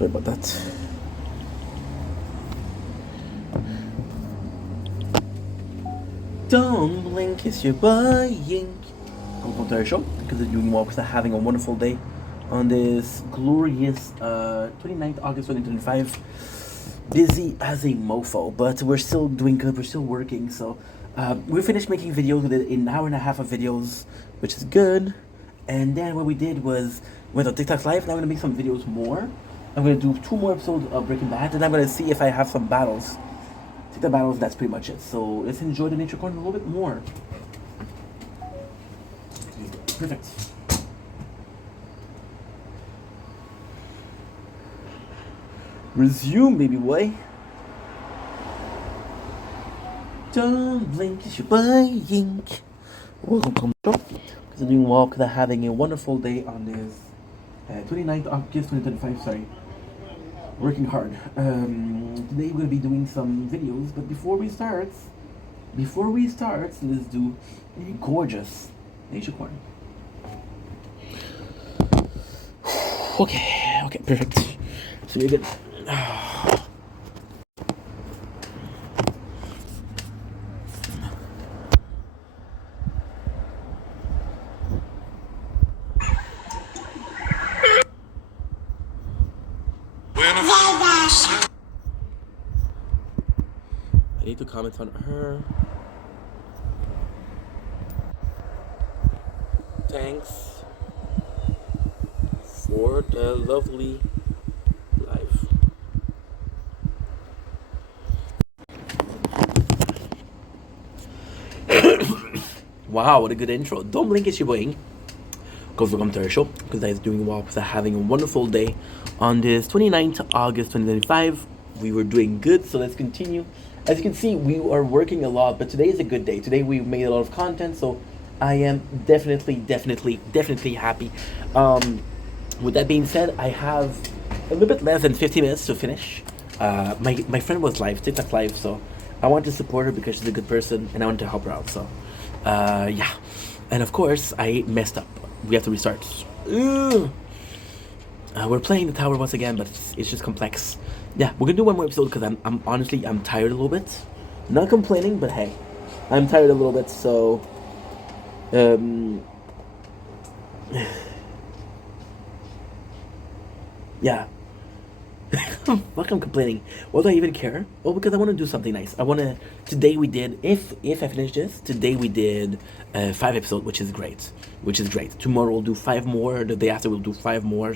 Sorry about that. Don't blink, it's your buying. Welcome to our show. Because of doing walks, having a wonderful day on this glorious 29th August 2025. Busy as a mofo, but we're still doing good. We're still working. So we finished making videos with an hour and a half of videos, which is good. And then what we did was went on TikTok Live. Now I'm gonna make some videos more. I'm gonna do 2 more episodes of Breaking Bad, and I'm gonna see if I have some battles. Take the battles. That's pretty much it. So let's enjoy the nature corner a little bit more. Perfect. Resume, baby boy. Don't blink, it's your buying. Welcome to because I'm doing well, because I'm having a wonderful day on this 29th August 2025. Sorry, working hard. Today we're gonna be doing some videos, but before we start, let's do a gorgeous nature corner. Okay, perfect. So you're good. I need to comment on her. Thanks for the lovely life. Wow, what a good intro. Don't blink, it's your boy. Because welcome to our show. Because I was doing well, because I'm having a wonderful day on this 29th August 2025. We were doing good, so let's continue. As you can see, we are working a lot, but today is a good day. Today we made a lot of content, so I am definitely happy. With that being said, I have a little bit less than 50 minutes to finish. My friend was live, TikTok live, so I want to support her because she's a good person, and I want to help her out. So, yeah. And of course, I messed up. We have to restart. We're playing the tower once again, but it's just complex. Yeah, we're gonna do one more episode because I'm honestly tired a little bit. Not complaining, but hey, I'm tired a little bit. So, yeah. Fuck, I'm complaining. Why do I even care? Well, because I want to do something nice. Today we did, if I finish this, today we did 5 episodes, which is great. Tomorrow we'll do 5 more. The day after we'll do 5 more.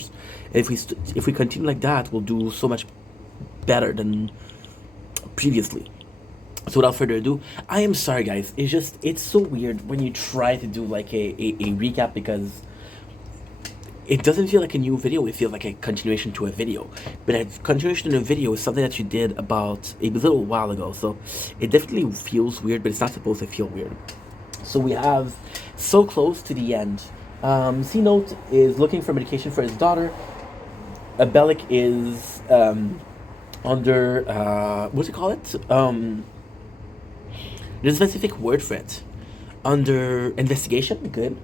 If we continue like that, we'll do so much better than previously. So without further ado, I am sorry, guys. It's so weird when you try to do like a recap, because it doesn't feel like a new video. It feels like a continuation to a video. But a continuation to a video is something that you did about a little while ago. So it definitely feels weird, but it's not supposed to feel weird. So we have so close to the end. C-Note is looking for medication for his daughter. Bellic is under, what do you call it? There's a specific word for it. Under investigation, good.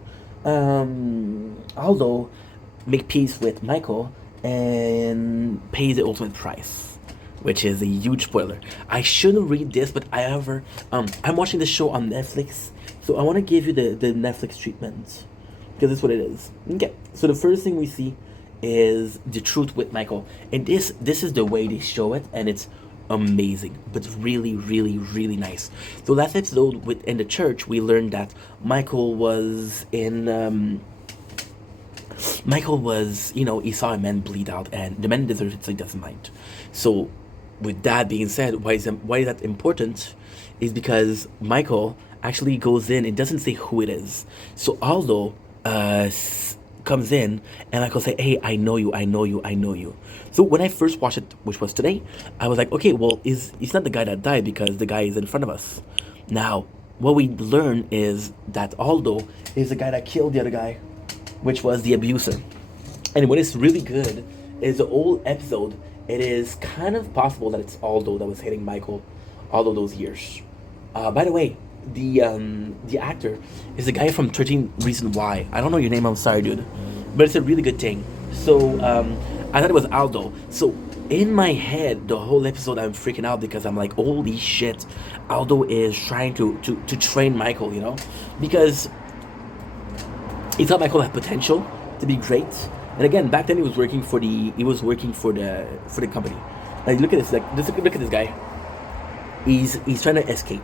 Aldo make peace with Michael and pay the ultimate price, which is a huge spoiler. I shouldn't read this, but I'm watching the show on Netflix, so I want to give you the Netflix treatment, because that's what it is. Okay, so the first thing we see is the truth with Michael, and this is the way they show it, and it's amazing, but really nice. So last episode in the church, we learned that Michael was he saw a man bleed out, and the man deserves it, so he doesn't mind. So with that being said, why is that important is because Michael actually goes in. It doesn't say who it is. So Aldo comes in, and Michael say, "Hey, I know you, I know you, I know you." So when I first watched it, which was today, I was like, "Okay, well, is he's not the guy that died because the guy is in front of us." Now, what we learn is that Aldo is the guy that killed the other guy, which was the abuser. And what is really good is the whole episode. It is kind of possible that it's Aldo that was hitting Michael all of those years. By the way, the actor is the guy from 13 Reasons Why. I don't know your name. I'm sorry, dude, but it's a really good thing. So I thought it was Aldo. So in my head, the whole episode, I'm freaking out because I'm like, holy shit, Aldo is trying to train Michael, you know, because he thought Michael had potential to be great. And again, back then he was working for the company. Like look at this, like just look at this guy. He's trying to escape,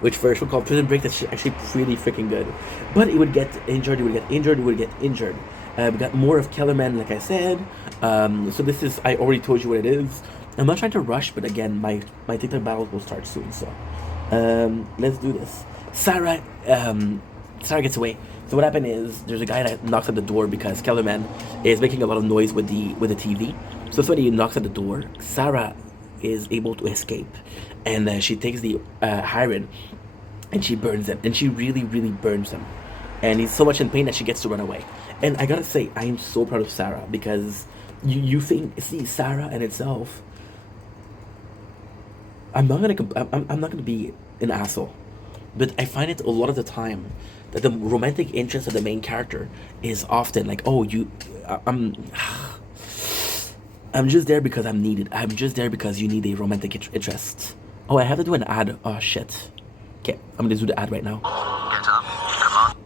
which for a show called Prison Break, that's actually pretty freaking good. But he would get injured, he would get injured, he would get injured. We got more of Kellerman, like I said. So this is, I already told you what it is. I'm not trying to rush, but again, my TikTok battle will start soon. So let's do this. Sarah gets away. So what happened is there's a guy that knocks at the door because Kellerman is making a lot of noise with the TV. So that's when he knocks at the door. Sarah is able to escape, and she takes the Hiram and she burns him, and she really burns him, and he's so much in pain that she gets to run away. And I gotta say, I am so proud of Sarah because you think, see, Sarah in itself. I'm not gonna be an asshole, but I find it a lot of the time that the romantic interest of the main character is often like, oh, I'm just there because I'm needed. I'm just there because you need a romantic interest. Oh, I have to do an ad. Oh shit. Okay, I'm gonna do the ad right now. Get up, come on.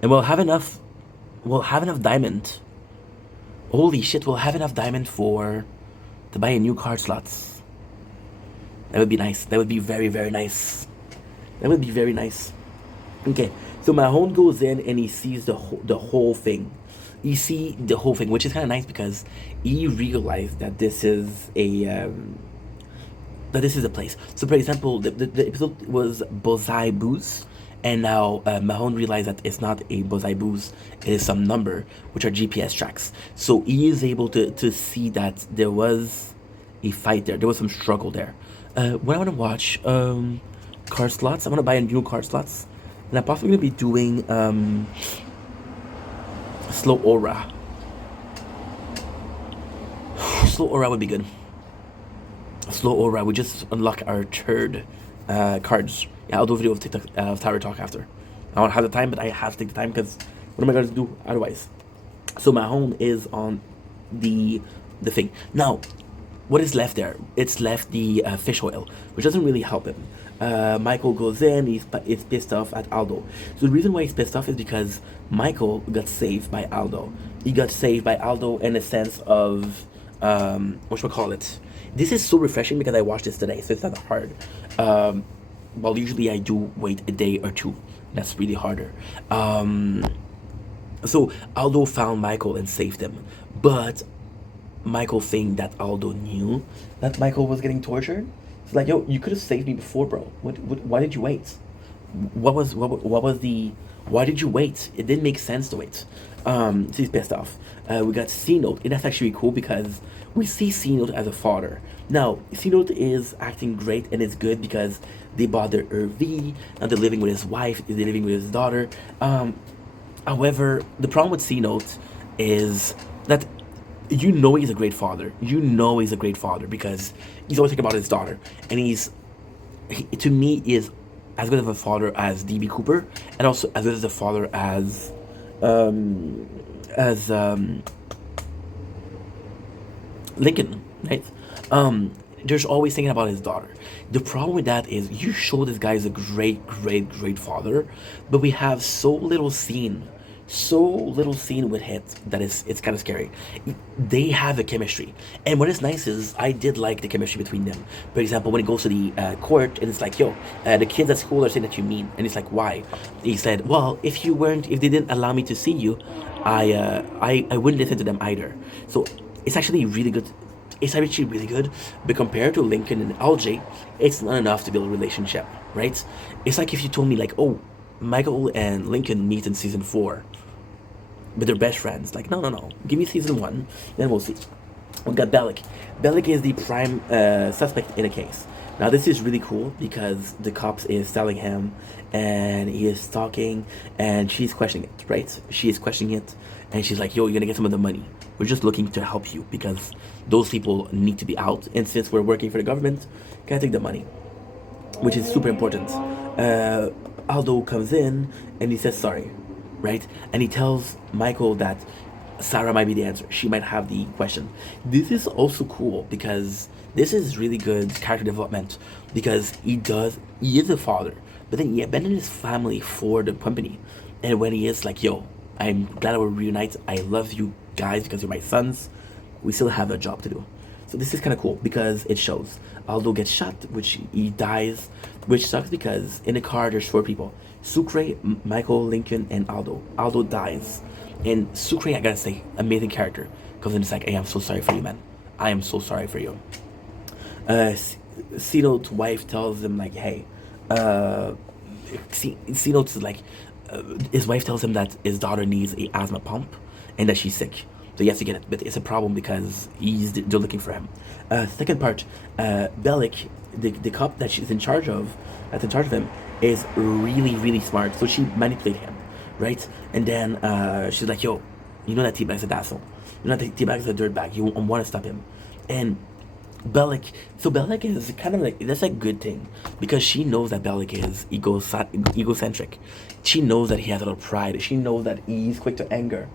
And we'll have enough. We'll have enough diamond. Holy shit! We'll have enough diamond to buy a new card slots. That would be nice. That would be very nice. That would be very nice. Okay, so Mahone goes in and he sees the whole thing. You see the whole thing, which is kind of nice because he realized that this is a place. So, for example, the episode was Bozai Booze, and now Mahone realized that it's not a Bozai Booze, it is some number, which are GPS tracks. So he is able to see that there was a fight there. There was some struggle there. What I want to watch, card slots. I want to buy a new card slots, and I'm possibly going to be doing Slow Aura. Slow Aura would be good. Slow Aura, we just unlock our third cards. Yeah, I'll do a video of TikTok of Tower Talk after. I don't have the time, but I have to take the time because what am I going to do otherwise? So Mahone is on the thing. Now, what is left there? It's left the fish oil, which doesn't really help him. Michael goes in, he's pissed off at Aldo. So the reason why he's pissed off is because Michael got saved by Aldo. He got saved by Aldo in a sense of, what should we call it? This is so refreshing because I watched this today, so it's not hard. Well, usually I do wait a day or two. That's really harder. So Aldo found Michael and saved him. But Michael think that Aldo knew that Michael was getting tortured. It's like, yo, you could have saved me before, bro. Why did you wait? What was the? Why did you wait? It didn't make sense to wait. So he's pissed off. We got C-Note, and that's actually cool because we see C-Note as a father. Now, C-Note is acting great, and it's good because they bought their RV. Now they're living with his wife. They're living with his daughter. However, the problem with C-Note is that you know he's a great father. You know he's a great father because he's always thinking about his daughter, and he, to me, is as good of a father as DB Cooper, and also as good as a father as Lincoln, right? There's always thinking about his daughter. The problem with that is you show this guy is a great father, but we have so little scene with it that it's kind of scary. They have a chemistry, and what is nice is I did like the chemistry between them. For example, when he goes to the court and it's like, yo, the kids at school are saying that you mean, and it's like, why? He said, well, if they didn't allow me to see you, I wouldn't listen to them either. So it's actually really good. it's actually really good. But compared to Lincoln and LJ, it's not enough to build a relationship, right? It's like if you told me like, oh, Michael and Lincoln meet in season 4, but they're best friends. Like, no, no, no. Give me season 1, then we'll see. We got Bellic. Bellic is the prime suspect in a case. Now this is really cool because the cops is telling him, and he is talking, and she's questioning it, right? She is questioning it, and she's like, "Yo, you're gonna get some of the money. We're just looking to help you because those people need to be out, and since we're working for the government, can I take the money?" Which is super important. Aldo comes in and he says sorry, right? And he tells Michael that Sarah might be the answer. She might have the question. This is also cool because this is really good character development because he is a father, but then he abandoned his family for the company. And when he is like, yo, I'm glad we're reunite. I love you guys because you're my sons. We still have a job to do. So this is kind of cool because it shows. Aldo gets shot, which he dies, which sucks because in the car there's 4 people: Sucre, Michael, Lincoln, and Aldo. Aldo dies, and Sucre, I gotta say, amazing character. Comes in, it's like, hey, I'm so sorry for you, man. I am so sorry for you. Ceno's wife tells him like, hey, Ceno's like, his wife tells him that his daughter needs a asthma pump, and that she's sick. So he has to get it, but it's a problem because they're looking for him. Second part, Bellic, the cop that she's in charge of, that's in charge of him, is really, really smart. So she manipulated him, right? And then she's like, yo, you know that T-Bag's an asshole. You know that T-Bag's a dirtbag. You want to stop him. And Bellic, so Bellic is kind of like, that's a good thing because she knows that Bellic is egocentric. She knows that he has a lot of pride. She knows that he's quick to anger.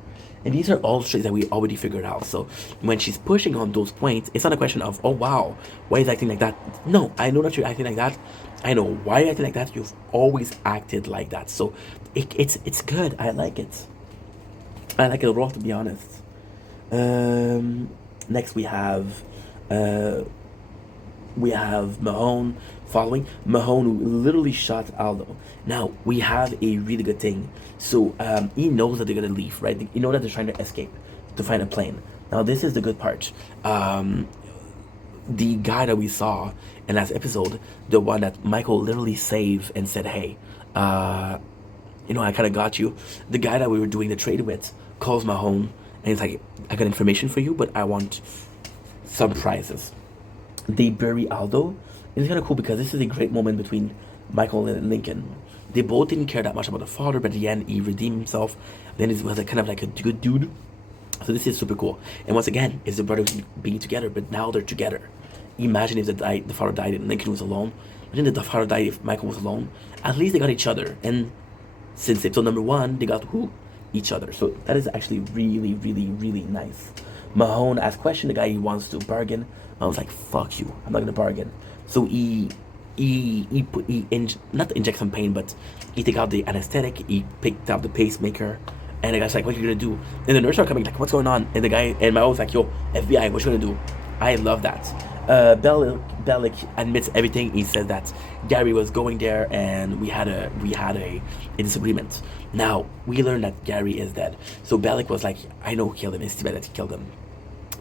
And these are all traits that we already figured out. So when she's pushing on those points, it's not a question of, oh wow, why is acting like that? No, I know that you're acting like that. I know why you're acting like that. You've always acted like that. So it's good. I like it. I like it overall, to be honest. Next we have Mahone following. Mahone literally shot Aldo. Now we have a really good thing. So he knows that they're gonna leave, right? You know that they're trying to escape to find a plane. Now this is the good part. The guy that we saw in last episode, the one that Michael literally saved and said, "Hey, I kind of got you." The guy that we were doing the trade with calls Mahone and he's like, "I got information for you, but I want some prizes." They bury Aldo. It's kind of cool because this is a great moment between Michael and Lincoln. They both didn't care that much about the father, but at the end he redeemed himself. Then he was kind of like a good dude. So this is super cool. And once again, it's the brothers being together, but now they're together. Imagine if the father died and Lincoln was alone. Imagine if the father died if Michael was alone. At least they got each other. And since episode number 1, they got who? Each other. So that is actually really, really, really nice. Mahone asked question, the guy he wants to bargain. I was like, fuck you, I'm not gonna bargain. So he not inject some pain, but he take out the anesthetic, he picked up the pacemaker, and the guy's like, what are you gonna do? And the nurse are coming like, what's going on? And the guy and my was like, yo, FBI, what you gonna do? I love that. Bellic admits everything. He says that Gary was going there and we had a disagreement. Now we learned that Gary is dead. So Bellic was like, I know who killed him. It's T-Bag that killed him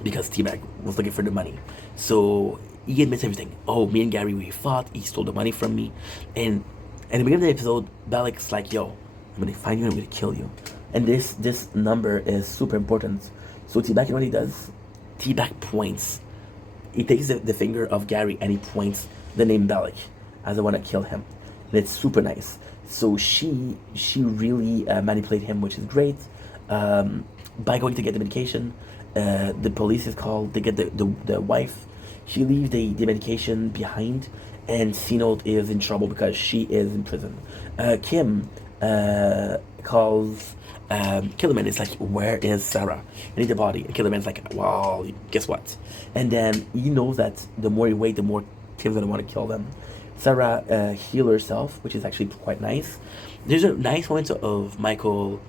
because T-Bag was looking for the money. So he admits everything. Oh, me and Gary, we fought. He stole the money from me. And at the beginning of the episode, Bellic's like, yo, I'm gonna find you and I'm gonna kill you. And this number is super important. So T-Bag, you know what he does? T-Bag points. He takes the finger of Gary and he points the name Bellic as the one that killed him. And it's super nice. So she really manipulated him, which is great. By going to get the medication, the police is called. They get the wife. She leaves the medication behind, and Ceno is in trouble because she is in prison. Kim calls Killerman. Is like, where is Sarah? I need the body. And Killerman's like, well, guess what? And then he knows that the more he wait, the more Kim's gonna want to kill them. Sarah heal herself, which is actually quite nice. There's a nice moment of Michael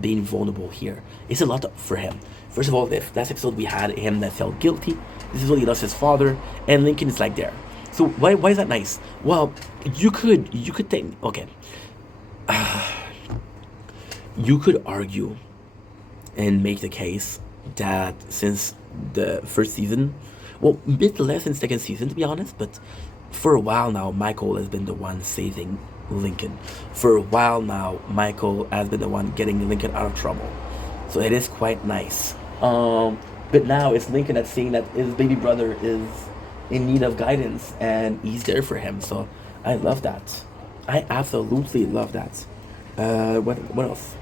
being vulnerable here. It's a lot for him. First of all, if last episode we had him that felt guilty, this is what he lost his father, and Lincoln is like there. So why is that nice? Well, you could think, okay, you could argue and make the case that since the first season, Well, a bit less in second season, to be honest, but for a while now, Michael has been the one saving Lincoln. For a while now, Michael has been the one getting Lincoln out of trouble. So it is quite nice. But now it's Lincoln that's seeing that his baby brother is in need of guidance, and he's there for him. So I love that. I absolutely love that. What else?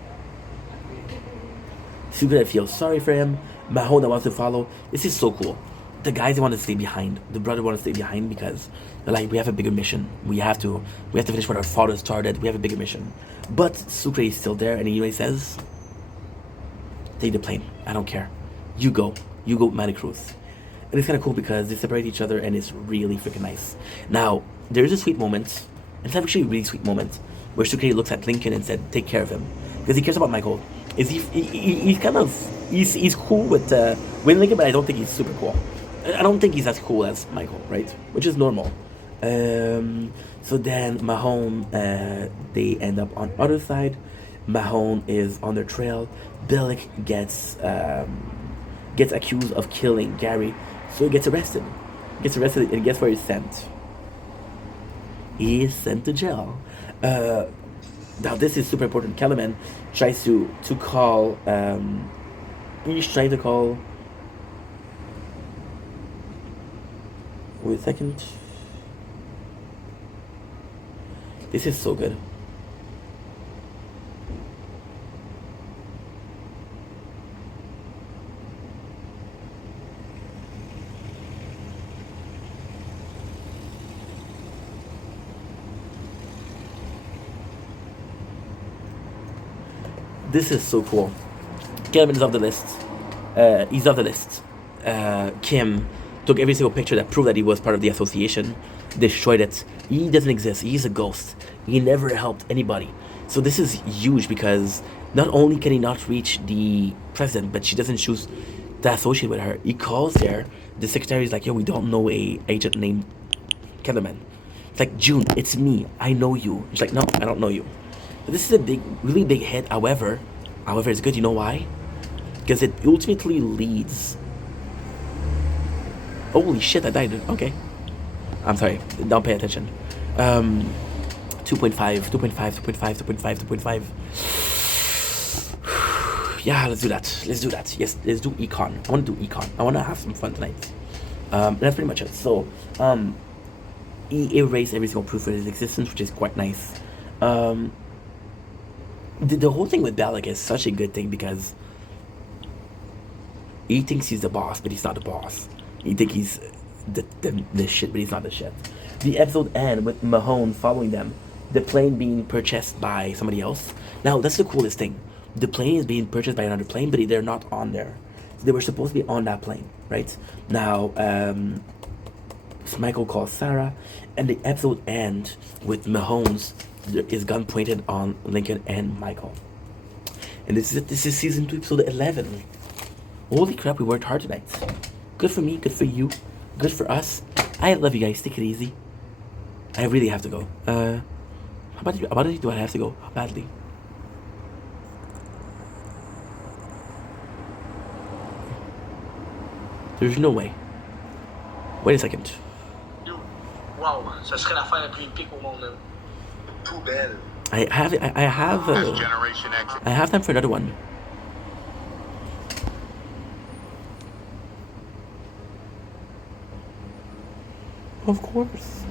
Super that feels sorry for him. Mahone that wants to follow. This is so cool. The guys want to stay behind. The brother want to stay behind because they're like, we have a bigger mission. We have to finish what our father started. We have a bigger mission. But Sucre is still there, and he says, take the plane. I don't care. You go, Maricruz. And it's kind of cool because they separate each other, and it's really freaking nice. Now, there's a sweet moment. It's actually a really sweet moment where Sucre looks at Lincoln and said, take care of him, because he cares about Michael. He's kind of he's cool with Lincoln, but I don't think he's super cool. I don't think he's as cool as Michael, right? Which is normal. So then Mahone, they end up on other side. Mahone is on their trail. Bellic gets accused of killing Gary, so he gets arrested. And guess where he's sent? He is sent to jail. Now this is super important. Kellerman tries to call. He's trying to call. Wait a second. This is so good. This is so cool. Kellerman is off the list. He's off the list. Kim took every single picture that proved that he was part of the association, destroyed it. He doesn't exist. He's a ghost. He never helped anybody. So this is huge because not only can he not reach the president, but she doesn't choose to associate with her. He calls there. The secretary is like, yo, we don't know a agent named Kellerman. It's like, June, it's me. I know you. She's like, no, I don't know you. But this is a really big hit. However, it's good. You know why? Because it ultimately leads. Holy shit, I died. Okay. I'm sorry. Don't pay attention. 2.5. Yeah, let's do that. Yes, let's do econ. I want to do econ. I want to have some fun tonight. That's pretty much it. So, he erased every single proof of his existence, which is quite nice. The whole thing with Bellic is such a good thing because he thinks he's the boss, but he's not the boss. He thinks he's the shit, but he's not the shit. The episode ends with Mahone following them, the plane being purchased by somebody else. Now, that's the coolest thing. The plane is being purchased by another plane, but they're not on there. So they were supposed to be on that plane, right? Now, Michael calls Sarah, and the episode ends with Mahone's his gun pointed on Lincoln and Michael. And this is season 2, episode 11. Holy crap, we worked hard tonight. Good for me, good for you, good for us. I love you guys. Take it easy. I really have to go. How badly do I have to go? How badly? There's no way. Wait a second. Wow, ça serait l'affaire la plus épique au monde. Poubelle. I have time for another one. Of course.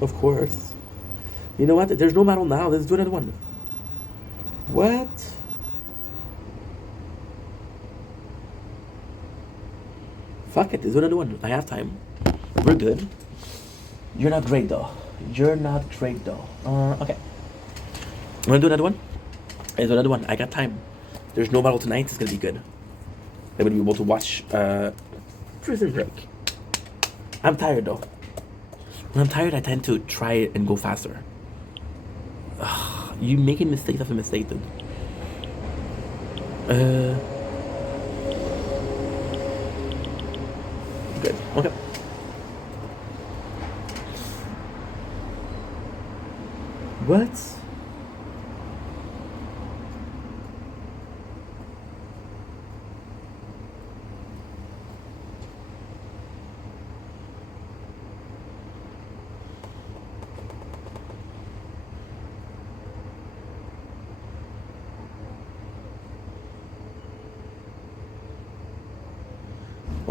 Of course. You know what? There's no battle now. Let's do another one. What? Fuck it. Let's do another one. I have time. We're good. You're not great though. Okay. Wanna do another one? Let's do another one. I got time. There's no battle tonight. It's gonna be good. I'm gonna be able to watch Prison Break. I'm tired though. When I'm tired, I tend to try it and go faster. Ugh, you making mistakes after mistake, dude. Good. Okay. What?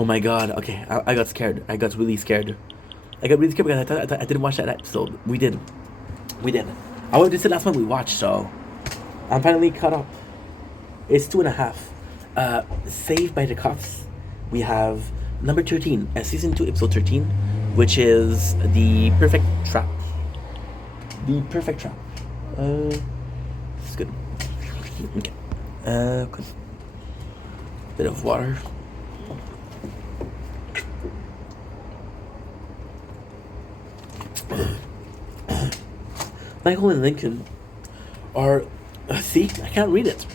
Oh my god. Okay, I got scared. I got really scared. I got really scared because I didn't watch that episode. We did. We did. I wanted to see the last one we watched, so I'm finally caught up. It's 2.5. Saved by the Cops. We have number 13, season 2, episode 13, which is the perfect trap. The perfect trap. This is good. Okay. Good. Bit of water. Michael and Lincoln are. See, I can't read it.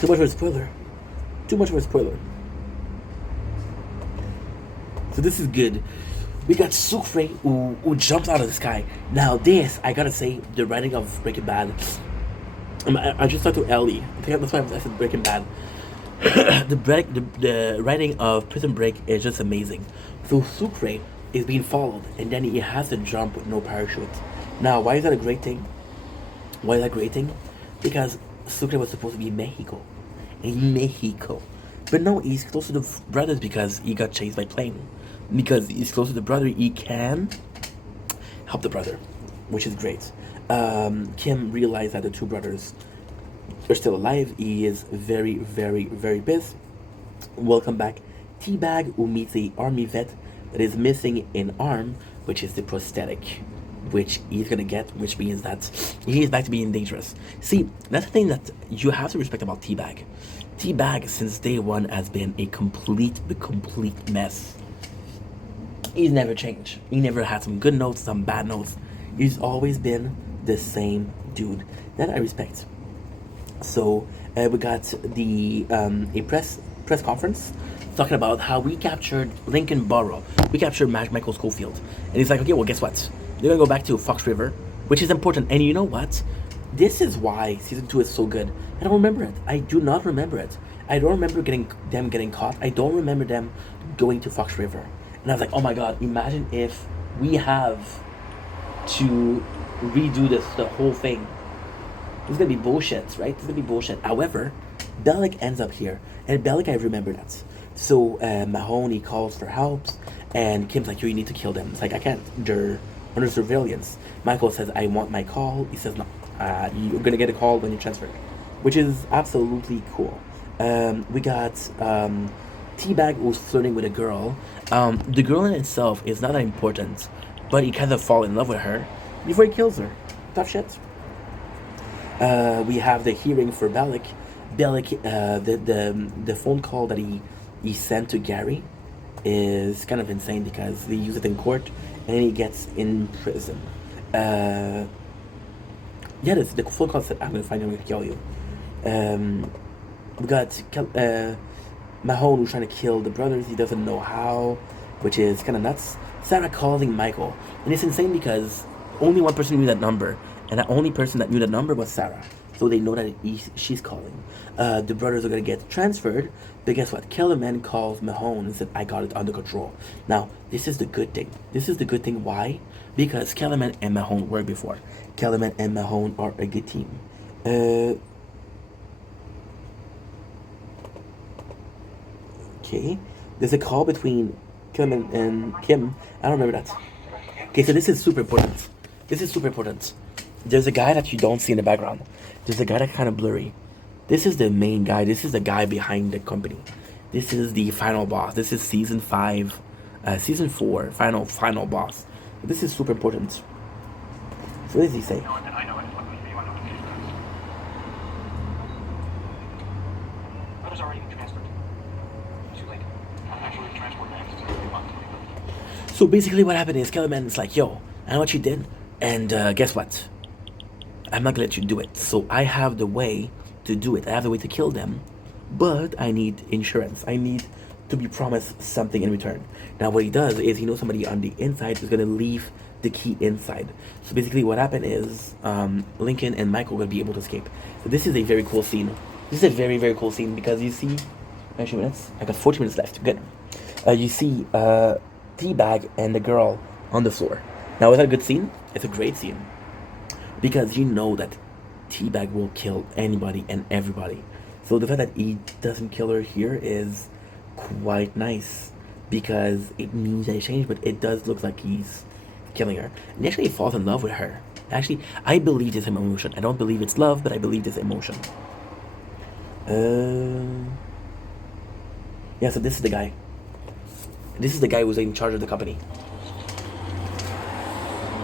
Too much of a spoiler. Too much of a spoiler. So this is good. We got Sucre who jumps out of the sky. Now this, I gotta say, the writing of Breaking Bad. I just talked to Ellie. I think that's why I said Breaking Bad. The writing of Prison Break is just amazing. So Sucre is being followed, and then he has to jump with no parachute. Now, why is that a great thing? Why is that a great thing? Because Sucre was supposed to be in Mexico. But no, he's close to the brothers because he got chased by plane. Because he's close to the brother, he can help the brother, which is great. Kim realized that the two brothers are still alive. He is very, very, very pissed. Welcome back T-Bag, who meets a army vet that is missing an arm, which is the prosthetic, which he's gonna get, which means that he is back to being dangerous. See, that's the thing that you have to respect about T-Bag. T-Bag, since day one, has been a complete mess. He's never changed. He never had some good notes, some bad notes. He's always been the same dude. That I respect. So we got the a press conference talking about how we captured Lincoln Borough. We captured Michael Schofield. And he's like, okay, well, guess what? They're gonna go back to Fox River, which is important. And you know what? This is why season 2 is so good. I don't remember it. I do not remember it. I don't remember them getting caught. I don't remember them going to Fox River. And I was like, oh my god, imagine if we have to redo the whole thing. It's gonna be bullshit, right? It's gonna be bullshit. However, Bellick ends up here. And Bellick, I remember that. So Mahoney calls for help, and Kim's like, you need to kill them. It's like, I can't. They're under surveillance. Michael says, I want my call. He says, no, you're gonna get a call when you transfer. Which is absolutely cool. We got T-Bag who's flirting with a girl. The girl in itself is not that important, but he kind of fall in love with her before he kills her. Tough shit. We have the hearing for Bellick. Bellick, the phone call that he sent to Gary is kind of insane because they use it in court and he gets in prison. The phone call said, I'm gonna find you, I'm gonna kill you. We got Mahone who's trying to kill the brothers. He doesn't know how, which is kind of nuts. Sarah calling Michael, and it's insane because only one person knew that number, and the only person that knew that number was Sarah. So they know that she's calling. The brothers are gonna get transferred, but guess what? Kellerman calls Mahone and said, I got it under control. Now, this is the good thing. This is the good thing. Why? Because Kellerman and Mahone worked before. Kellerman and Mahone are a good team. Okay. There's a call between Kellerman and Kim. I don't remember that. Okay, so this is super important. There's a guy that you don't see in the background. There's a guy that's kind of blurry. This is the main guy. This is the guy behind the company. This is the final boss. This is season 4, final boss. This is super important. So what does he say? So basically what happened is Kellerman is like, yo, I know what you did, and guess what? I'm not gonna let you do it. So I have the way to do it. I have the way to kill them, but I need insurance. I need to be promised something in return. Now what he does is he knows somebody on the inside is gonna leave the key inside. So basically what happened is Lincoln and Michael will be able to escape. So this is a very cool scene. This is a very, very cool scene because you see, 19 minutes? I got 40 minutes left. Good. You see T-Bag and the girl on the floor. Now is that a good scene? It's a great scene. Because you know that T-Bag will kill anybody and everybody. So the fact that he doesn't kill her here is quite nice. because it means that he changed, but it does look like he's killing her. And he actually falls in love with her. Actually, I believe this emotion. I don't believe it's love, but I believe this emotion. Yeah, so this is the guy. This is the guy who's in charge of the company.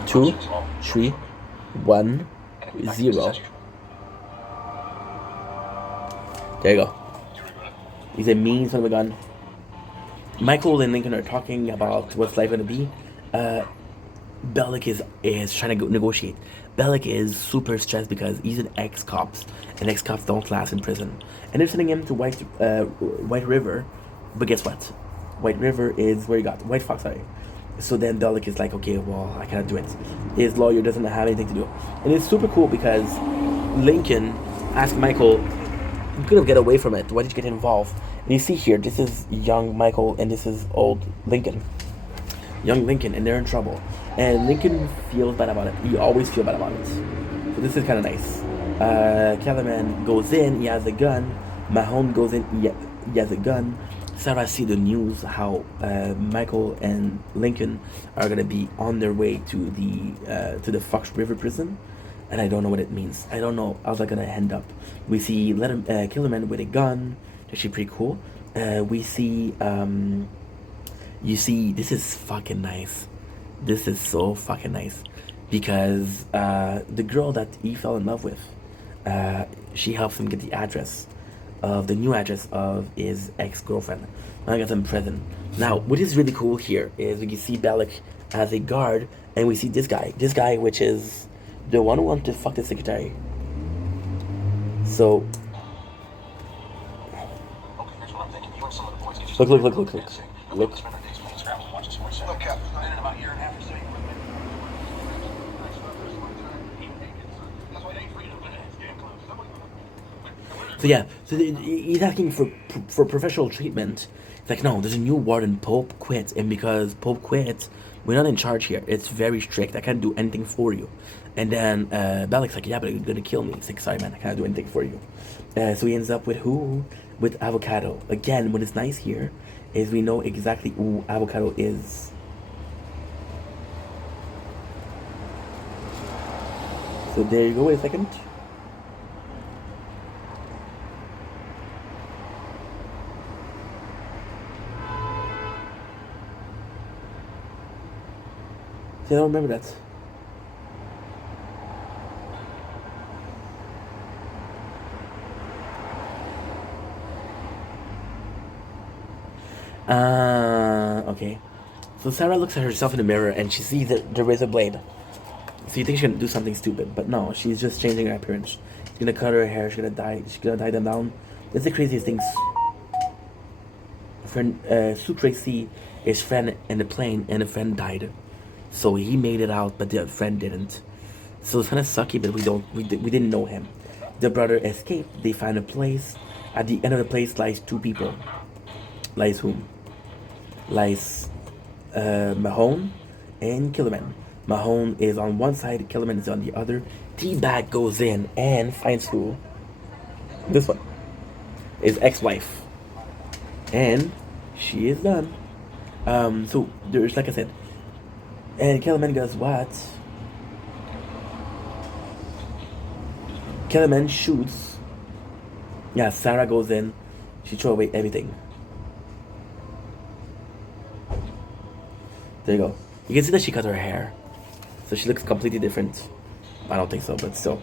2, 3, 1, 0. There you go. He's a mean son of a gun. Michael and Lincoln are talking about what's life gonna be. Bellic is trying to negotiate. Bellic is super stressed because he's an ex-cops, and ex-cops don't last in prison. And they're sending him to White River, but guess what? White River is where you got White Fox, sorry. So then Bellic is like, okay, well, I cannot do it. His lawyer doesn't have anything to do. And it's super cool because Lincoln asked Michael, you could have get away from it. Why did you get involved? And you see here, this is young Michael and this is old Lincoln. Young Lincoln, and they're in trouble. And Lincoln feels bad about it. He always feels bad about it. So this is kind of nice. Kellerman goes in, he has a gun. Mahone goes in, he has a gun. Sarah see the news how Michael and Lincoln are gonna be on their way to the Fox River prison, and I don't know what it means. I don't know how they're gonna end up. We see Kellerman with a gun. Actually pretty cool. We see you see, this is fucking nice. This is so fucking nice because the girl that he fell in love with, she helps him get the address of the new address of his ex-girlfriend. Now I got him in prison. Now, what is really cool here is we can see Bellic as a guard, and we see this guy, which is the one who wanted to fuck the secretary. So, look. So yeah, so he's asking for professional treatment. It's like, no, there's a new warden, Pope quit, and because Pope quit, we're not in charge here. It's very strict. I can't do anything for you. And then Bellic's like, yeah, but you're gonna kill me. He's like, sorry, man, I can't do anything for you. So he ends up with who? With Avocado. Again, what is nice here is we know exactly who Avocado is. So there you go. Wait a second. See, I don't remember that. Okay. So Sarah looks at herself in the mirror and she sees that there is a blade. So you think she's gonna do something stupid, but no, she's just changing her appearance. She's gonna cut her hair, she's gonna dye them down. That's the craziest thing. Friend Sue Tracy, his friend in the plane, and the friend died. So he made it out, but the friend didn't. So it's kind of sucky, but we didn't know him. The brother escaped. They find a place. At the end of the place lies two people. Lies whom? Lies Mahone and Kellerman. Mahone is on one side, Kellerman is on the other. T-Bag goes in and finds who? This one. His ex-wife. And she is done. So there's, like I said, and Kellerman goes, what? Kellerman shoots. Yeah, Sarah goes in. She throws away everything. There you go. You can see that she cut her hair. So she looks completely different. I don't think so, but still.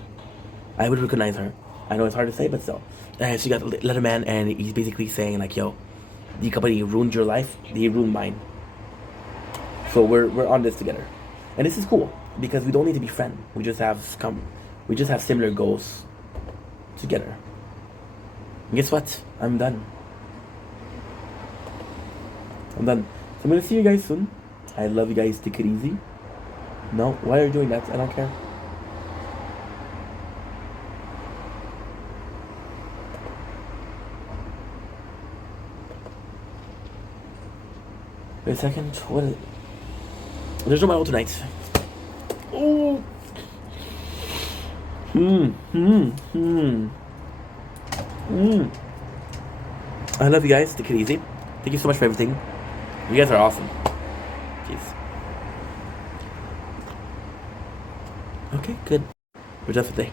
I would recognize her. I know it's hard to say, but still. So you got Letterman, and he's basically saying, like, yo, the company ruined your life, they ruined mine. So we're on this together. And this is cool, because we don't need to be friends. We just have similar goals together. And guess what? I'm done. So I'm gonna see you guys soon. I love you guys. Take it easy. No, why are you doing that? I don't care. Wait a second. What is it? There's no Mario tonight. Oh. I love you guys. Take it easy. Thank you so much for everything. You guys are awesome. Jeez. Okay, good. We're done for today.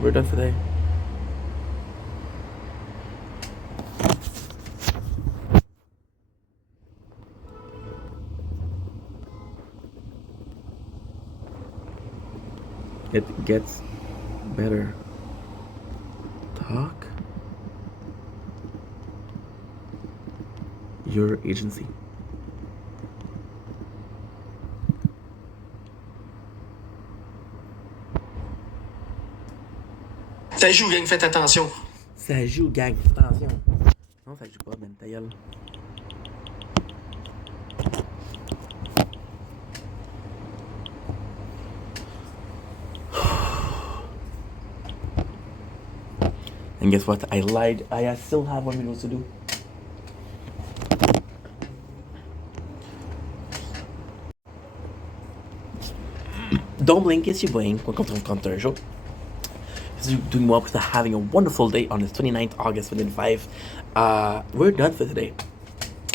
We're done for today. It gets better. Talk. Your agency. Ça joue, gang, faites attention. Ça joue, gang. Attention. Non, ça joue pas, ben, ta gueule. And guess what? I lied. I still have 1 minute to do. Don't blink, it's your blink. Welcome to Counter Show. Doing well because I'm having a wonderful day on this 29th August 2005. We're done for today.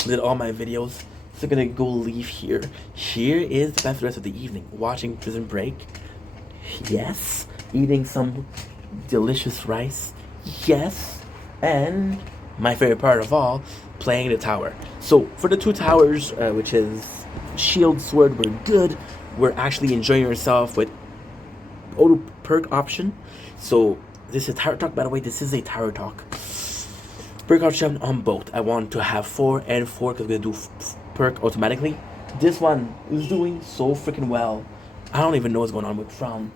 Did all my videos. So I'm gonna go leave here. Here is the plan for the rest of the evening. Watching Prison Break. Yes. Eating some delicious rice. Yes. And my favorite part of all, playing the tower. So for the 2 towers, which is Shield, Sword, we're good. We're actually enjoying ourselves with auto perk option. So this is Tower Talk, by the way. This is a Tower Talk. Perk option on both. I want to have 4 and 4 because we're gonna do perk automatically. This one is doing so freaking well. I don't even know what's going on with Crown.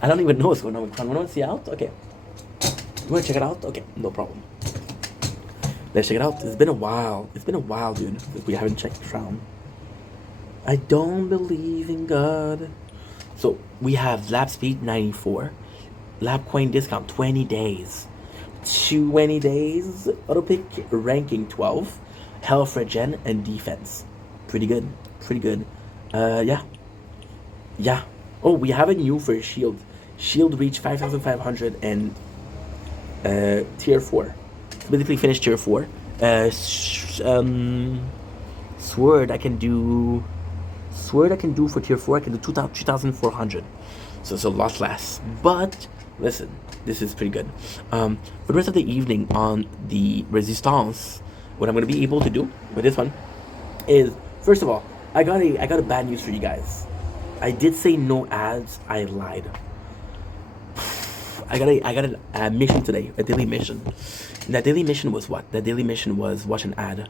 I don't even know what's going on with Crown. Want to see out? Okay. You want to check it out? Okay, no problem. Let's check it out. It's been a while. It's been a while, dude, since we haven't checked Crown. I don't believe in God. So we have lap speed 94, lap coin discount 20 days, 20 days, auto pick ranking 12, health regen and defense. Pretty good, pretty good. Yeah. Oh, we have a new for shield. Shield reach 5,500 and tier 4. Basically finished tier 4. Sword I can do for tier 4. I can do 2,400. So it's a lot less. But listen, this is pretty good. For the rest of the evening on the Resistance, what I'm gonna be able to do with this one is, first of all, I got a bad news for you guys. I did say no ads. I lied. I got a mission today, a daily mission. And that daily mission was what? That daily mission was watch an ad.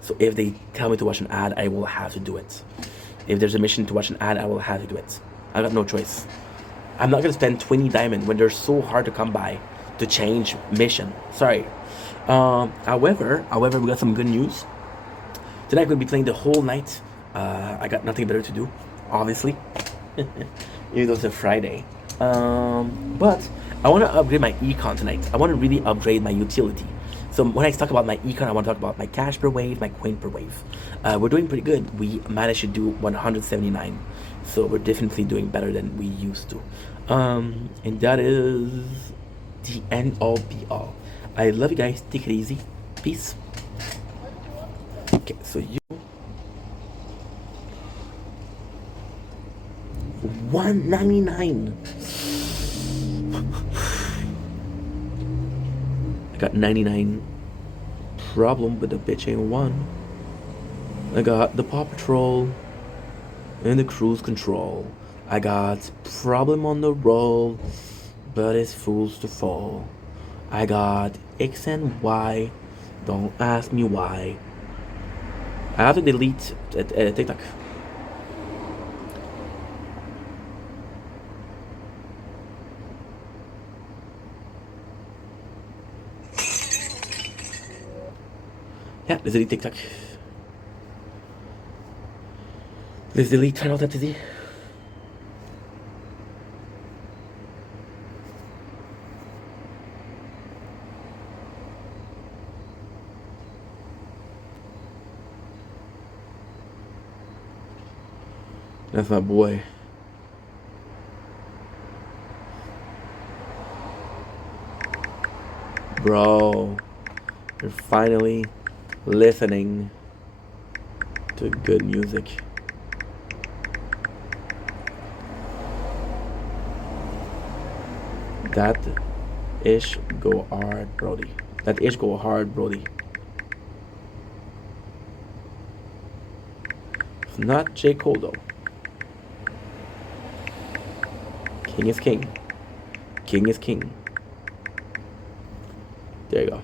So if they tell me to watch an ad, I will have to do it. If there's a mission to watch an ad, I will have to do it. I got no choice. I'm not gonna spend 20 diamond when they're so hard to come by to change mission. Sorry. However, we got some good news. Tonight we're gonna be playing the whole night. I got nothing better to do, obviously. Even though it's a Friday. But I want to upgrade my econ tonight. I want to really upgrade my utility. So when I talk about my econ, I want to talk about my cash per wave, my coin per wave. We're doing pretty good. We managed to do 179. So we're definitely doing better than we used to. And that is the end all be all. I love you guys. Take it easy. Peace. Okay, so you 199. I got 99. Problem with the bitch ain't one. I got the Paw Patrol and the cruise control. I got problem on the roll, but it's fools to fall. I got X and Y. Don't ask me why. I have to delete TikTok. Yeah, let's delete TikTok. Let's delete Channel TTZ. That's my boy. Bro, you're finally listening to good music. That ish go hard, Brody. That ish go hard, Brody. It's not J. Cole though. King is king. King is king. There you go.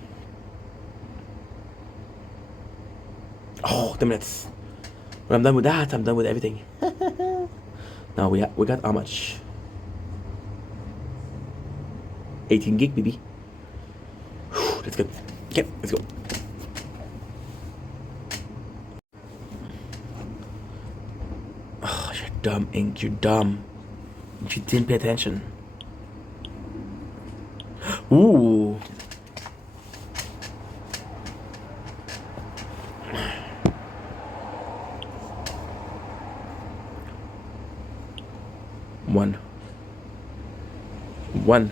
Oh, 10 minutes. When I'm done with that, I'm done with everything. Now we got how much? 18 gig, baby. That's good. Okay, let's go. Oh, you're dumb, Ink. You're dumb. You didn't pay attention. Ooh. One.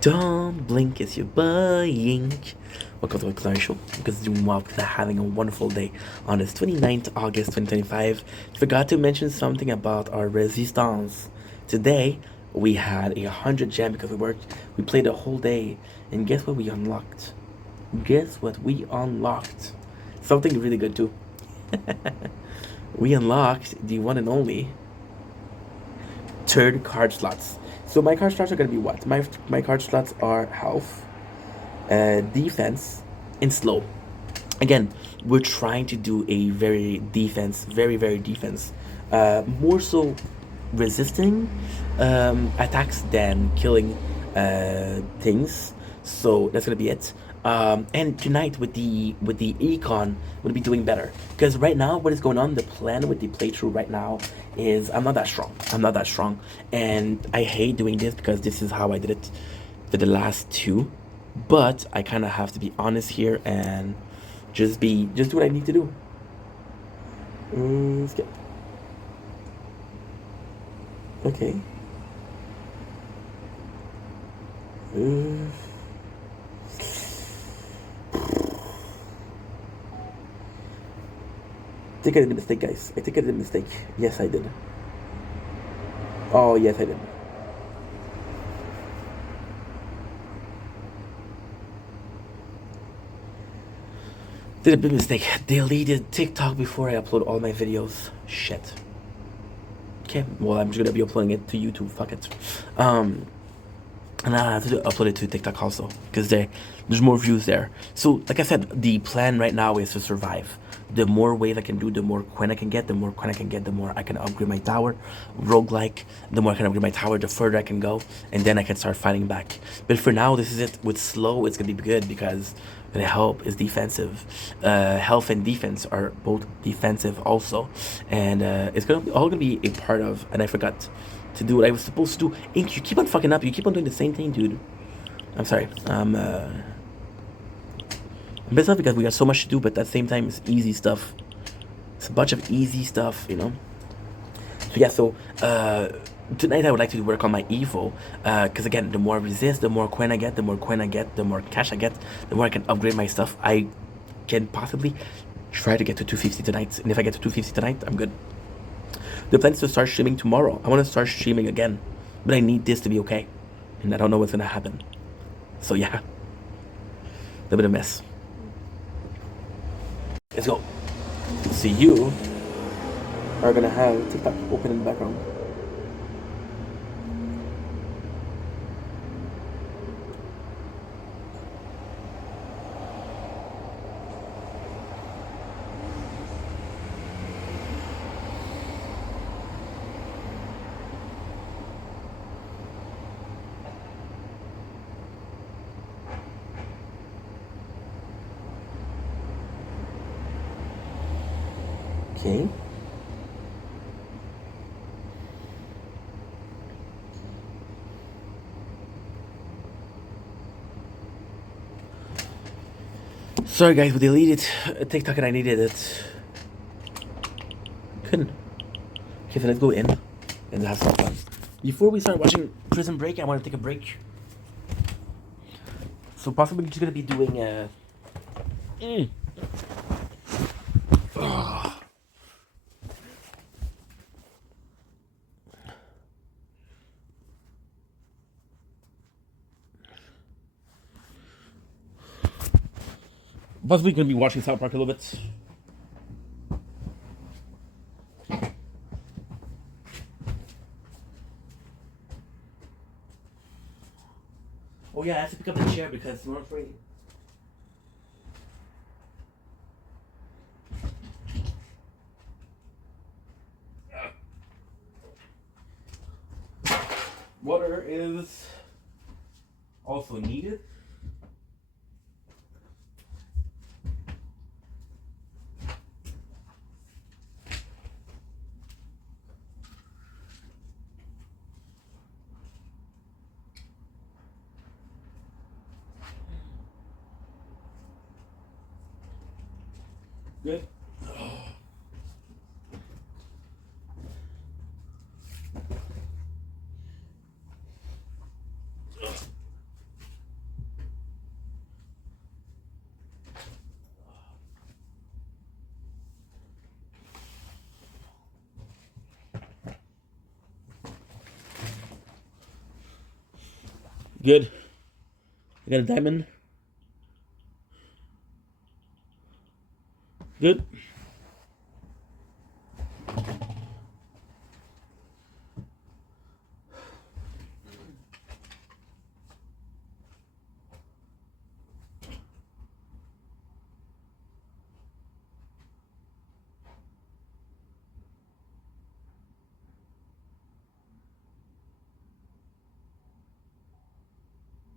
Don't blink as you're buying. Welcome to my Clary Show. Because doing well, because I'm having a wonderful day on this 29th August 2025. Forgot to mention something about our resistance. Today we had 100 gem because we played a whole day, and guess what we unlocked? Something really good too. We unlocked the one and only third card slots. So my card slots are gonna be what? My card slots are health, defense, and slow. Again, we're trying to do a very defense, more so resisting attacks than killing things. So that's gonna be it. And tonight with the econ, we'll be doing better because right now what is going on? The plan with the playthrough right now is I'm not that strong, and I hate doing this because this is how I did it for the last two. But I kind of have to be honest here and just do what I need to do. Skip. Okay. I think I did a mistake, guys. I think I did a mistake. Yes, I did. Oh, yes, I did. Did a big mistake. Deleted TikTok before I upload all my videos. Shit. Okay, well, I'm just gonna be uploading it to YouTube. Fuck it. And I have to upload it to TikTok also because there's more views there. So, like I said, the plan right now is to survive. The more waves I can do, the more coin I can get. The more coin I can get, the more I can upgrade my tower. Roguelike, the more I can upgrade my tower, the further I can go, and then I can start fighting back. But for now, this is it. With slow, it's gonna be good because the help is defensive. Health and defense are both defensive also, and it's all gonna be a part of. And I forgot to do what I was supposed to do. Ink, you keep on fucking up. You keep on doing the same thing, dude. I'm sorry. I'm pissed off because we got so much to do, but at the same time, it's easy stuff. It's a bunch of easy stuff, you know? So yeah, tonight I would like to work on my Evo, because again, the more I resist, the more coin I get, the more cash I get, the more I can upgrade my stuff. I can possibly try to get to 250 tonight, and if I get to 250 tonight, I'm good. The plan is to start streaming tomorrow. I want to start streaming again, but I need this to be okay, and I don't know what's gonna happen. So yeah, a little bit of mess. Let's go. So you are gonna have TikTok open in the background. Okay. Sorry guys, we deleted TikTok and I needed it. Good. Okay, so let's go in and have some fun. Before we start watching Prison Break, I want to take a break. So possibly just gonna be doing possibly gonna be watching South Park a little bit. Oh yeah, I have to pick up the chair because we're afraid. Water is also needed. Good. Good. I got a diamond. Good.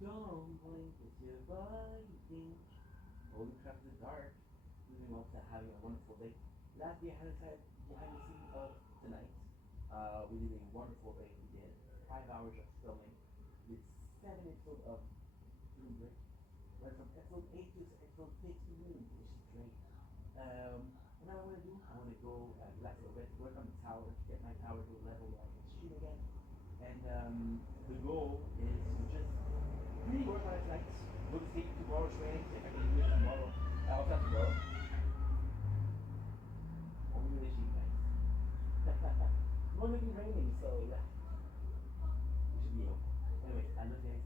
Don't blink, it's your body. Holy crap, it's dark. Moving on to having a wonderful day. That's behind the scenes of tonight. We did a wonderful day. We did 5 hours of filming. We did 7 episodes of Prison Break. Went from episode 8 to episode 15, which is great. And now what I want to do, I want to go relax a little bit, work on the tower, get my tower to a level where I can stream again. And the goal is to just really work on it tonight. Go to sleep tomorrow training, see if I can do it tomorrow. I'll have tomorrow. Only really cheap, guys. More looking raining, so yeah. We should be okay. Anyways, I love you guys.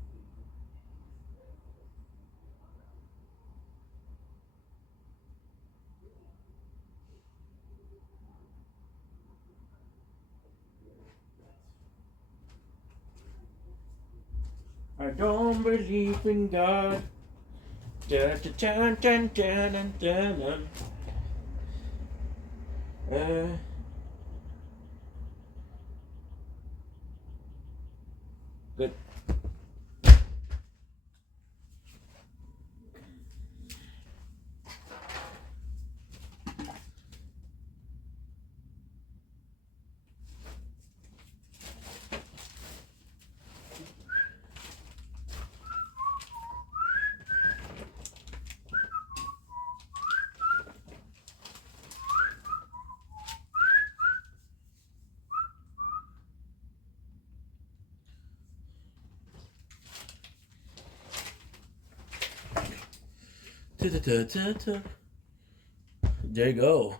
I don't believe in God. Dun, dun, dun, dun, dun, dun, dun. Good. There you go.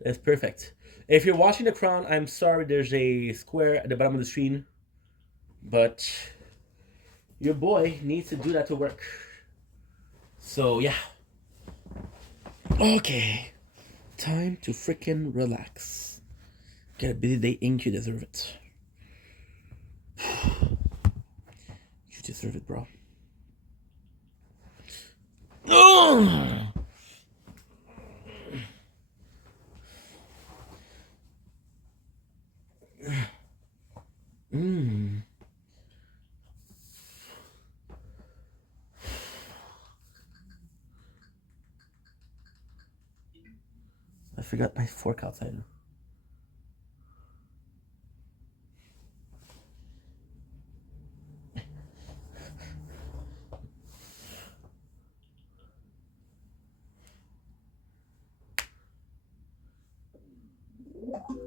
That's perfect. If you're watching The Crown, I'm sorry there's a square at the bottom of the screen, but your boy needs to do that to work. So, yeah. Okay. Time to freaking relax. Get a busy day, Ink. You deserve it. You deserve it, bro. I forgot my fork outside. Conspiracy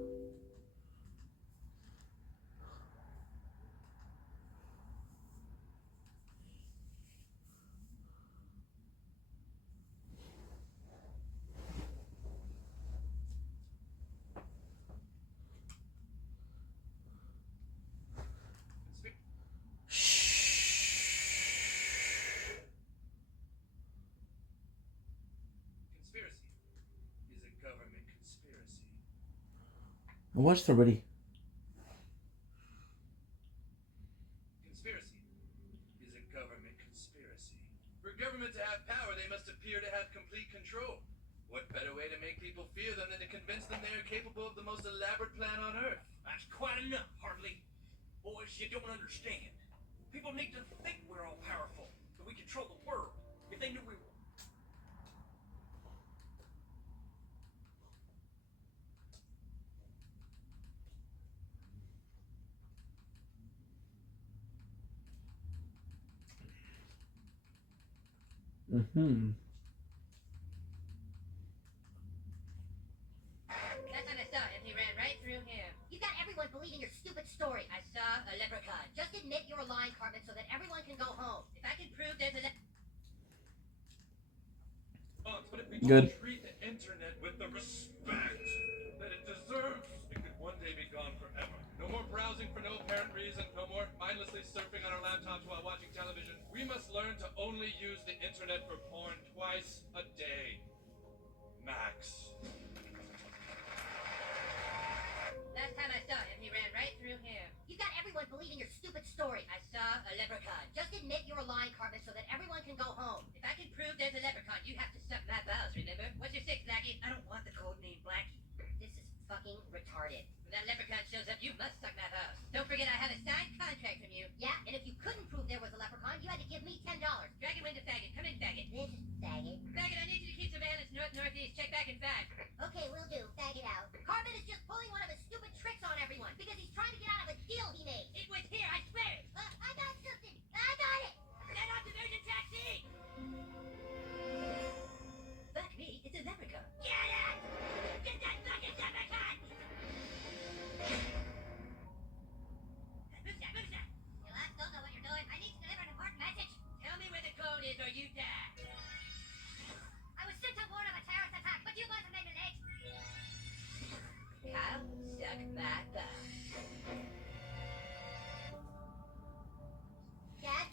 is a government conspiracy. I watched already. Conspiracy is a government conspiracy. For government to have power, they must appear to have complete control. What better way to make people fear them than to convince them they are capable of the most elaborate plan on Earth? That's quite enough, Hartley. Boys, you don't understand. People need to think we're all powerful, that we control the world. If they knew we were... Mm-hmm. Last time I saw him, he ran right through here. You got everyone believing your stupid story. I saw a leprechaun. Just admit you're lying, Cartman, so that everyone can go home. If I can prove there's a But if we Good. don't treat the internet with the respect that it deserves, it could one day be gone forever. No more browsing for no apparent reason, no more mindlessly surfing on our laptops while watching television. We must learn to only use the internet for porn twice a day. Max. Last time I saw him, he ran right through here. You got everyone believing your stupid story. I saw a leprechaun. Just admit you're lying, Cartman, so that everyone can go home. If I can prove there's a leprechaun, you have to suck my balls, remember? What's your six, Blackie? I don't want the code name Blackie. This is fucking retarded. When that leprechaun shows up, you must suck my balls. Don't forget I have a signed contract from you. Yeah, and if you couldn't prove there was a leprechaun, you had to give me $10. Dragon Window Faggot, come in, Faggot. This is Faggot. Faggot, I need you to keep surveillance north-northeast. Check back in 5. Okay, will do. Faggot out. Cartman is just pulling one of his stupid tricks on everyone because he's trying to get out of a deal he made. It was here, I swear. I got something. I got it. Get off the virgin taxi. Fuck me, it's a leprechaun. Get it! Get that fucking leprechaun! Move that, move that! You lads don't know what you're doing. I need to deliver an important message. Tell me where the code is or you die. I was sent to warn of a terrorist attack, but you guys have made me late. Kyle, suck my butt. Dad,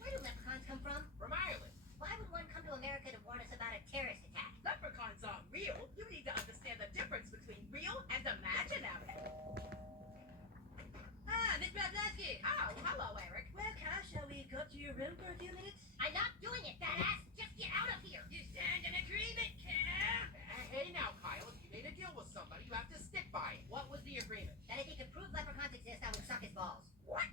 where do leprechauns come from? From Ireland. Why would one come to America to warn us about a terrorist attack? Leprechauns aren't real. You need to understand the difference between real and imaginary. Ah, Miss Brodowski! Oh, hello, Eric. Well, Kyle, shall we go to your room for a few minutes? I'm not doing it, badass! Just get out of here! You signed an agreement, Kyle! Hey, now, Kyle, if you made a deal with somebody, you have to stick by it. What was the agreement? That if he could prove leprechauns exist, I would suck his balls. What?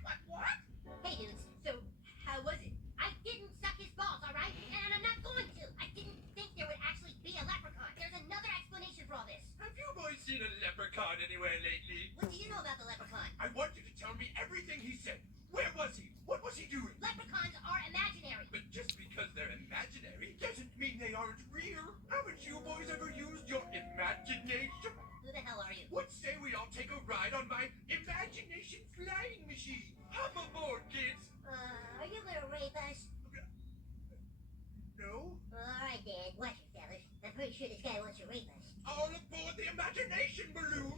Hey, dudes, so how was it? I didn't suck his balls, alright? And I'm not going to! I didn't think there would actually be a leprechaun. There's another explanation for all this. Have you boys seen a leprechaun anywhere lately? What do you know about the leprechaun? I want you to tell me everything he said. Where was he? What was he doing? Leprechauns are imaginary. But just because they're imaginary doesn't mean they aren't real. Haven't you boys ever used your imagination? Who the hell are you? What say we all take a ride on my imagination flying machine? Hop aboard, kids. Are you gonna rape us? No? Alright, Dad, watch it, fellas. I'm pretty sure this guy wants to rape us. All aboard the imagination balloon.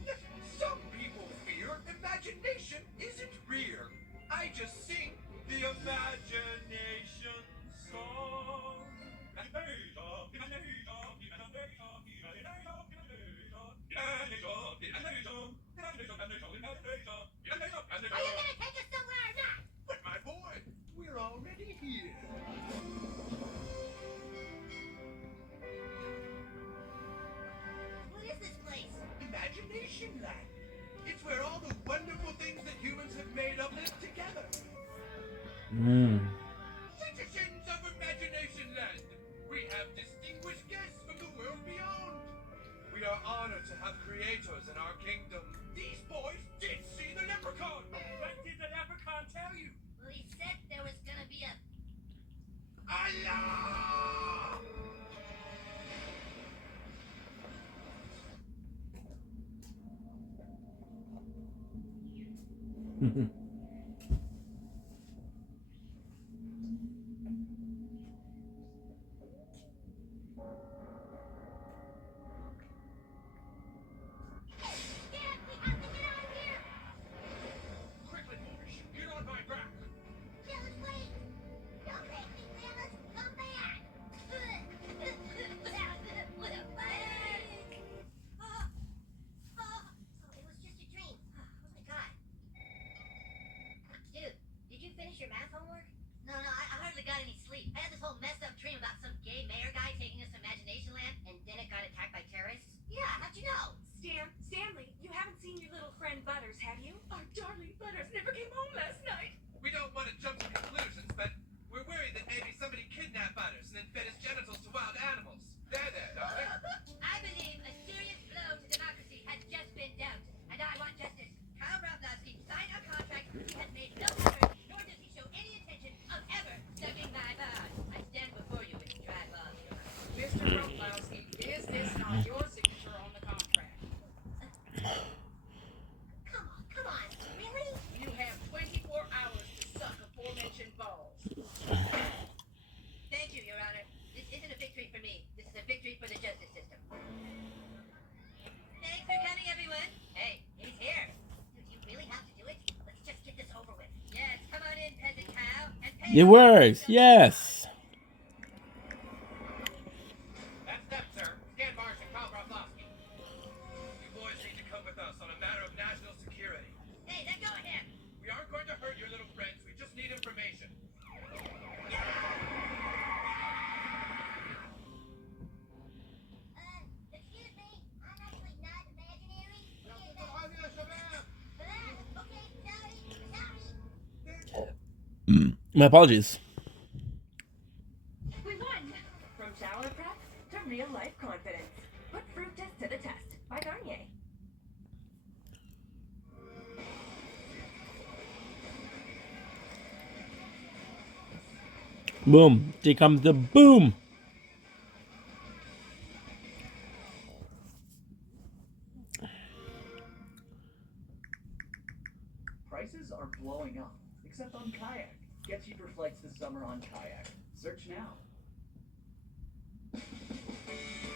Some people fear imagination isn't real. I just sing the imagination song. Are you gonna take us somewhere or not? But my boy, we're already here. What is this place? Imagination Land. It's where all the wonderful things that humans have made up live together. Citizens of Imagination Land, we have distinguished guests from the world beyond. We are honored to have creators in our kingdom. These boys did see the leprechaun. What did the leprechaun tell you? Well, he said there was gonna be a... Allah! Quickly, boys, get on my back. Phyllis, wait! Don't make me, Phyllis! Come back! What a fight! Oh, it was just a dream. Oh my god. Dude, did you finish your math homework? No, I hardly got any sleep. I had this whole messed up dream about some gay mayor guy taking us to Imagination Land, and then it got attacked by terrorists. Yeah, how'd you know? Stanley, you haven't seen your little friend Butters, have you? Our darling Butters never came home last night. We don't want to jump to conclusions, but we're worried that maybe somebody kidnapped Butters and then fed his genitals to wild animals. There, darling. I believe a serious blow to democracy has just been dealt, and I want justice. Kyle Broflovsky signed a contract. He has made no return, nor does he show any intention of ever sucking my balls. I stand before you with dry balls, Your Honor. Mr. Broflovsky, is this not your signature on the contract? Come on, really? You have 24 hours to suck aforementioned balls. Thank you, Your Honor. This isn't a victory for me. This is a victory for the justice system. Thanks for coming, everyone. Hey, he's here. Dude, you really have to do it? Let's just get this over with. Yes, come on in, peasant Kyle. And pay It works. Yes. That's them, sir. Stan Marsh and Kyle Broflovsky. You boys need to come with us on a matter of national security. Hey, then go ahead. We aren't going to hurt your little friends. We just need information. Excuse me. I'm actually not imaginary. Okay, sorry. My apologies. We won! From shower prep to real life confidence. Put fruit test to the test by Garnier. Boom. Here comes the boom. Prices are blowing up, except on Kayak. Get cheaper flights this summer on Kayak. Search now.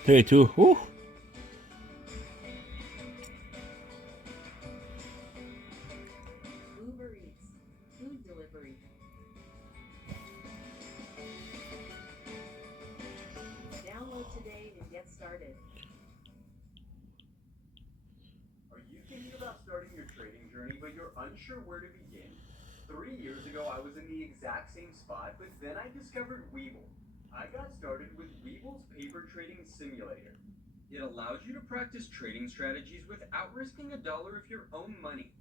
32. Whew. Uber Eats. Food delivery. Download today and get started. Are you thinking about starting your trading journey, but you're unsure where to begin? 3 years ago, I was in the exact same spot, but then I discovered Weeble. I got started with Weeble's paper trading simulator. It allows you to practice trading strategies without risking $1 of your own money.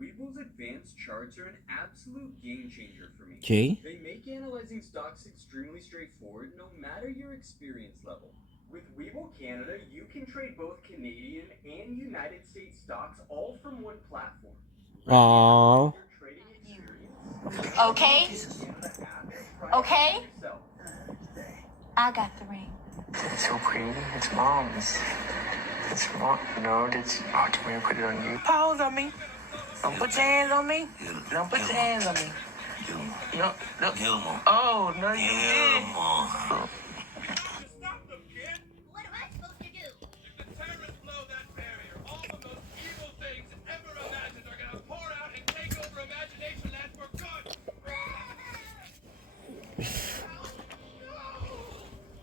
Weeble's advanced charts are an absolute game changer for me. Okay. They make analyzing stocks extremely straightforward, no matter your experience level. With Webull Canada, you can trade both Canadian and United States stocks all from one platform. Aww. Your trading experience. Okay. Canada app, try it Okay. out yourself. I got the ring. It's so pretty. It's mom's. It's mom. No, it's. Oh, do you want me to put it on you? Pause on me. Don't put your hands on me. Don't put your hands on me. No, no. Oh, no, you did. Stop them, kid! What am I supposed to do? If the terrorists blow that barrier, all the most evil things ever imagined are gonna pour out and take over Imagination Land for good!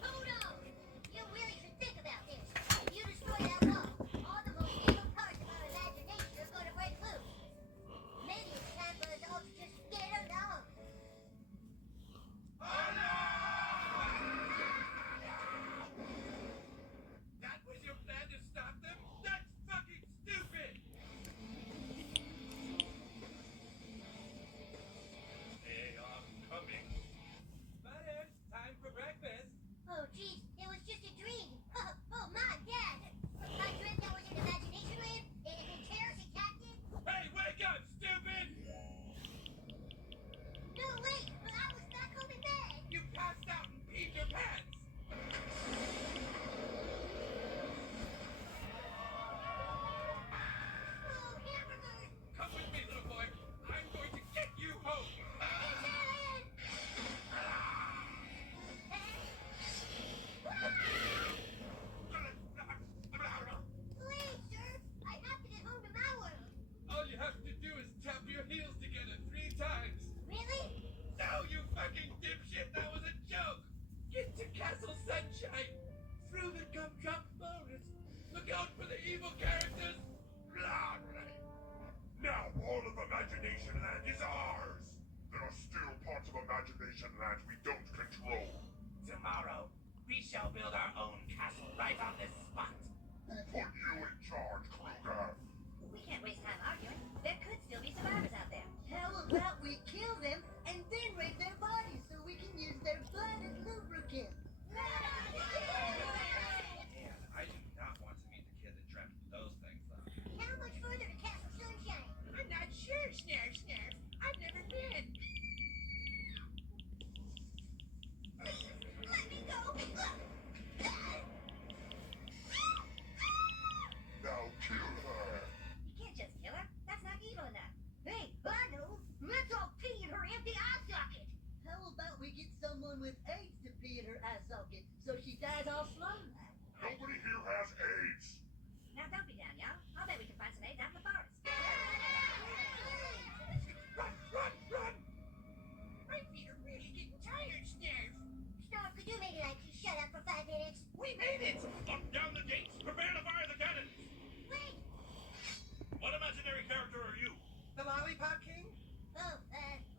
Hold on! You really should think about this. If you destroy that wall, all the most evil parts of our imagination are going to break loose. Maybe it's time for us all to just get along. We shall build our own castle right on this spot. Who put you in charge, Kruger? We can't waste time arguing. There could still be survivors out there. How about we kill them and then raise their bodies so we can use their blood as lubricant? Man, I do not want to meet the kid that dreamt those things, though. How much further to Castle Sunshine? I'm not sure, Snarf Snarf. I've never been. Let me go! Now kill her. You can't just kill her. That's not evil enough. Hey, I know. Let's all pee in her empty eye socket. How about we get someone with AIDS to pee in her eye socket so she dies all slow? Nobody here has AIDS. Now don't be down, y'all. I'll bet we can find some AIDS out in the forest. Run, run, run! My feet are really getting tired, Snarf. Snarf, could you maybe shut up for 5 minutes? We made it! Up, down the gates! Prepare to fire the cannon! Wait! What imaginary character are you? The Lollipop King? Oh,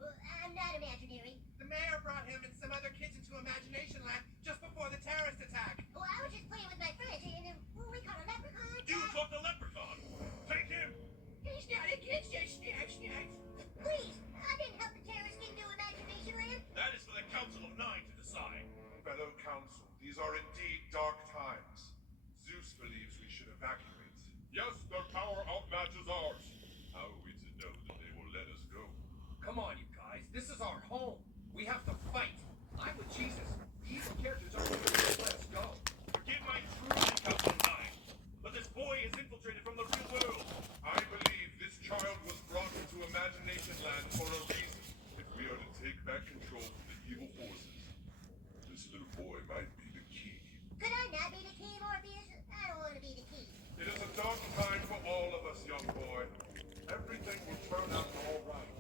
well, I'm not imaginary. The mayor brought him and some other kids into Imagination Land just before the terrorist attack. Well, I was just playing with my friends and we caught a leprechaun. You caught the leprechaun. Take him. He's not against us, Snarf Snarf. Please, I didn't help the terrorists get into Imagination Land. That is for the Council of Nine to decide. Fellow council, these are indeed dark times. Zeus believes we should evacuate. Yes, their power outmatches ours. How are we to know that they will let us go? Come on, you guys. This is our home. We have to fight. I'm with Jesus. The evil characters aren't going to let us go. Forgive my intrusion, Council of Nine, but this boy is infiltrated from the real world. I believe this child was brought into Imagination Land for a reason. If we are to take back control from the evil forces, this little boy might be the key. Could I not be the key, Morpheus? I don't want to be the key. It is a dark time for all of us, young boy. Everything will turn out all right.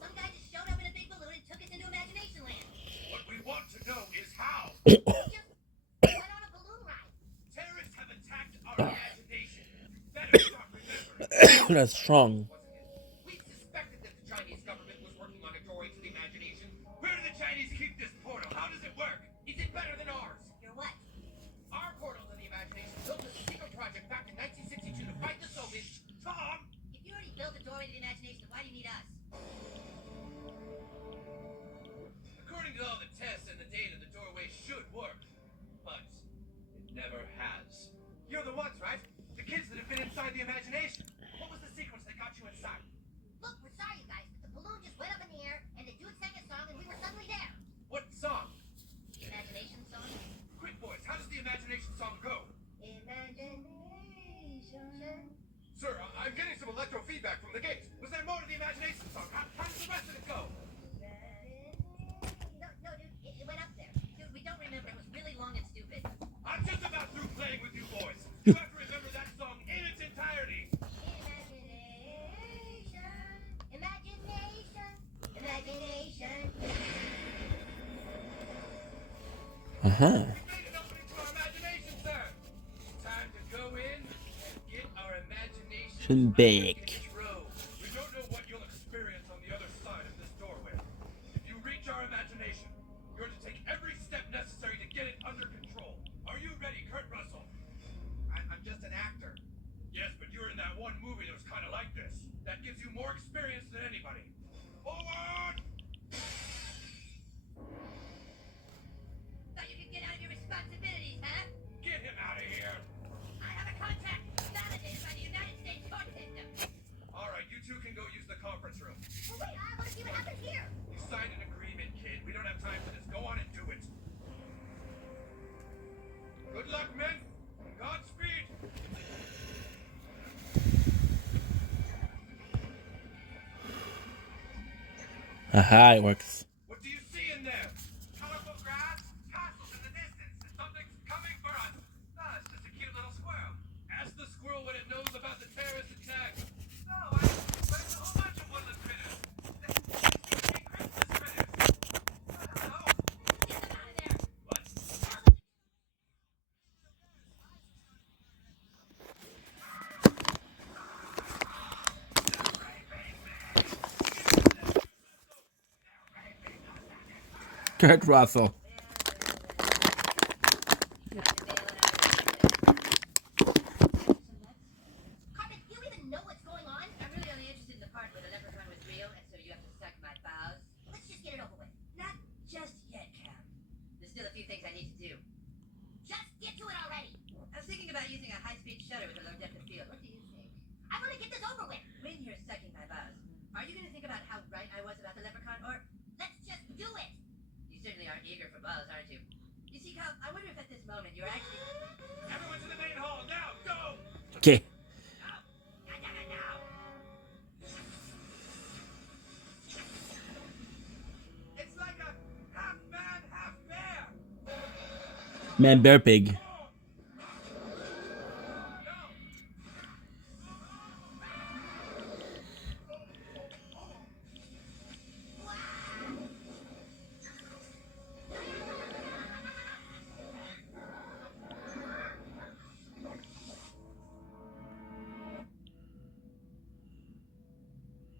Some guy just showed up in a big balloon and took us into Imagination Land. What we want to know is how. We just went on a balloon ride. Terrorists have attacked our imagination. Better start remembering. That's strong. We suspected that the Chinese government was working on a doorway to the imagination. Where do the Chinese keep this portal? How does it work? Is it better than ours? You're what? Our portal to the imagination built a secret project back in 1962 to fight the Soviets. Tom! If you already built a doorway to the imagination, why do you need us? According to all the tests and the data, the doorway should work. But it never has. You're the ones, right? The kids that have been inside the imagination. What was the sequence that got you inside? Look, we're sorry, you guys, but the balloon just went up in the air, and the dude sang a song, and we were suddenly there. What song? The imagination song? Quick, boys, how does the imagination song go? Imagination. Sir, I'm getting some electro feedback from the gates. Was there more to the imagination song? How does the rest of it go? No, dude, it went up there. Dude, we don't remember. It was really long and stupid. I'm just about through playing with you boys. You have to remember that song in its entirety. Imagination. Uh-huh. We made an opening to our imagination, sir. Time to go in and get our imagination Back. under control. We don't know what you'll experience on the other side of this doorway. If you reach our imagination, you're to take every step necessary to get it under control. Are you ready, Kurt Russell? I'm just an actor. Yes, but you were in that one movie that was kind of like this. That gives you more experience than anybody. Forward! Thought you could get out of your responsibilities, huh? Get him out of here! I have a contract validated by the United States court system. All right, you two can go use the conference room. Well, wait, I want to see what happens here. You signed an agreement, kid. We don't have time for this. Go on and do it. Good luck, men. Godspeed. Aha, it works. What do you see in there? Colorful grass, castles in the distance. Something's coming for us. Ah, it's just a cute little squirrel. Ask the squirrel what it knows about the terrorist attack. No, but it's a whole bunch of woodland critters. They seem to be Christmas critters. Hello? Get them out of there. What? Kurt Russell. right I was about the leprechaun, or let's just do it. You certainly are eager for buzz, aren't you? You see, Cal, I wonder if at this moment you're actually... Everyone to the main hall, now, go! Okay. It's like a half man, half bear! Man, bear pig.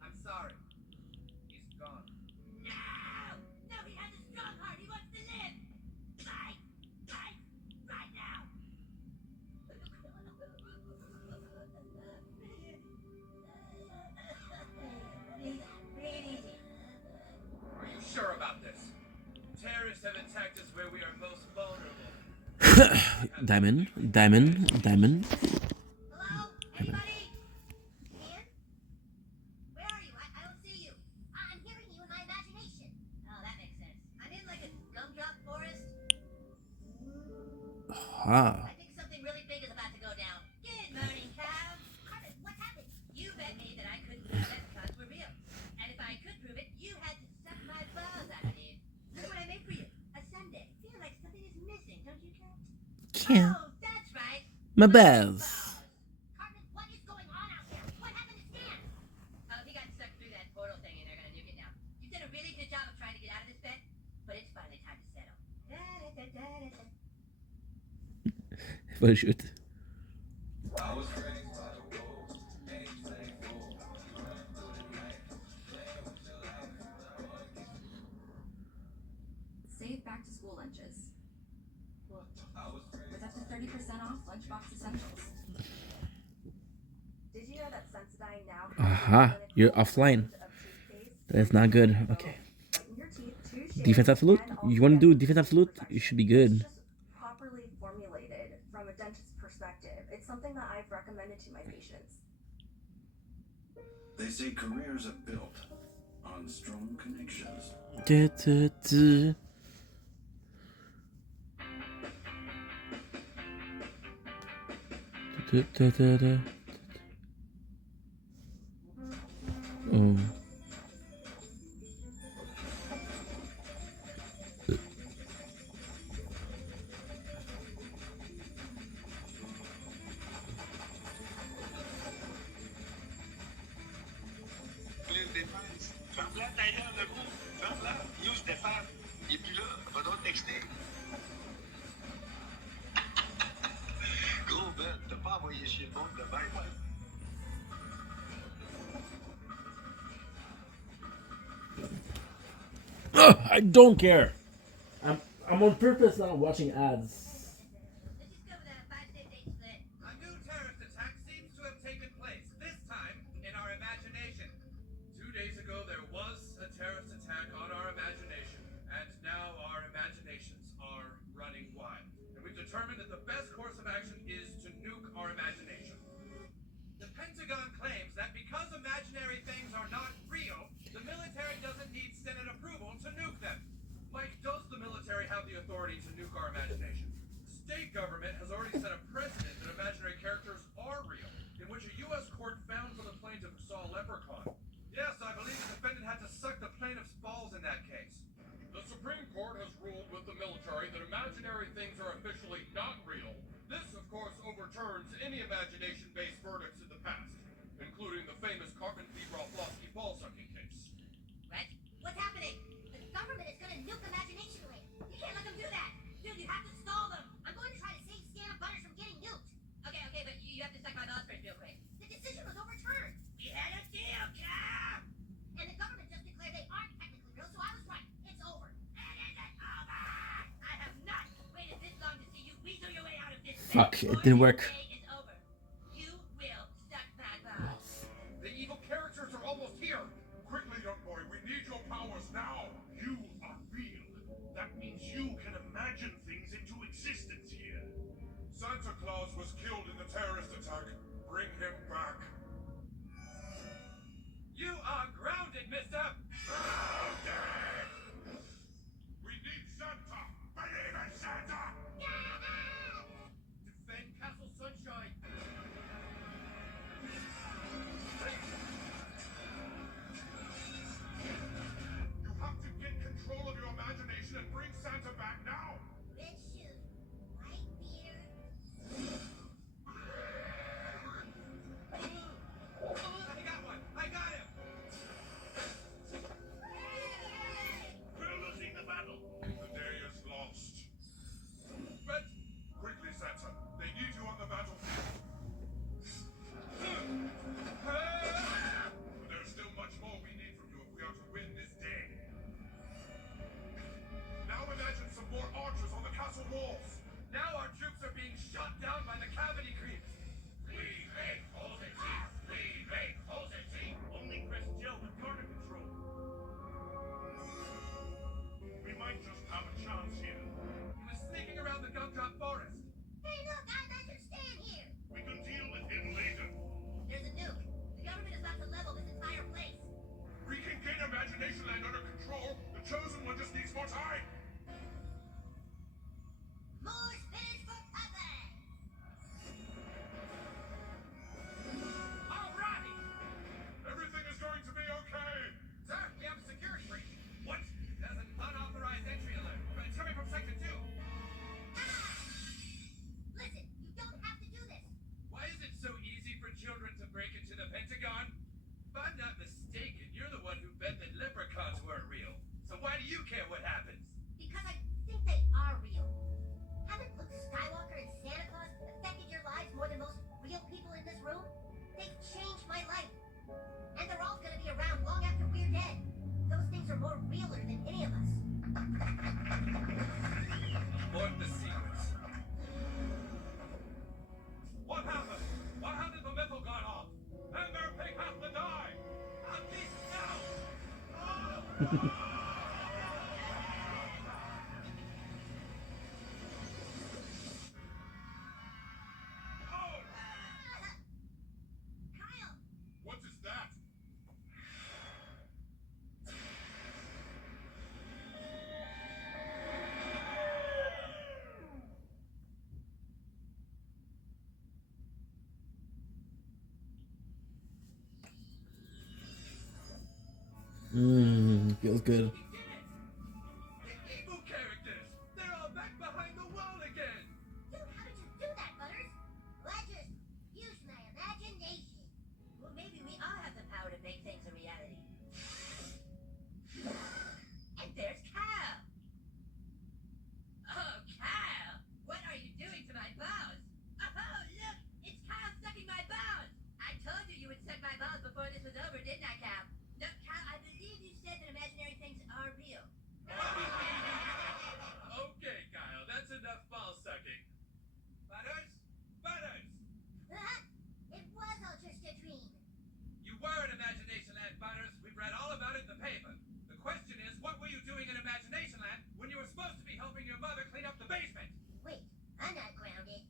I'm sorry. He's gone. No! No, he has a strong heart. He wants to live. Fight! Fight! Right now! Breathe easy. Are you sure about this? Terrorists have attacked us where we are most vulnerable. Diamond, diamond, diamond. Hello? Anybody? Ian? Where are you? I don't see you. I'm hearing you in my imagination. Oh, that makes sense. I'm in like a gumdrop forest. Ah. I think something really big is about to go down. Good morning, Cam. Carmen, what happened? You bet me that I couldn't prove leprechauns were real. And if I could prove it, you had to suck my balls, I believe. Look what I made for you. A sundae. Feel like something is missing, don't you, Cam? Cam. Oh, that's right. My balls. Carmen, what is going on out there? What happened to Stan? Oh, he got sucked through that portal thing and they're gonna nuke it now. You've done a really good job of trying to get out of this bed, but it's finally time to settle. What a shoot. Save back to school lunches. With up to 30% off lunchbox essentials. Did you know that Sensodyne now Aha, you're offline. That's not good. Okay. Defense absolute? You want to do defense absolute? You should be good. Properly formulated from a dentist's perspective. It's something that I've recommended to my patients. They say careers are built on strong connections. Da, da, da. Da, da, da, da. Oh. Ferme-la, ta gueule, le gros. Ferme-la. Yo, Stéphane. Il est plus là. Va donc texter. Gros Ben, t'as pas envoyé chier le monde de même. Ugh, I don't care. I'm on purpose not watching ads. Let's just go with a 5-6-8 split. A new terrorist attack seems to have taken place, this time in our imagination. 2 days ago, there was a terrorist attack on our imagination, and now our imaginations are running wild. And we've determined that the best course of action is to nuke our imagination. The Pentagon claims that because imaginary things are not real, the military doesn't need Senate approval to nuke them. Mike, does the military have the authority to nuke our imagination? State government has already set a precedent that imaginary characters are real, in which a U.S. court found for the plaintiff who saw a leprechaun. Yes, I believe the defendant had to suck the plaintiff's balls in that case. The Supreme Court has ruled with the military that imaginary things are officially not real. This, of course, overturns any imagination-based verdicts in the past, including the famous Cartman v. Broflovsky ball-sucking case. What? What's happening? The government is gonna nuke imagination away. You can't let them do that. Dude, you have to stall them. I'm going to try to save Stan Butters from getting nuked. Okay, but you have to suck my balls first real quick. The decision was overturned. We had a deal, Cap! And the government just declared they aren't technically real, so I was right. It's over. It isn't over! I have not waited this long to see you weasel your way out of this. Fuck, it didn't work. Day is over. You will suck my balls. The evil characters are almost here. Quickly, young boy, we need your powers now. You are real. That means you can imagine things into existence here. Santa Claus was killed in the terrorist attack. Bring him back. You are grounded, mister! What is that? Feels good. The evil characters! They're all back behind the wall again! Dude, how did you do that, Butters? Well, I just used my imagination. Well, maybe we all have the power to make things a reality. And there's Kyle. Oh, Kyle! What are you doing to my balls? Oh, look! It's Kyle sucking my balls! I told you you would suck my balls before this was over, didn't I, Kyle? Look, Kyle, I believe you said that imaginary things are real. Okay, Kyle, that's enough ball sucking. Butters? Butters! It was all just a dream. You were in Imagination Land, Butters. We've read all about it in the paper. The question is, what were you doing in Imagination Land when you were supposed to be helping your mother clean up the basement? Wait, I'm not grounded.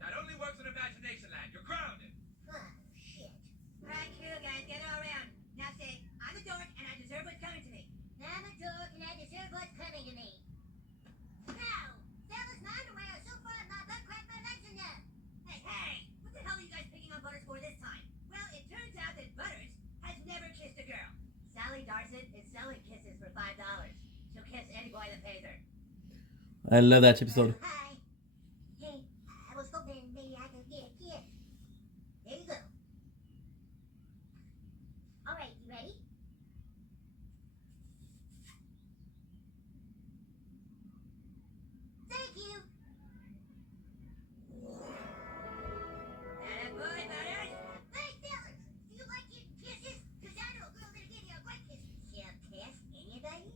That only works in Imagination Land. You're grounded. Oh, shit. All right, cool, guys, get all around. Now say, I'm a dork and I deserve what's coming to me. I'm a dork and I deserve what's coming to me. Now, fellas, my underwear are so full of my butt crack my legs enough. Hey, hey! What the hell are you guys picking on Butters for this time? Well, it turns out that Butters has never kissed a girl. Sally Darcet is selling kisses for $5. She'll kiss any boy that pays her. I love that episode. Hi. Hey, I was hoping maybe I could get a kiss. There you go. All right, you ready? Thank you. Atta boy, Butters! Hey, fellas, do you like getting kisses? 'Cause I know a girl that'll give you a great kiss. She'll kiss anybody?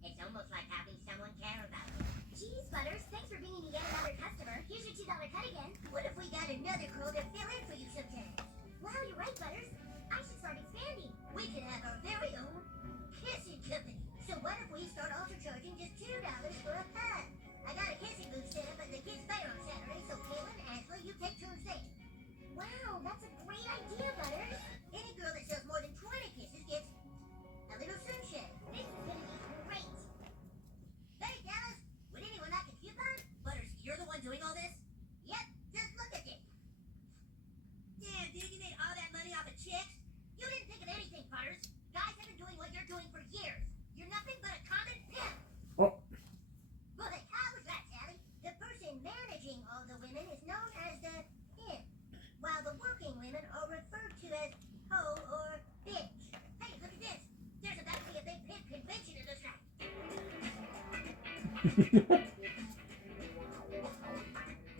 It's almost like having someone care about you. Geez, Butters, thanks for bringing me yet another customer. Here's your $2 cut again. What if we got another girl to fill in for you sometimes? Wow, you're right, Butters. I should start expanding. We could have our very own kissing company. So what if we start also charging just $2 for a hug? I got a kissing booth set up at the kids' fair on Saturday, so Kaylin, Ashley, you take turns there. Wow, that's a great idea, Butters. Any girl that sells more than 20 kisses gets a little sunshine. This is gonna be great. Hey, Dallas, would anyone like a coupon? Butters, you're the one doing all this? Yep, just look at it. Damn, dude, you made all that money off of chicks? You didn't think of anything, Butters. Guys have been doing what you're doing for years. You're nothing but a common pimp. Oh. Boy, how was that, Sally? The person managing all the women is known as the pimp, while the working women are referred to as hoe or bitch. Hey, look at this. There's about to be a big pimp convention, it looks like.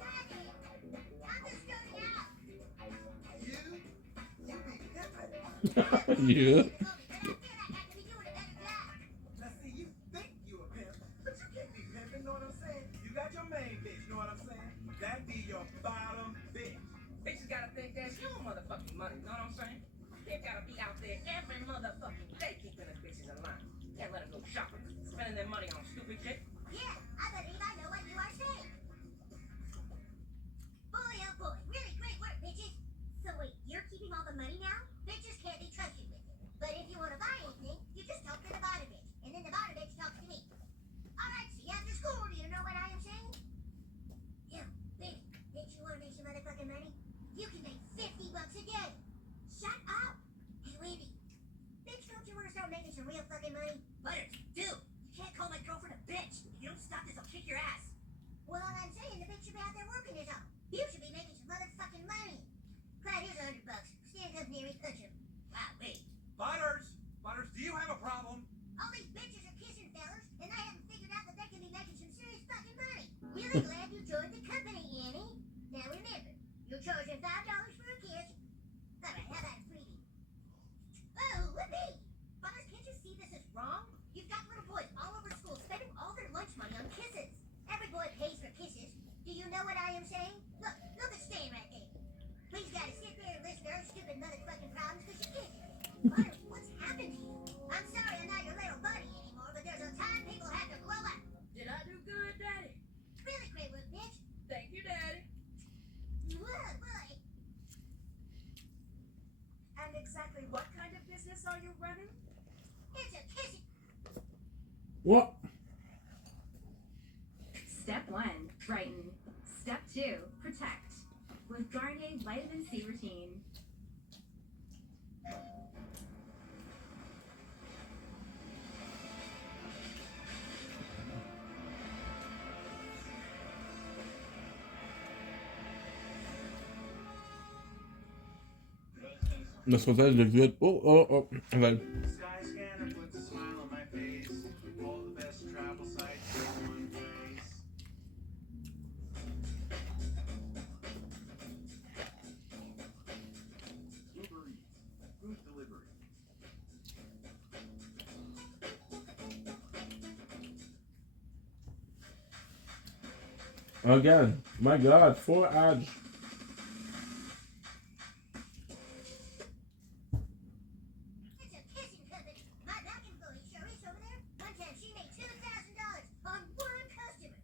Daddy, I'm just starting out. Yeah. Now see, you think you a pimp, but you can't be pimping, know what I'm saying? You got your main bitch, know what I'm saying? That be your bottom bitch. Bitches gotta think that's your motherfucking money, know what I'm saying? They gotta be out there every motherfucking day keeping the bitches in line. Can't let them go shopping, spending their money on stupid shit. Yeah, I believe I know what you are saying. Boy, oh boy, really great work, bitches. So wait, you're keeping all the money now? Bitches can't be trusted with it. But if you want to buy anything, you just talk to the bottom bitch, and then the bottom bitch talks to me. All right, see you after school. Do you know what I am saying? Yeah, baby, bitch, you want to make some motherfucking money? You can make $50 a day. Shut up. Hey, Wendy, bitch, don't you want to start making some real fucking money? Butters, dude, you can't call my girlfriend a bitch. If you don't stop this, I'll kick your ass. Well, I'm saying the bitch should be out there working is all. You should be making some motherfucking money. Clyde, here's $100. Stand up near me, touch him. Wow, wait. Butters, do you have a problem? All these bitches are kissing fellas, and I haven't figured out that they can be making some serious fucking money. Really glad you joined the company, Annie. Now remember, you're charging $5 for a kiss. All right, how about a freebie? Oh, whoopee! Butters, can't you see this is wrong? You've got little boys all over school spending all their lunch money on kisses. Every boy pays for kisses. Do you know what I am saying? Look at Stan right there. Please gotta sit there and listen to our stupid motherfucking problem. What's happened to you? I'm sorry I'm not your little buddy anymore, but there's a time people have to grow up. Did I do good, Daddy? Really great work, bitch. Thank you, Daddy. Whoa, boy. And exactly what kind of business are you running? It's a kissing. What? Step 1, brighten. Step 2, protect. With Garnier Vitamin C Routine. Notre hôtel de good. Oh. Val. Skyscanner puts a smile on my face. All the best travel sites in one place. Uber Eats. Food delivery. Again. My God. 4 ads. It's a kissing company. My back employee, Sharice over there, one time she made $2,000 on one customer.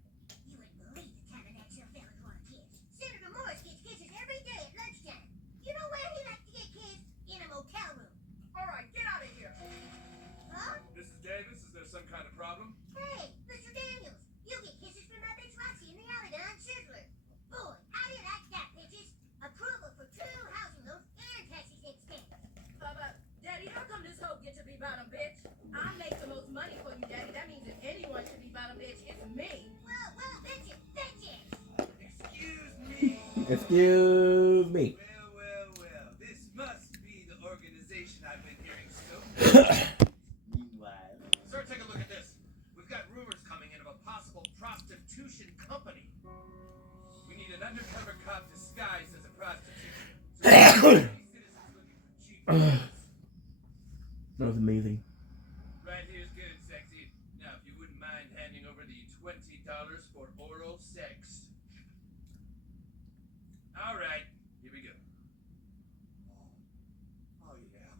You wouldn't believe the time that show fella wanted kids. Senator Morris gets kisses every day at lunchtime. You know where he likes to get kids? In a motel room. All right, get out of here. Huh? This is Davis. Is there some kind of problem? Hey, Mr. Daniels, you get kisses from my bitch Roxy in the alley down Sizzler. Boy, how do you like that, bitches? Approval for 2 housing loans and taxes expense. Daddy, how come this hoe get to be bottom bitch? I make the most money for you, Daddy. That means if anyone should be bottom bitch, it's me. Well, bitches. Excuse me. Excuse me. Well. This must be the organization I've been hearing so. Meanwhile. Sir, take a look at this. We've got rumors coming in of a possible prostitution company. We need an undercover cop disguised as a prostitute. So citizens looking for cheap deals. That was amazing. Right here's good, sexy. Now, if you wouldn't mind handing over the $20 for oral sex. All right, here we go. Oh yeah.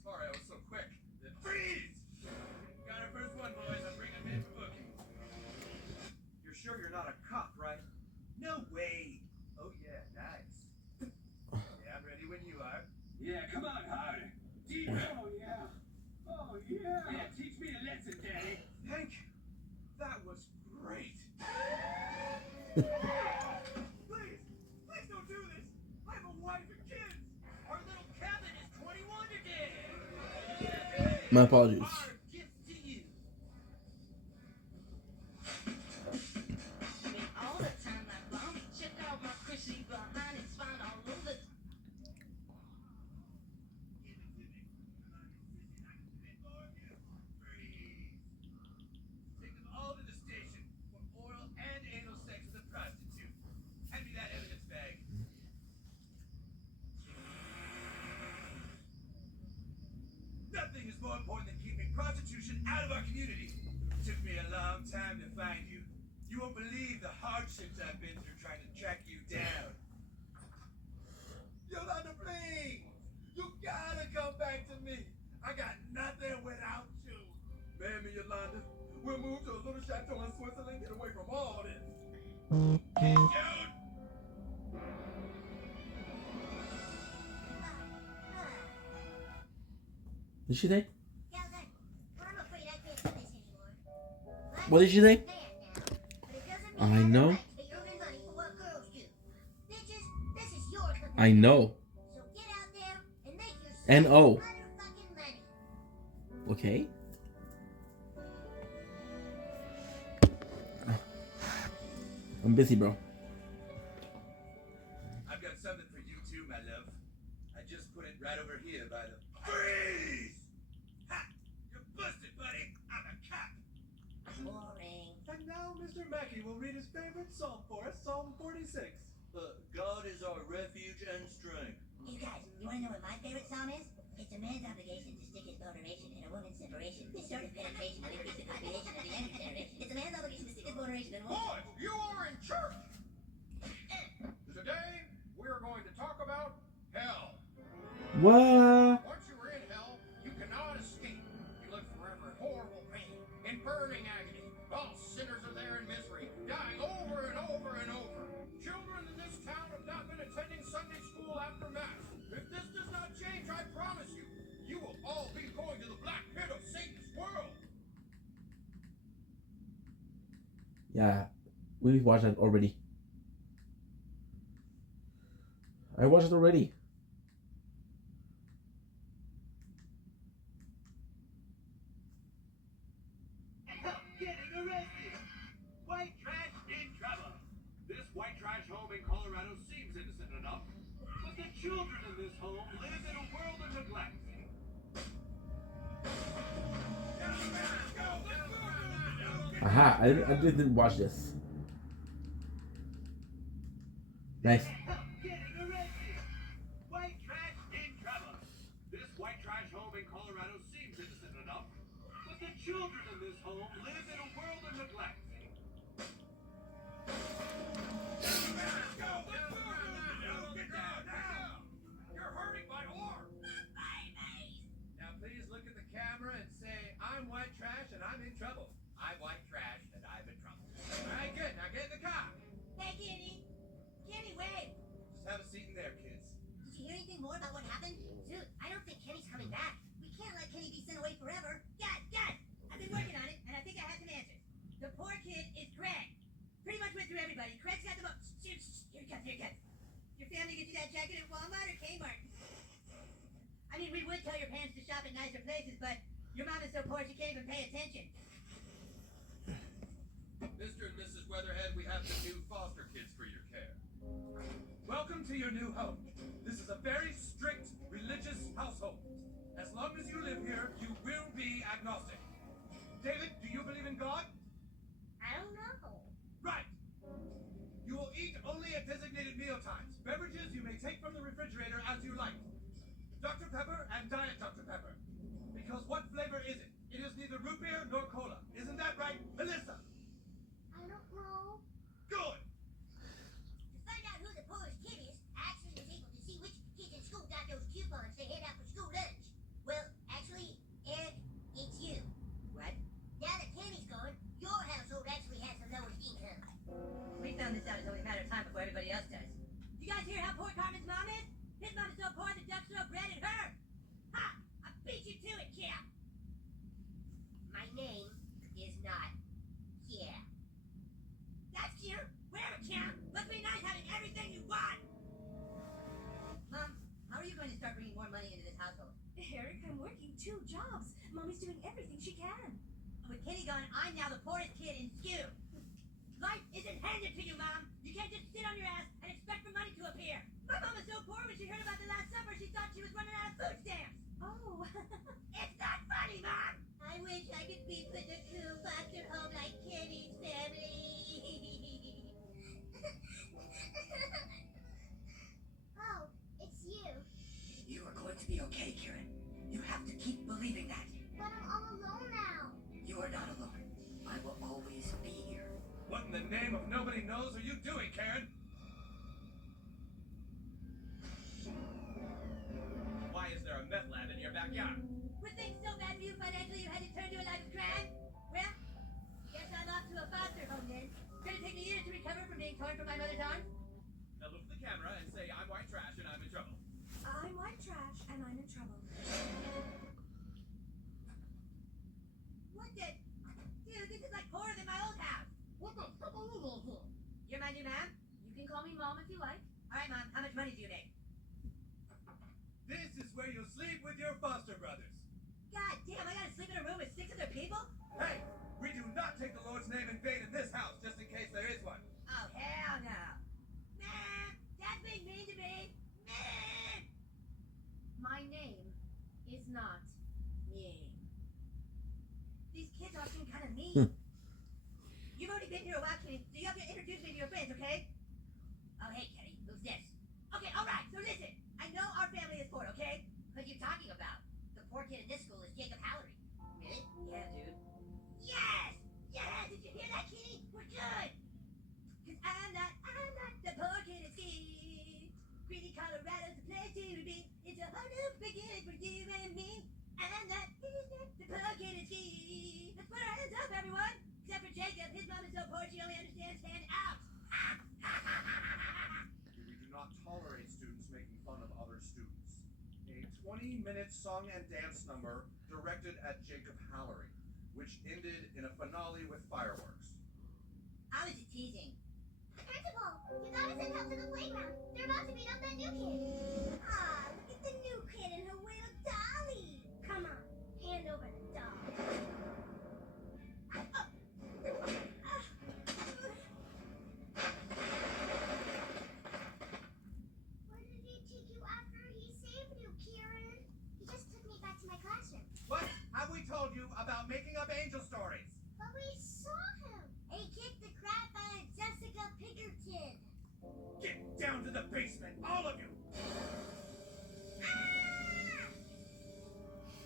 Sorry, I was so quick. Freeze! Got our first one, boys. I'm bringing him in for booking. You're sure you're not a cop, right? No way. Oh yeah, nice. Yeah, I'm ready when you are. Yeah, come on, hard. Deep. Oh, yeah. Oh, yeah. Yeah, teach me a lesson, Daddy. Hank, that was great. Please don't do this. I have a wife and kids. Our little cabin is 21 today. My apologies. Our gift to you. All the time I bomb, check out my cushy behind and find all over. Take them all to the station for oral and anal sex with a prostitute. Hand me that evidence bag. Nothing is more important than keeping prostitution out of our community. Took me a long time to find you. You won't believe the hardships I've been through trying to track you down. Yolanda, please! You gotta come back to me. I got nothing without you. Marry me, Yolanda. We'll move to a little chateau in Switzerland, get away from all this. Dude! Did she say? I'm afraid I can't do this anymore. What did she say? Man now, but it doesn't mean I I have know. the right to be earning money for what girls do. Bitches, this is your company. I know. So get out there and make yourself N.O. motherfucking money. Okay. I'm busy, bro. I've got something for you too, my love. I just put it right over here by the... Freeze! Ha! You're busted, buddy! I'm a cop! Boring. And now Mr. Mackey will read his favorite psalm for us, Psalm 46. God is our refuge and strength. You guys, you wanna know what my favorite psalm is? It's a man's obligation to stick his boneration in a woman's separation. This sort of penetration will increase the population of the younger generation. It's a man's obligation to stick his boneration in a woman's... Boys, you are in church! Today, we are going to talk What? Once you were in hell, you cannot escape. You live forever in horrible pain, in burning agony. All sinners are there in misery, dying over and over and over. Children in this town have not been attending Sunday school after Mass. If this does not change, I promise you, you will all be going to the black pit of Satan's world. Yeah, we watched that already. I watched it already. Getting arrested. White trash in trouble. This white trash home in Colorado seems innocent enough, but the children in this home live in a world of neglect. Aha, I didn't watch this. Nice. Getting arrested. White trash in trouble. This white trash home in Colorado seems innocent enough, but the children in this home live in a world of neglect. You're hurting my arm. Now please look at the camera and say, I'm white trash and I'm in trouble. I'm white trash and I'm in trouble. All right, good. Now get in the car. Hey, Kenny. Kenny, wait. Just have a seat in there, kids. Did you hear anything more about what happened? Dude, I don't think Kenny's coming back. We can't let Kenny be sent away forever. Guys, I've been working on it, and I think I have some answers. The poor kid is Greg. Pretty much went through everybody. Craig's got the most. Here it comes. Your family get you that jacket at Walmart or Kmart? I mean, we would tell your parents to shop at nicer places, but your mom is so poor she can't even pay attention. Mr. and Mrs. Weatherhead, we have the new foster kids for your care. Welcome to your new home. This is a very strict religious household. As long as you live here, you will be agnostic. David, do you believe in God? I don't know. Right. You will eat only at designated meal times. Beverages you may take from the refrigerator as you like. Dr. Pepper and Diet Dr. Pepper. Because what flavor is it? It is neither root beer nor cola. Isn't that right, Melissa? I don't know. Good. To find out who the poorest kid is, I actually was able to see which kids in school got those coupons to hand out for school lunch. Well, actually, Eric, it's you. What? Now that Kenny's gone, your household actually has the lowest income. We found this out it's only a matter of time before everybody else does. You guys hear how poor Carmen's mom is? His mom is so poor the ducks throw bread at her. Ha! I beat you to it, kid. My name is not here. That's cute. Whatever, Kim. Must be nice having everything you want. Mom, how are you going to start bringing more money into this household? Eric, I'm working 2 jobs. Mommy's doing everything she can. With Kenny gone, I'm now the poorest kid in SKU. Life isn't handed to you, Mom. You can't just sit on your ass and expect for money to appear. My mom was so poor when she heard about the Last Supper, she thought she was running out of food stamps. Oh. It's not funny, Mom. I wish I could be put in a cool foster home like Kenny's family. Oh, it's you. You are going to be okay, Karen. You have to keep believing that. But I'm all alone now. You are not alone. I will always be here. What in the name of nobody knows are you doing, Karen? Why is there a meth lab in your backyard? Were things so bad for you financially you had to turn to a life of crime? Well, guess I'm off to a foster home then. It's gonna take me years to recover from being torn from my mother's arms. Now look at the camera and say, I'm white trash and I'm in trouble. I'm white trash and I'm in trouble. What the? Dude, this is like poorer than my old house. What the fuck are you doing here? You're my new mom? You can call me Mom if you like. Alright, Mom, how much money do you make? This is where you'll sleep with your foster brothers. God damn, I gotta sleep in a room with 6 other people? Hey, we do not take the Lord's name in vain in this house, just in case there is one. Oh, hell no. Man, Dad's being mean to me. Man! My name is not Yeah. These kids all seem kind of mean. You've already been here a while, Kenny, so you have to introduce me to your friends, okay? Oh, hey, Kenny, who's this? Okay, alright, so listen. I know our family is poor, okay? What are you talking about? The poor kid in this school is Jacob Hallery. Really? Yeah, dude. Yes! Yeah! Did you hear that, Kenny? We're good! 15-minute song and dance number directed at Jacob Hallery, which ended in a finale with fireworks. I was just teasing. Principal, you gotta send help to the playground. They're about to beat up that new kid. Ah, look at the new kid and her little dolly. Come on, hand over the doll. Where did he take you after he saved you, Kieran? He just took me back to my classroom. What have we told you about making up angel stories? But we saw him. He kicked the crap out of Jessica Pinkerton. Get down to the basement, all of you!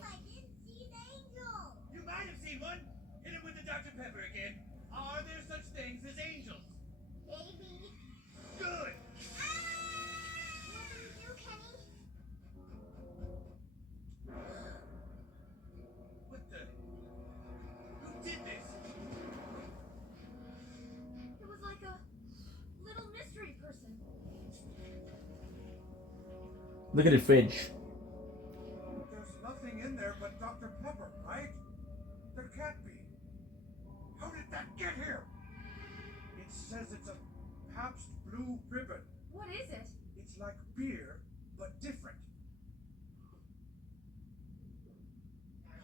I didn't see the angel. You might have seen one. Hit it with the Dr. Pepper again. Are there such things as angels? Maybe. Good! What did you do, Kenny? What the? Who did this? It was like a little mystery person. Look at the fridge. There's nothing in there but Dr. Pepper, right? There can't be. How did that get here? It says it's a Pabst Blue Ribbon. What is it? It's like beer, but different.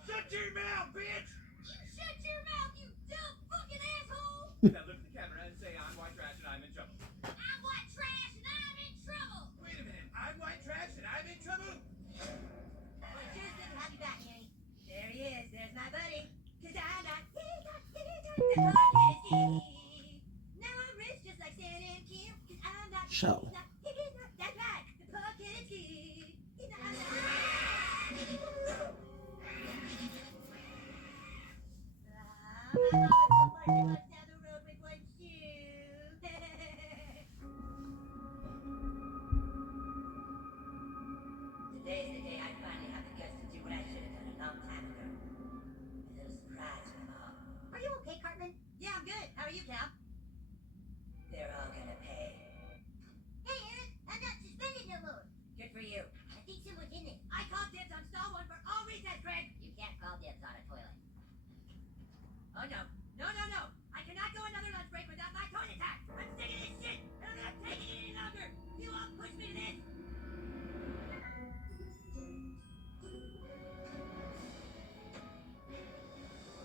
Shut your mouth, bitch! You shut your mouth, you dumb fucking asshole! Now look at the camera and say I'm white trash and I'm in trouble. I'm white trash and I'm in trouble! Wait a minute, I'm white trash and I'm in trouble? Well, it's just good to have you back, Kenny. There he is, there's my buddy. Cause I'm not the podcast. Now I'm rich just like Stan and Kim. Cause I'm not Shell. That's right, the podcast. I'm always down the road with one shoe. Today's the day I finally have the guts to do what I should have done a long time ago. A little surprise for them all. Are you okay, Cartman? Yeah, I'm good. How are you, Cal? They're all gonna pay. Hey, Eric, I'm not suspended no more. Good for you. I think someone's in it. I call dibs on stall one for all recess, Greg. You can't call dibs on a toilet. Oh no. No, no, no. I cannot go another lunch break without my toilet time. I'm sick of this shit, and I'm not taking it any longer. You all push me to this.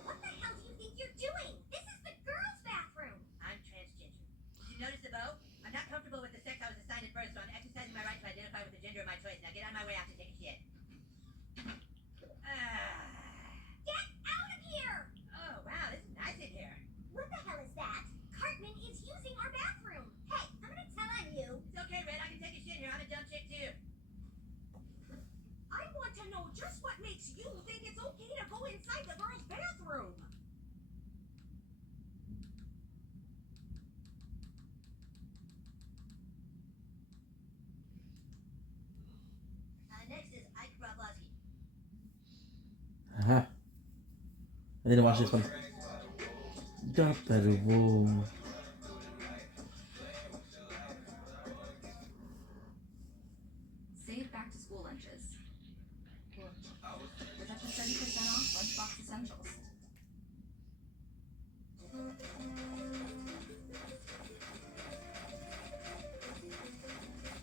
What the hell do you think you're doing? This is the girls' bathroom. I'm transgender. Did you notice the bow? I'm not comfortable with the sex I was assigned at birth, so I'm exercising my right to identify with the gender of my choice. Now get out of my way, I have to take a shit. Get out of here! Oh, wow, this is nice in here. What the hell is that? Cartman is using our bathroom. Hey, I'm gonna tell on you. It's okay, Red, I can take a shit here. I'm a dumb chick, too. I want to know just what makes you think it's okay to go inside the girls' bathroom. Next is Ike Broflovski. Uh-huh. I didn't watch this one. Doctor Who. Save back to school lunches. With up to 30% off Lunchbox Essentials.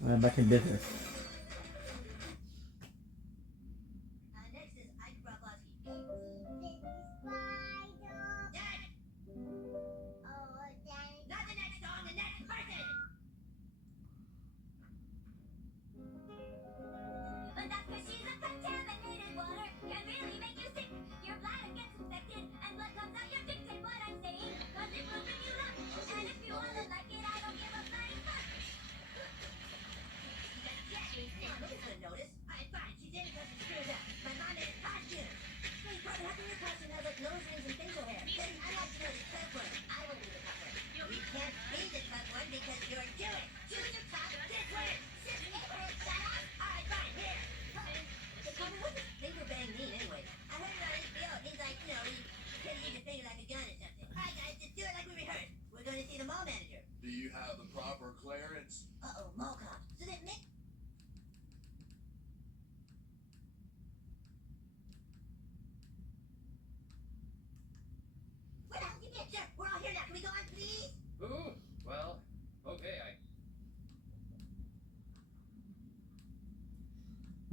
I'm back in business. Next is Ike Broflovski. Not the next song, the next person! But that fish is a contaminated water. Can really make you sick. Your bladder gets infected and blood comes out your dick. Take what I'm saying, 'cause it will bring you luck. And if you wanna like it, I don't give a flying fuck. Yes!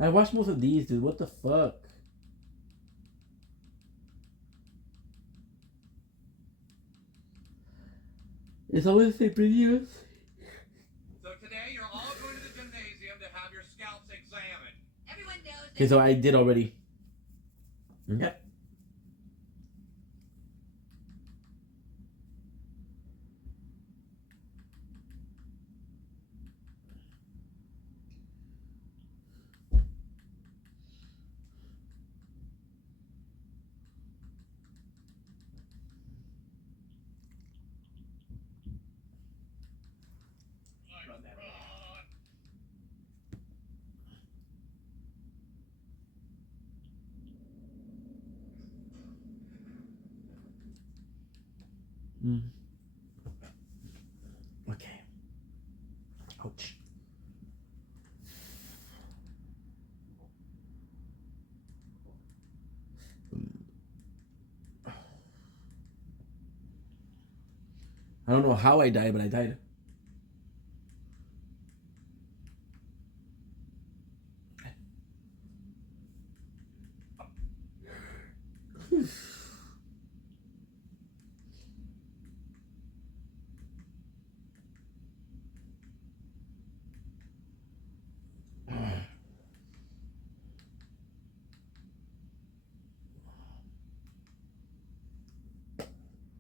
I watched most of these, dude. What the fuck? It's always the same videos. So today you're all going to the gymnasium to have your scalps examined. Everyone knows Okay, so I did already. Okay. Okay. Ouch. I don't know how I died, but I died.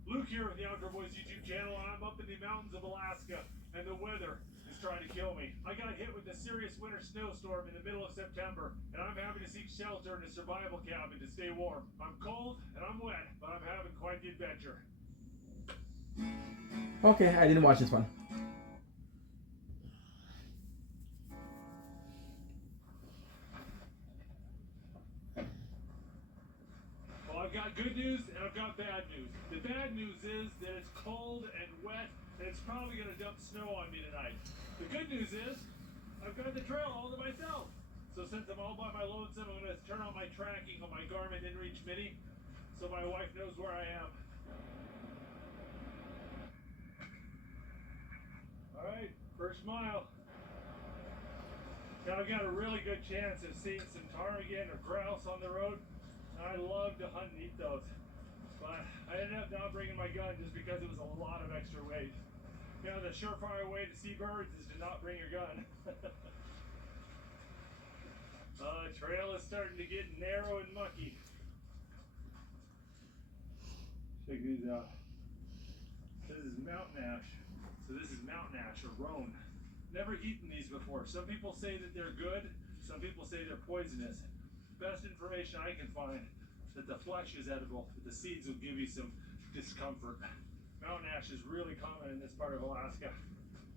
Luke here with the Outdoor Boys YouTube channel, and I'm up in the mountains of Alaska, and the weather is trying to kill me. I got hit with a serious winter snowstorm in the middle of September, and I'm having to seek shelter in a survival cabin to stay warm. I'm cold and I'm wet, but I'm having quite the adventure. Okay, I didn't watch this one. Well, I've got good news and I've got bad news. The bad news is that it's cold and wet, and it's probably going to dump snow on me tonight. The good news is I've got the trail all to myself. So since I'm all by my lonesome, I'm going to turn on my tracking on my Garmin InReach Mini so my wife knows where I am. All right, first mile. Now I've got a really good chance of seeing some ptarmigan or grouse on the road. I love to hunt and eat those, but I ended up not bringing my gun just because it was a lot of extra weight. You know, the surefire way to see birds is to not bring your gun. Trail is starting to get narrow and mucky. Check these out. This is mountain ash. So this is mountain ash or roan. Never eaten these before. Some people say that they're good. Some people say they're poisonous. Best information I can find that the flesh is edible, but the seeds will give you some discomfort. Mountain ash is really common in this part of Alaska,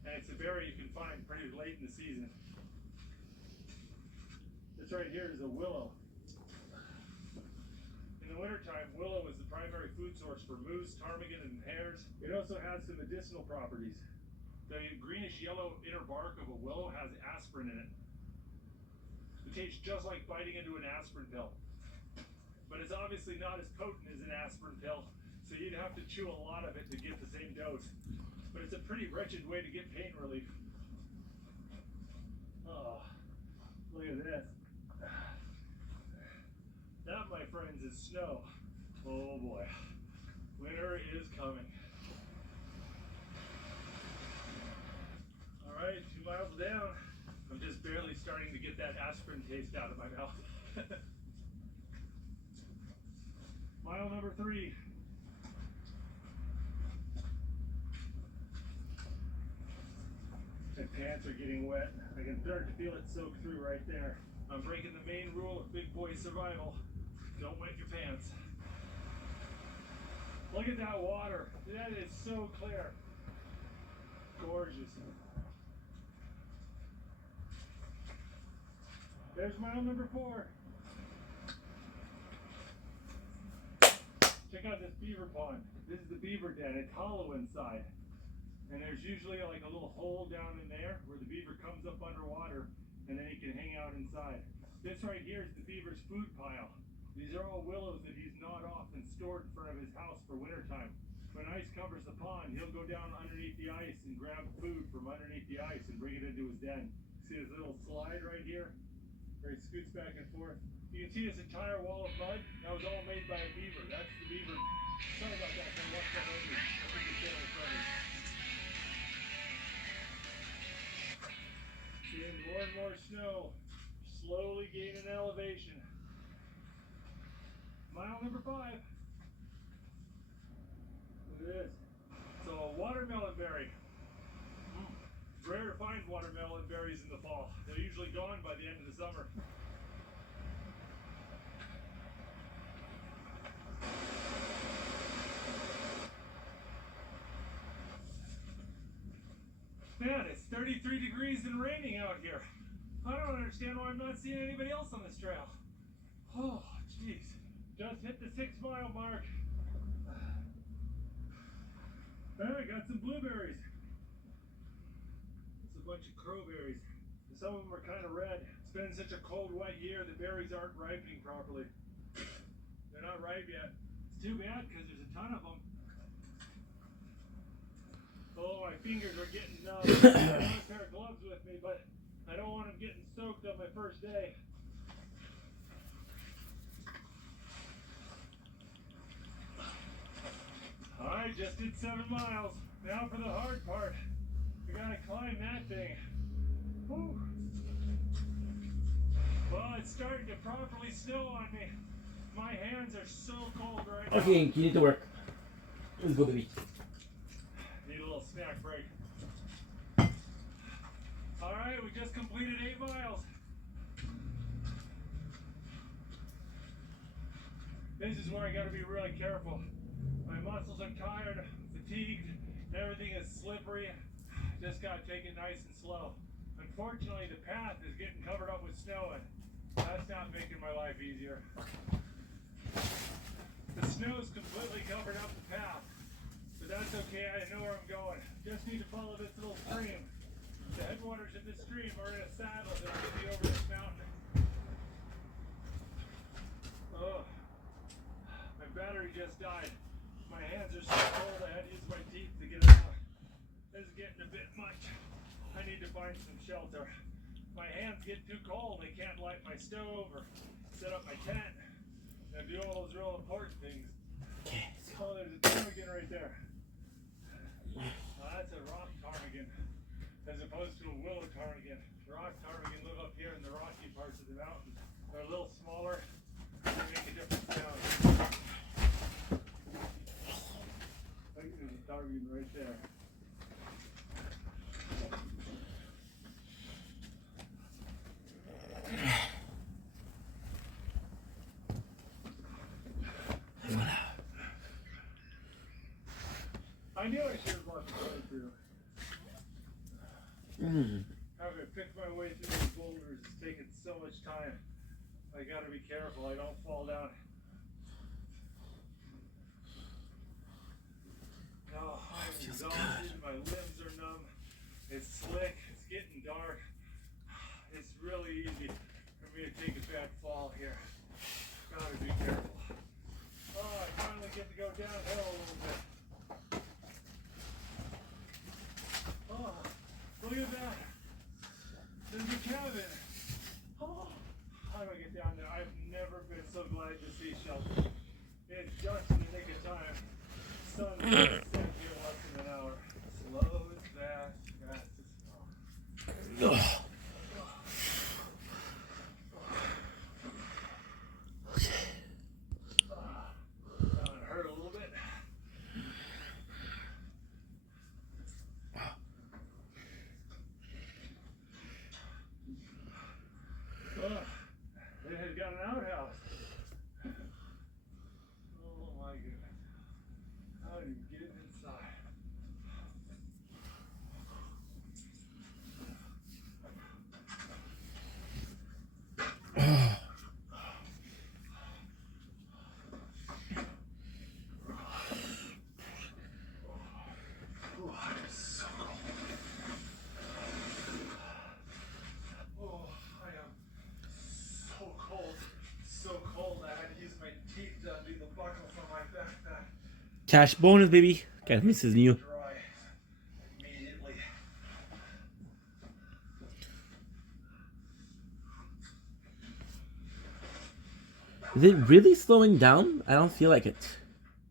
and it's a berry you can find pretty late in the season. This right here is a willow. In the wintertime, willow is the primary food source for moose, ptarmigan, and hares. It also has some medicinal properties. The greenish yellow inner bark of a willow has aspirin in it. It tastes just like biting into an aspirin pill. But it's obviously not as potent as an aspirin pill, so you'd have to chew a lot of it to get the same dose. But it's a pretty wretched way to get pain relief. Oh, look at this. That, my friends, is snow. Oh boy. Winter is coming. Alright, 2 miles down. I'm just barely starting to get that aspirin taste out of my mouth. Mile number 3. My pants are getting wet. I can start to feel it soak through right there. I'm breaking the main rule of big boy survival. Don't wet your pants. Look at that water. That is so clear. Gorgeous. There's mile number 4. Check out this beaver pond. This is the beaver den. It's hollow inside. And there's usually like a little hole down in there where the beaver comes up underwater and then he can hang out inside. This right here is the beaver's food pile. These are all willows that he's gnawed off and stored in front of his house for wintertime. When ice covers the pond, he'll go down underneath the ice and grab food from underneath the ice and bring it into his den. See this little slide right here? where he scoots back and forth. You can see this entire wall of mud. That was all made by a beaver. That's the beaver. Sorry about that. I walked that over. I think it's down in front of me. Seeing more and more snow. Slowly gaining elevation. Mile number 5. Look at this. So a watermelon berry. It's rare to find watermelon berries in the fall. They're usually gone by the end of the summer. Man, it's 33 degrees and raining out here. I don't understand why I'm not seeing anybody else on this trail. Oh, jeez. Just hit the 6-mile mark. I got some blueberries. It's a bunch of crowberries. Some of them are kind of red. It's been such a cold, wet year, the berries aren't ripening properly. They're not ripe yet. It's too bad because there's a ton of them. Oh, my fingers are getting numb. I have a pair of gloves with me, but I don't want them getting soaked on my first day. Alright, just did 7 miles. Now for the hard part. We gotta climb that thing. Whew. Well, it's starting to properly snow on me. My hands are so cold right now. Okay, you need to work. Let's go, baby. Need a little snack break. Alright, we just completed 8 miles. This is where I gotta be really careful. My muscles are tired, fatigued, everything is slippery. Just gotta take it nice and slow. Unfortunately, the path is getting covered up with snow, and that's not making my life easier. The snow's completely covered up the path, but that's okay. I know where I'm going. Just need to follow this little stream. The headwaters of this stream are in a saddle that'll get me over this mountain. Oh, my battery just died. My hands are so cold I had to use my teeth to get it out. This is getting a bit much. I need to find some shelter. My hands get too cold. I can't light my stove or set up my tent and do all those real important things. Oh, there's a ptarmigan right there. That's a rock ptarmigan as opposed to a willow ptarmigan. Rock ptarmigan live up here in the rocky parts of the mountain. They're a little smaller. They make a different sound. I think there's a ptarmigan right there. I knew I should have brought the playthrough. Having to pick my way through these boulders is taking so much time. I gotta be careful I don't fall down. Oh, I'm exhausted, my limbs are numb. It's slick, it's getting dark. It's really easy for me to take a bad fall here. Gotta be careful. Oh, I finally get to go downhill a little bit. Oh, look at that. There's a cabin. Oh, how do I get down there? I've never been so glad to see shelter. It's just in the nick of time. Sun's gonna set here in less than an hour. Slow is fast, fast is slow. That hurt a little bit. It has got an outhouse. Oh my goodness. How do you get inside? Oh, it is so cold. Oh, I am so cold. So cold I had to use my teeth to undo the buckle from my backpack. Cash bonus, baby. Guys, this is new. Dry immediately. Is it really slowing down? I don't feel like it.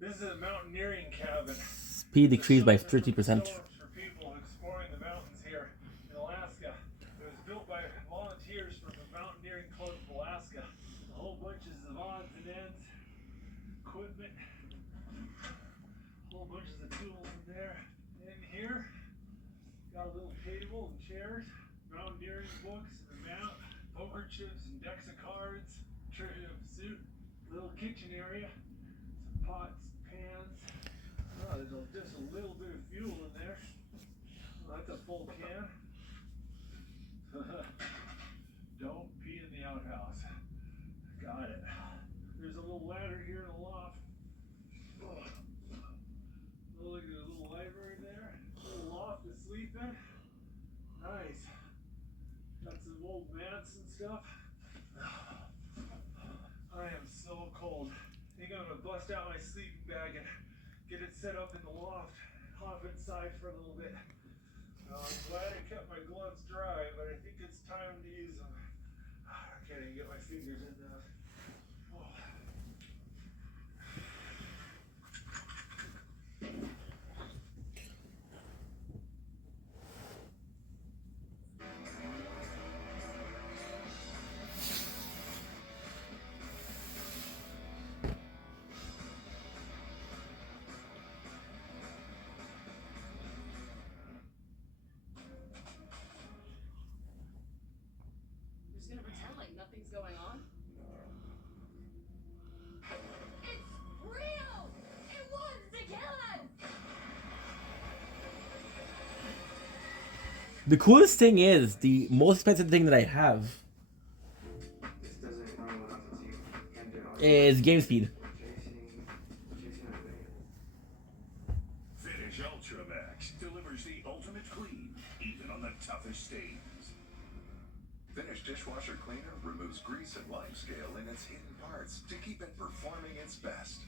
This is a mountaineering cabin. Speed decreased by 50%. For people exploring the mountains here in Alaska. It was built by volunteers from the Mountaineering Club of Alaska. A whole bunch of odds and ends, equipment, whole bunches of tools in there. In here, got a little table and chairs, mountaineering books, and a map, poker chips and decks of cards, suit, little kitchen area, some pots, pans. Oh, there's just a little bit of fuel in there. Oh, that's a full can. Don't pee in the outhouse. Got it. There's a little ladder here in the loft. Oh. Look at a little library there. A little loft to sleep in. Nice. Got some old mats and stuff. I am so cold. I think I'm gonna bust out my sleeping bag and get it set up in the loft. Hop inside for a little bit. I'm glad I kept my gloves dry, but I think it's time to use them. I can't even get my fingers in those. Oh. Just gonna pretend like nothing's going on? It's real! It wants to kill us! The coolest thing is the most expensive thing that I have is game speed. Finish Ultramax delivers the ultimate clean, even on the toughest stains. Finish dishwasher cleaner removes grease and limescale in its hidden parts to keep it performing its best.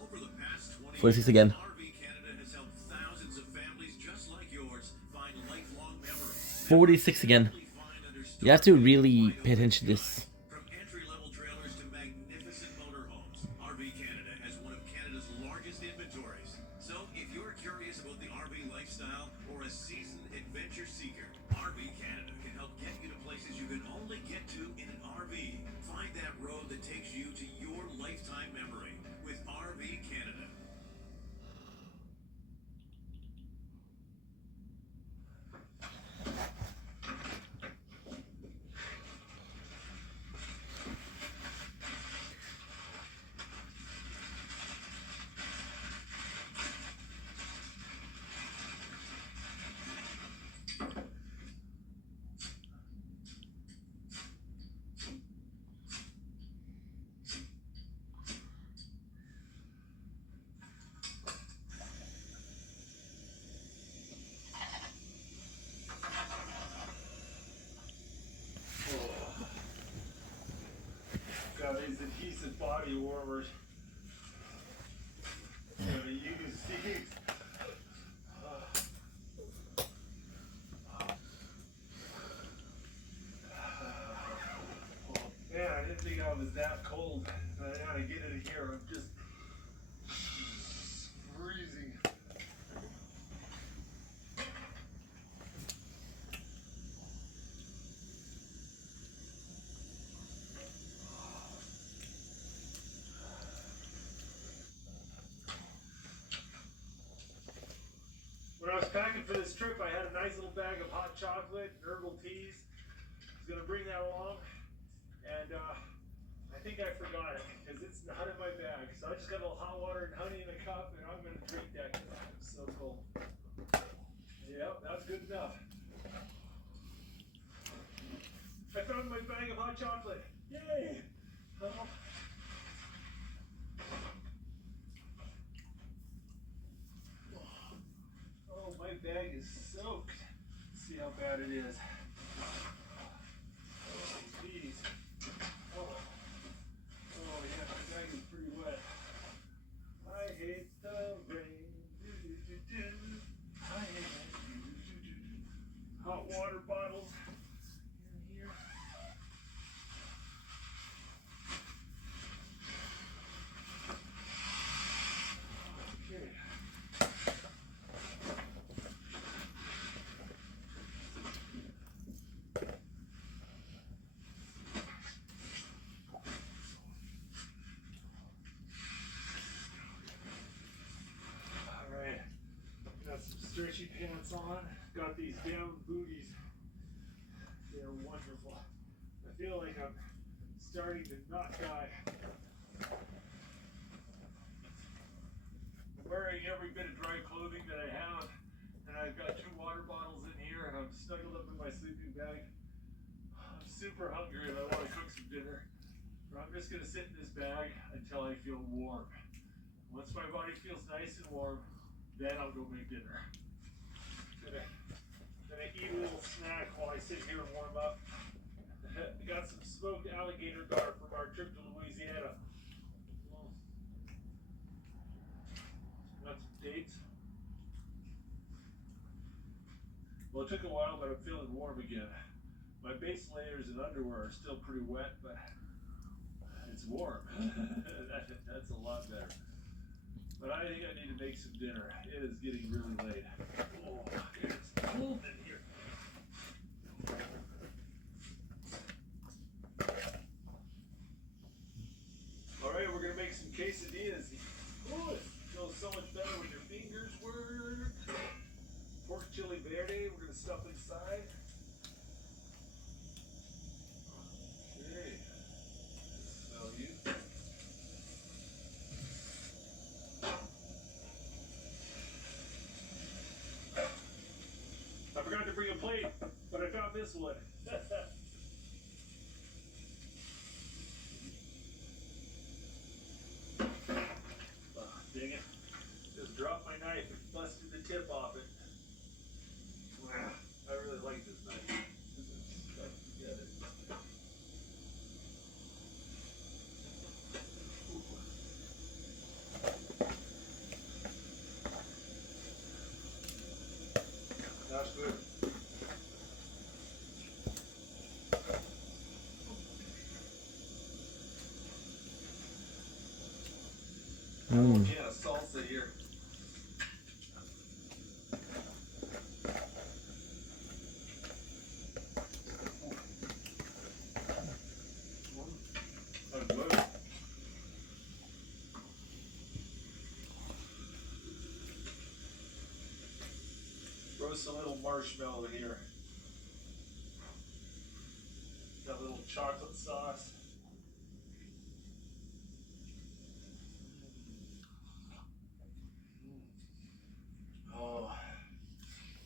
Over the past 20 46 again. RV Canada has helped thousands of families just like yours find lifelong memories. 46 again. You have to really pay attention to this. From entry-level trailers to magnificent motorhomes, RV Canada has one of Canada's largest inventories. So if you're curious about the RV lifestyle or a seasoned adventure seeker, RV Canada can help get you to places you can only get to in an RV. Find that road that takes you to your lifetime memory with RV Canada. Got these adhesive body warmers. Gonna use these. Man, I didn't think I was that cold. I gotta get in here. I'm just freezing. When I was packing for this trip, I had a nice little bag of hot chocolate, herbal teas. I was gonna bring that along, and I think I forgot it because it's not in my bag. So I just got a little hot water and honey in a cup, and I'm gonna drink that because I'm so cold. Yep, that's good enough. I found my bag of hot chocolate. Yay! Oh, my bag is soaked. Let's see how bad it is. Oh, jeez. Oh, yeah, my bag is pretty wet. I hate the rain. Do-do-do-do. I hate it. Do-do-do-do. Hot water bottles in here. stretchy pants on. Got these down booties. They're wonderful. I feel like I'm starting to not die. I'm wearing every bit of dry clothing that I have, and I've got 2 water bottles in here, and I'm snuggled up in my sleeping bag. I'm super hungry and I want to cook some dinner. But I'm just going to sit in this bag until I feel warm. Once my body feels nice and warm, then I'll go make dinner. Gonna eat a little snack while I sit here and warm up. I got some smoked alligator gar from our trip to Louisiana. Got some dates. Well, it took a while, but I'm feeling warm again. My base layers and underwear are still pretty wet, but it's warm. That's a lot better. But I think I need to make some dinner. It is getting really late. Oh, it's cold in here. Alright, we're going to make some quesadillas. Oh, it feels so much better when your fingers work. Pork chili verde, we're going to stuff inside. Okay. Smell you. I forgot to bring a plate, but I found this one. Oh, dang it. Just dropped my knife and busted the tip off it. Wow, I really like this knife. This is stuck together. That's good. Mm. Yeah, salsa here. That's good. Roast a little marshmallow here. Got a little chocolate sauce.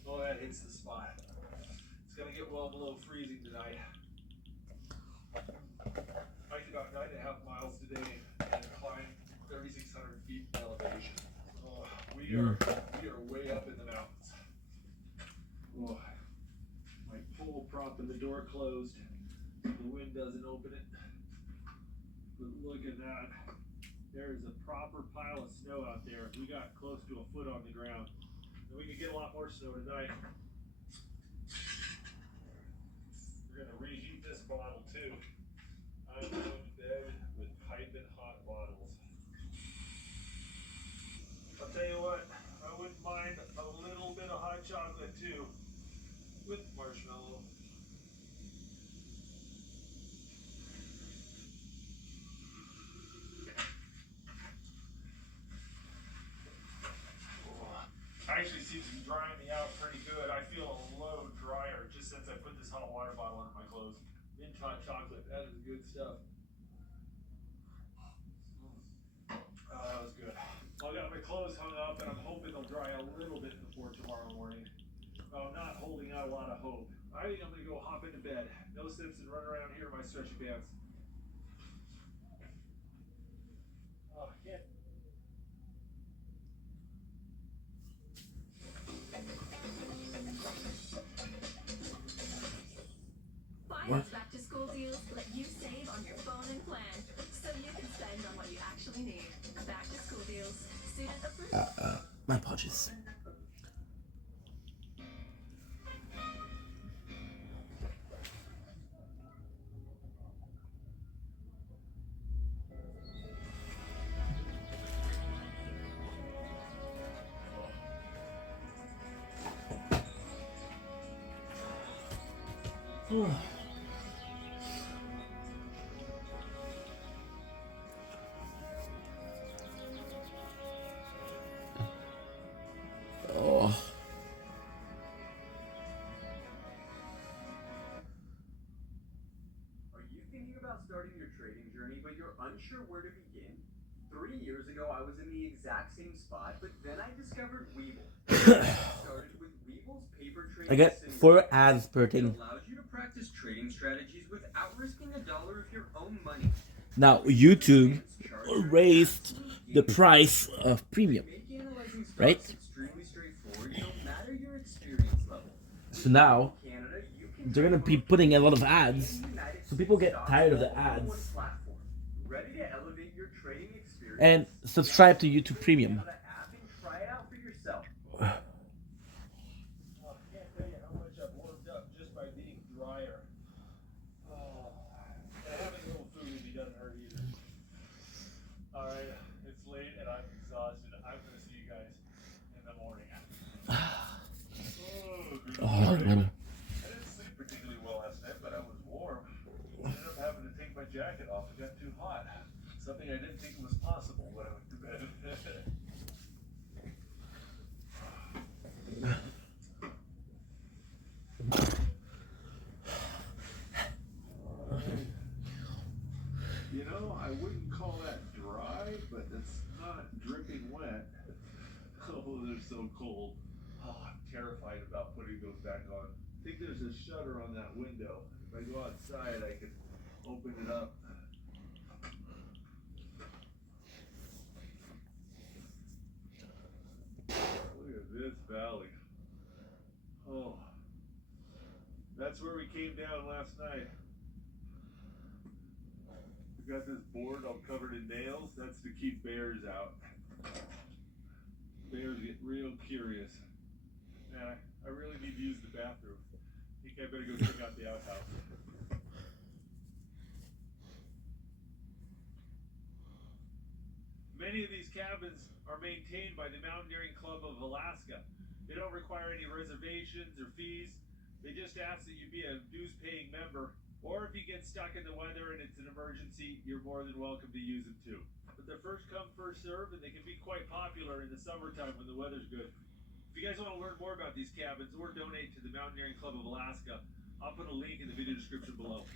Oh, that hits the spot. It's gonna get well below freezing tonight. Hiked about 9.5 miles today and climbed 3,600 feet in elevation. Oh, we are way up in the mountains. Oh, my pole prop in the door closed. The wind doesn't open it. But look at that. There is a proper pile of snow out there. We got close to a foot on the ground. And we could get a lot more snow tonight. We're gonna reheat this bottle too. I'm going to bed with piping hot bottles. I'll tell you what, I wouldn't mind a little bit of hot chocolate too, with marshmallow. Actually seems to be drying me out pretty good. I feel a load drier just since I put this hot water bottle under my clothes. Mint hot chocolate, that is good stuff. Oh, that was good. I got my clothes hung up and I'm hoping they'll dry a little bit before tomorrow morning. I'm not holding out a lot of hope. I think I'm gonna go hop into bed. No sense in running around here in my stretchy pants. Oh, I can't. Fire's back to school deals let you save on your phone and plan, so you can spend on what you actually need. Back to school deals. Student approved. My apologies. Oh. starting your trading journey, but you're unsure where to begin? 3 years ago, I was in the exact same spot, but then I discovered Weeble. I started with Weeble's paper trading. I get 4 ads per It thing. allows you to practice trading strategies without risking $1 of your own money. Now YouTube raised the price of premium, right? Extremely straightforward, no matter your experience level. So now Canada, you can they're gonna be putting a lot of ads, so people get tired of the ads platform. Ready to elevate your trading experience. and subscribe to YouTube Premium. App and try it out for yourself. Oh, I can't tell you how much I've warmed up just by being drier. Oh, and having a little food with me doesn't hurt either. Alright, it's late and I'm exhausted. I'm gonna see you guys in the morning. Oh, man. I didn't sleep particularly well last night, but I was warm. I ended up having to take my jacket off. It got too hot. Something I didn't think was possible when I went to bed. You know, I wouldn't call that dry, but it's not dripping wet. Oh, they're so cold. Oh, I'm terrified about putting those back on. I think there's a shutter on that window. If I go outside, I can open it up. Look at this valley. Oh, that's where we came down last night. We got this board all covered in nails. That's to keep bears out. Bears get real curious. Man, I really need to use the bathroom. I think I better go check out the outhouse. Many of these cabins are maintained by the Mountaineering Club of Alaska. They don't require any reservations or fees. They just ask that you be a dues-paying member, or if you get stuck in the weather and it's an emergency, you're more than welcome to use them too. But they're first come, first serve, and they can be quite popular in the summertime when the weather's good. If you guys want to learn more about these cabins or donate to the Mountaineering Club of Alaska, I'll put a link in the video description below.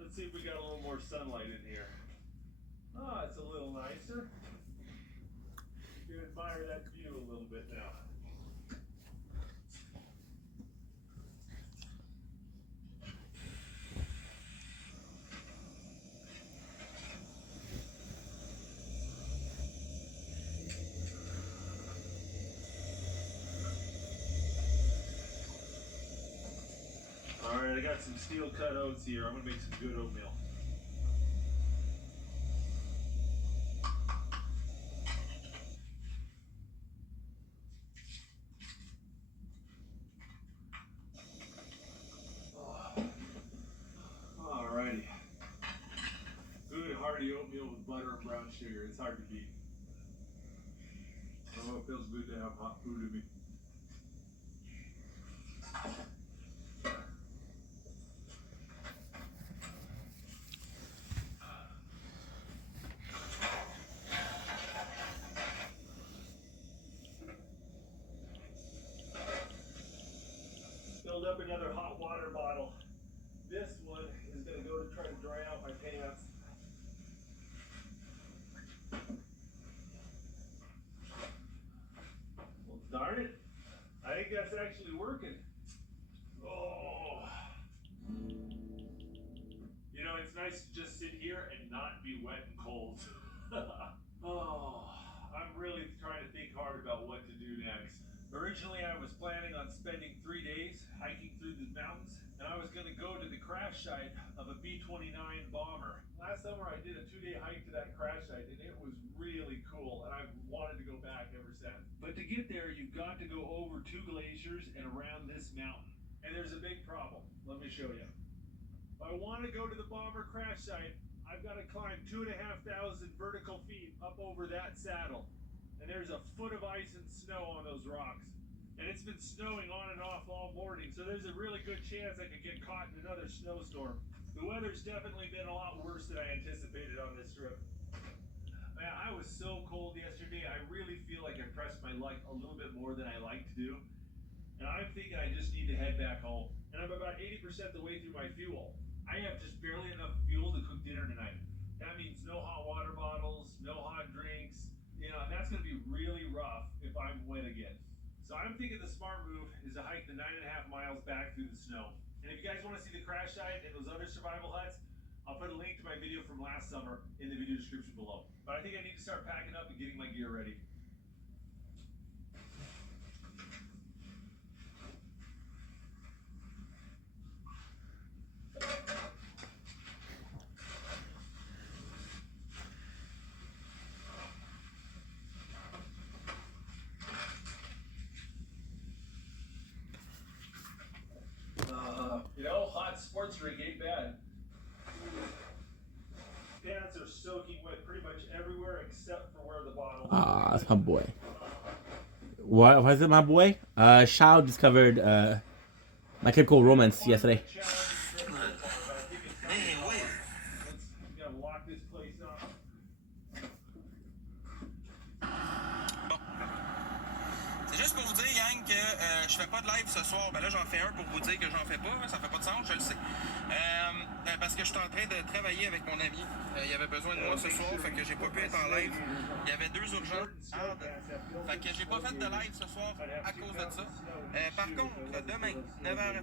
Let's see if we got a little more sunlight in here. Ah, it's a little nicer. You can admire that view a little bit now. Alright, I got some steel cut oats here. I'm gonna make some good oatmeal. Alrighty. Good hearty oatmeal with butter and brown sugar. It's hard to beat. Oh, it feels good to have hot food in me. Filled up another hot water bottle. This one is going to go to try to dry out my pants. Well, darn it. I think that's actually working. Oh. You know, it's nice to just sit here and not be wet and cold. Oh, I'm really trying to think hard about what to do next. Originally, I was planning on spending 3 days hiking through the mountains, and I was going to go to the crash site of a B-29 bomber. Last summer, I did a 2-day hike to that crash site, and it was really cool, and I've wanted to go back ever since. But to get there, you've got to go over 2 glaciers and around this mountain. And there's a big problem. Let me show you. If I want to go to the bomber crash site, I've got to climb 2,500 vertical feet up over that saddle. And there's a foot of ice and snow on those rocks. And it's been snowing on and off all morning, so there's a really good chance I could get caught in another snowstorm. The weather's definitely been a lot worse than I anticipated on this trip. Man, I was so cold yesterday, I really feel like I pressed my luck a little bit more than I like to do. And I'm thinking I just need to head back home. and I'm about 80% the way through my fuel. I have just barely enough fuel to cook dinner tonight. That means no hot water bottles, no hot drinks, you know, and that's going to be really rough if I'm wet again. So I'm thinking the smart move is to hike the 9.5 miles back through the snow. And if you guys want to see the crash site and those other survival huts, I'll put a link to my video from last summer in the video description below. But I think I need to start packing up and getting my gear ready. You know, hot sports drink ain't bad. Pants are soaking wet pretty much everywhere except for where the bottle. Ah, that's my boy. Why is it my boy? Shao discovered My Chemical Romance yesterday. C'est juste pour vous dire, gang, que je fais pas de live ce soir. Ben là, j'en fais un pour vous dire que j'en fais pas. Hein, ça fait pas de sens, je le sais. Parce que je suis en train de travailler avec mon ami. Il avait besoin de moi ce soir, fait que j'ai pas pu être en live. Il y avait 2 urgences. Fait que j'ai pas fait de live ce soir à cause de ça. Par contre, demain, 9h30,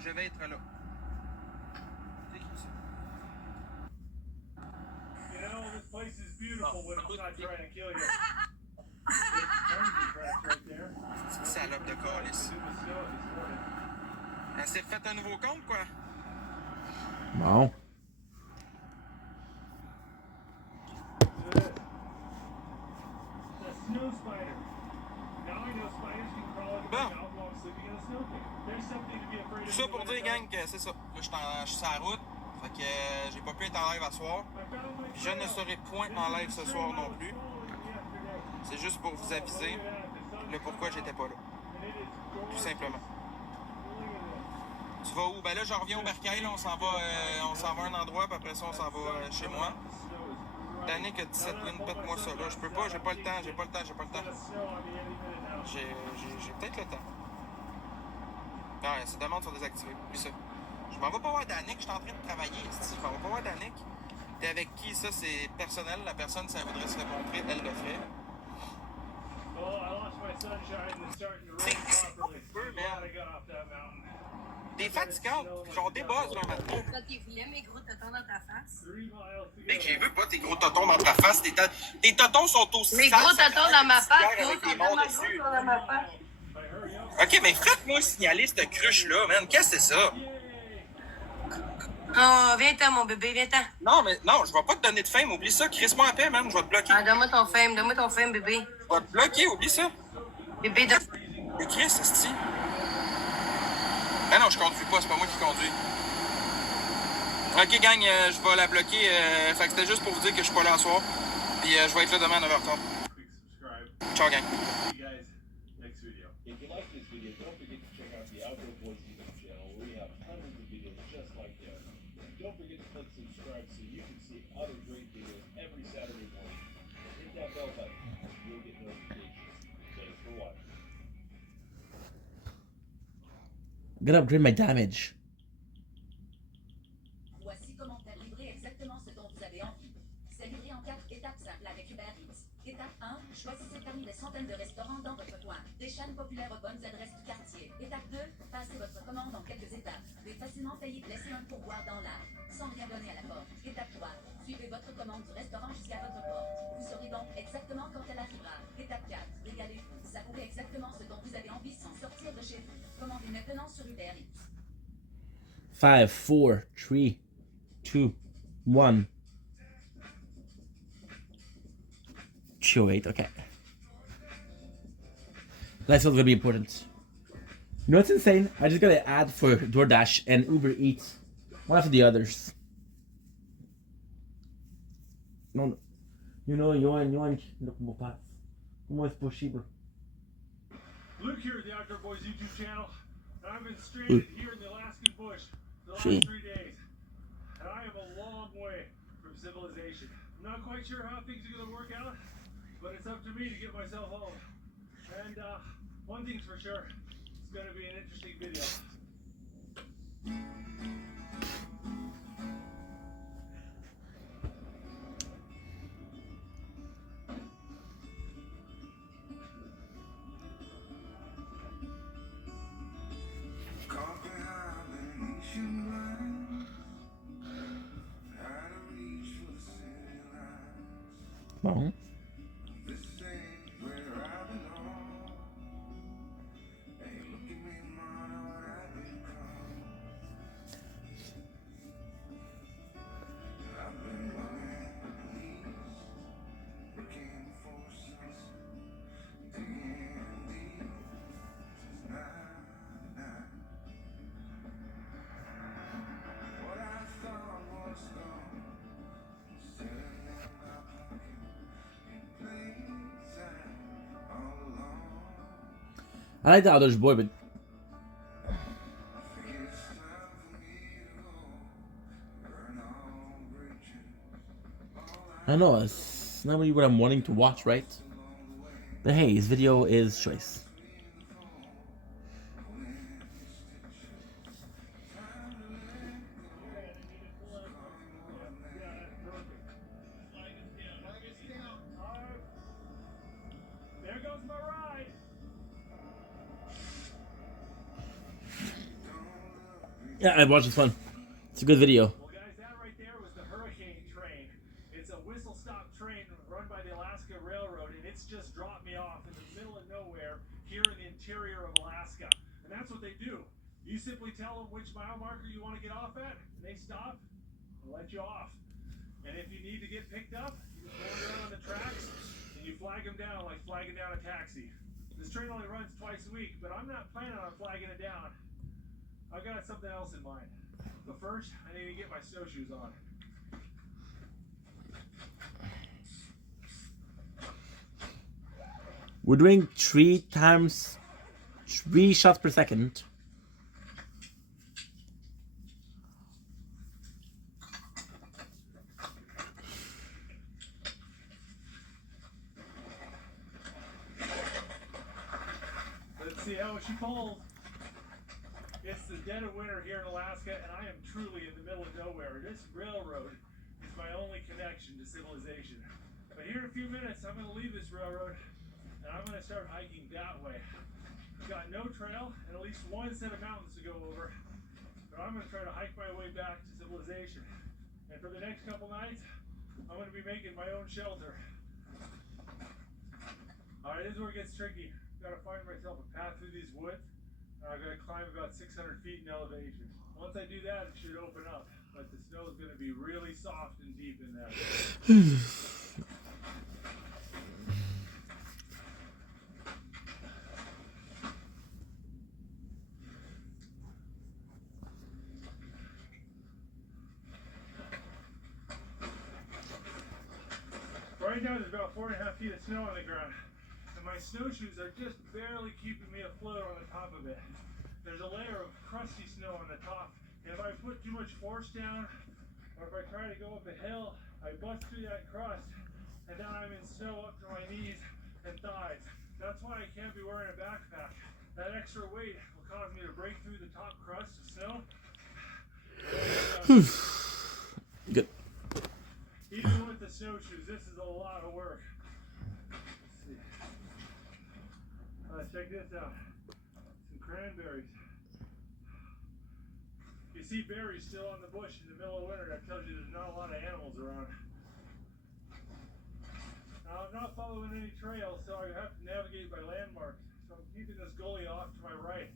je vais être là. C'est qui ça? You know, this place is beautiful when it's not trying to kill you. Salope de calice. Elle s'est fait un nouveau compte, quoi. Bon. Bon. Tout ça pour dire, gang, que c'est ça. Là, je suis sur la route. Fait que j'ai pas pu être en live à soir. Puis je ne serai point en live ce soir non plus. C'est juste pour vous aviser le pourquoi j'étais pas là. Tout simplement. Tu vas où? Ben là, j'en reviens au bercail. Là, on s'en va à un endroit, puis après ça, on s'en va chez moi. Danick a 17 wins, pète-moi ça. Là, je peux pas, j'ai pas le temps. J'ai peut-être le temps. Non, ces demandes sont désactivées. Oublie ça. Je m'en vais pas voir Danick, je suis en train de travailler. Je m'en vais pas voir Danick. T'es avec qui? Ça, c'est personnel. La personne, si elle voudrait se faire montrer, elle le fait. T'es fatigante, genre des bosses là maintenant. Toi, t'es voulais mes gros totons dans ta face? Mec, j'ai vu pas tes gros totons dans ta face. Tes totons sont aussi Mes sales, gros ça totons fait dans ma des face, cigares gros avec des totons morts dessus. dans ma face. Ok, mais faites-moi signaler cette cruche-là, man. Qu'est-ce que c'est ça? Oh, viens-t'en, mon bébé, viens-t'en. Non, mais non, je vais pas te donner de fame. Oublie ça. Crisse-moi en paix, man. Je vais te bloquer. Ah, donne-moi ton fame, bébé. Je vais te bloquer, oublie ça. Bébé, donne... Mais Chris, esti. Ah non, je conduis pas, c'est pas moi qui conduis. Ok, gang, je vais la bloquer. Fait que c'était juste pour vous dire que je suis pas là ce soir. Puis je vais être là demain à 9h30. Ciao, gang. See you guys next video. If you like this video, don't forget to check out the Outdoor Boys YouTube channel where we have hundreds of videos just like that. Don't forget to click subscribe so you can see other great videos every Saturday morning. Hit that bell button. You'll get notifications. Thanks for watching. I'm gonna upgrade my damage. Voici comment faire livrer exactement ce dont vous avez envie. C'est livré en 4 étapes simples avec Uber Eats. Étape 1, choisissez parmi les centaines de restaurants dans votre coin. Des chaînes populaires aux bonnes adresses du quartier. Étape 2, passez votre commande en quelques étapes. Puis facilement payer, laissez un pourboire dans l'arbre, sans rien donner à la porte. Étape 3, suivez votre commande du restaurant jusqu'à votre porte. Vous saurez donc exactement quand elle arrivera. Étape 4, régalez-vous. Savourez exactement ce dont vous avez envie sans sortir de chez vous. Commandez maintenant sur Uber Eats. 5, 4, 3, 2, 1. Chill, wait, okay. That's what's gonna be important. You know what's insane? I just got an ad for DoorDash and Uber Eats. One after the others. No, you know, you want como paz. Como es posible? Luke here at the Outdoor Boys YouTube channel. I've been stranded here in the Alaskan bush for the last 3 days. And I am a long way from civilization. I'm not quite sure how things are going to work out, but it's up to me to get myself home. And One thing's for sure, it's gonna be an interesting video. Bom. I like the other boy, but I don't know, it's not really what I'm wanting to watch, right? But hey, his video is choice. There goes my ride. Yeah, I watched this one. It's a good video. Well, guys, that right there was the Hurricane train. It's a whistle-stop train run by the Alaska Railroad, and it's just dropped me off in the middle of nowhere here in the interior of Alaska. And that's what they do. You simply tell them which mile marker you want to get off at, and they stop and let you off. And if you need to get picked up, you just wander around on the tracks, and you flag them down like flagging down a taxi. This train only runs twice a week, but I'm not planning on flagging it down. I got something else in mind. But first, I need to get my snowshoes on. We're doing 3 shots per second. Let's see how she pulls. It's the dead of winter here in Alaska, and I am truly in the middle of nowhere. This railroad is my only connection to civilization. But here in a few minutes, I'm going to leave this railroad, and I'm going to start hiking that way. I've got no trail and at least one set of mountains to go over, but I'm going to try to hike my way back to civilization. And for the next couple nights, I'm going to be making my own shelter. All right, this is where it gets tricky. I've got to find myself a path through these woods. I've got to climb about 600 feet in elevation. Once I do that, it should open up. But the snow is going to be really soft and deep in there. Right now, there's about 4.5 feet of snow on the ground. And my snowshoes are just barely keeping me afloat on the top of it. There's a layer of crusty snow on the top, and if I put too much force down, or if I try to go up a hill, I bust through that crust, and now I'm in snow up to my knees and thighs. That's why I can't be wearing a backpack. That extra weight will cause me to break through the top crust of snow. Good. Even with the snowshoes, this is a lot of work. Let's see. Check this out. Some cranberries. You see berries still on the bush in the middle of winter. That tells you there's not a lot of animals around. Now, I'm not following any trails, so I have to navigate by landmarks. So I'm keeping this gully off to my right.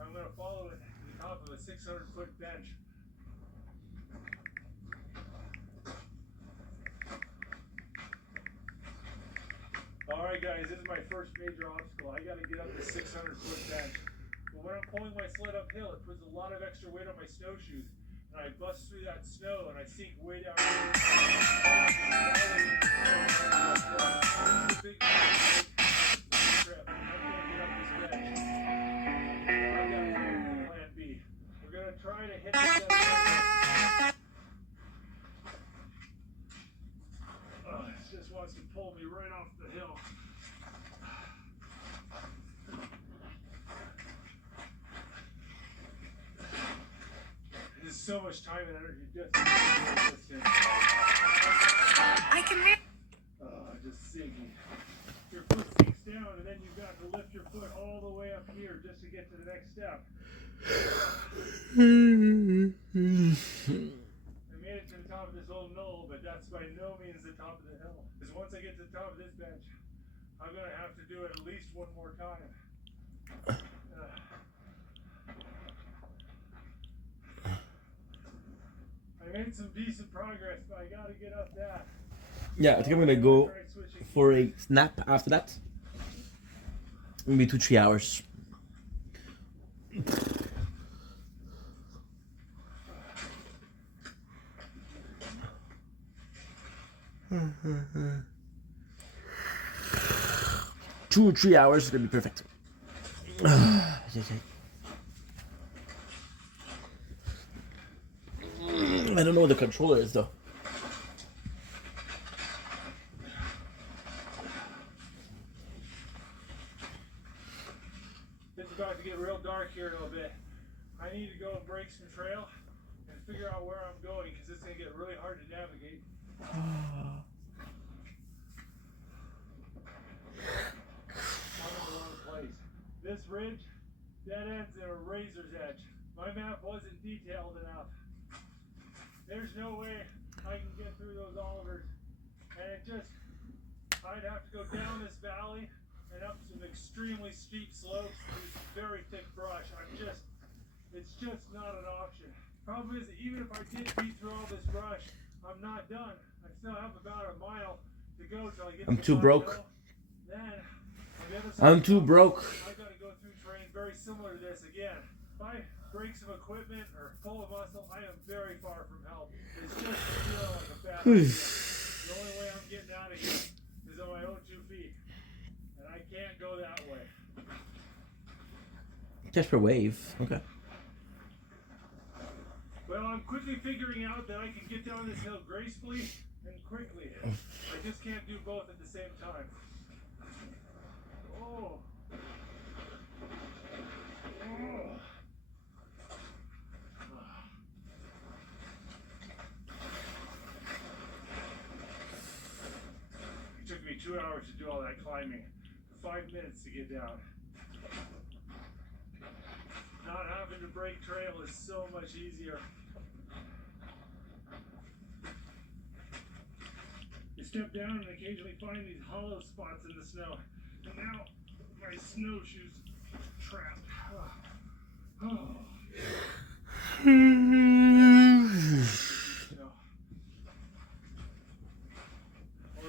I'm going to follow it to the top of a 600-foot bench. Alright guys, this is my first major obstacle. I gotta get up this 600-foot bench. But when I'm pulling my sled uphill, it puts a lot of extra weight on my snowshoes. And I bust through that snow and I sink way down here. Plan B. We're gonna try to hit this it just wants to pull me right off the hill. so much time and energy just to do this. I can read. Just sinking. Your foot sinks down, and then you've got to lift your foot all the way up here just to get to the next step. I made it to the top of this little knoll, but that's by no means the top of the hill. Because once I get to the top of this bench, I'm going to have to do it at least one more time. I made some decent progress, but I got to get up that. Yeah, I think I'm gonna go for a snap after that. Maybe 2-3 hours. Two or 3 hours is gonna be perfect. I don't know what the controller is though. It's about to get real dark here in a little bit. I need to go and break some trail and figure out where I'm going because it's going to get really hard to navigate. I'm in the wrong place. This ridge, that ends in a razor's edge. My map wasn't detailed enough. There's no way I can get through those Olivers. And I'd have to go down this valley and up some extremely steep slopes through some very thick brush. It's just not an option. Problem is that even if I did beat through all this brush, I'm not done. I still have about a mile to go till I get to the too top broke. hill. Then, on the other side I'm of the too mountain, broke. I gotta go through terrain very similar to this again. If I break some equipment or pull a muscle, I am very far from help. It's just feel like a bad idea. The only way I'm getting out of here is on my own 2 feet. And I can't go that way. Just for wave. Okay. Well, I'm quickly figuring out that I can get down this hill gracefully and quickly. I just can't do both at the same time. Oh. Oh. It took me 2 hours to do all that climbing. 5 minutes to get down. Not having to break trail is so much easier. You step down and occasionally find these hollow spots in the snow. And now my snowshoes trapped. Well,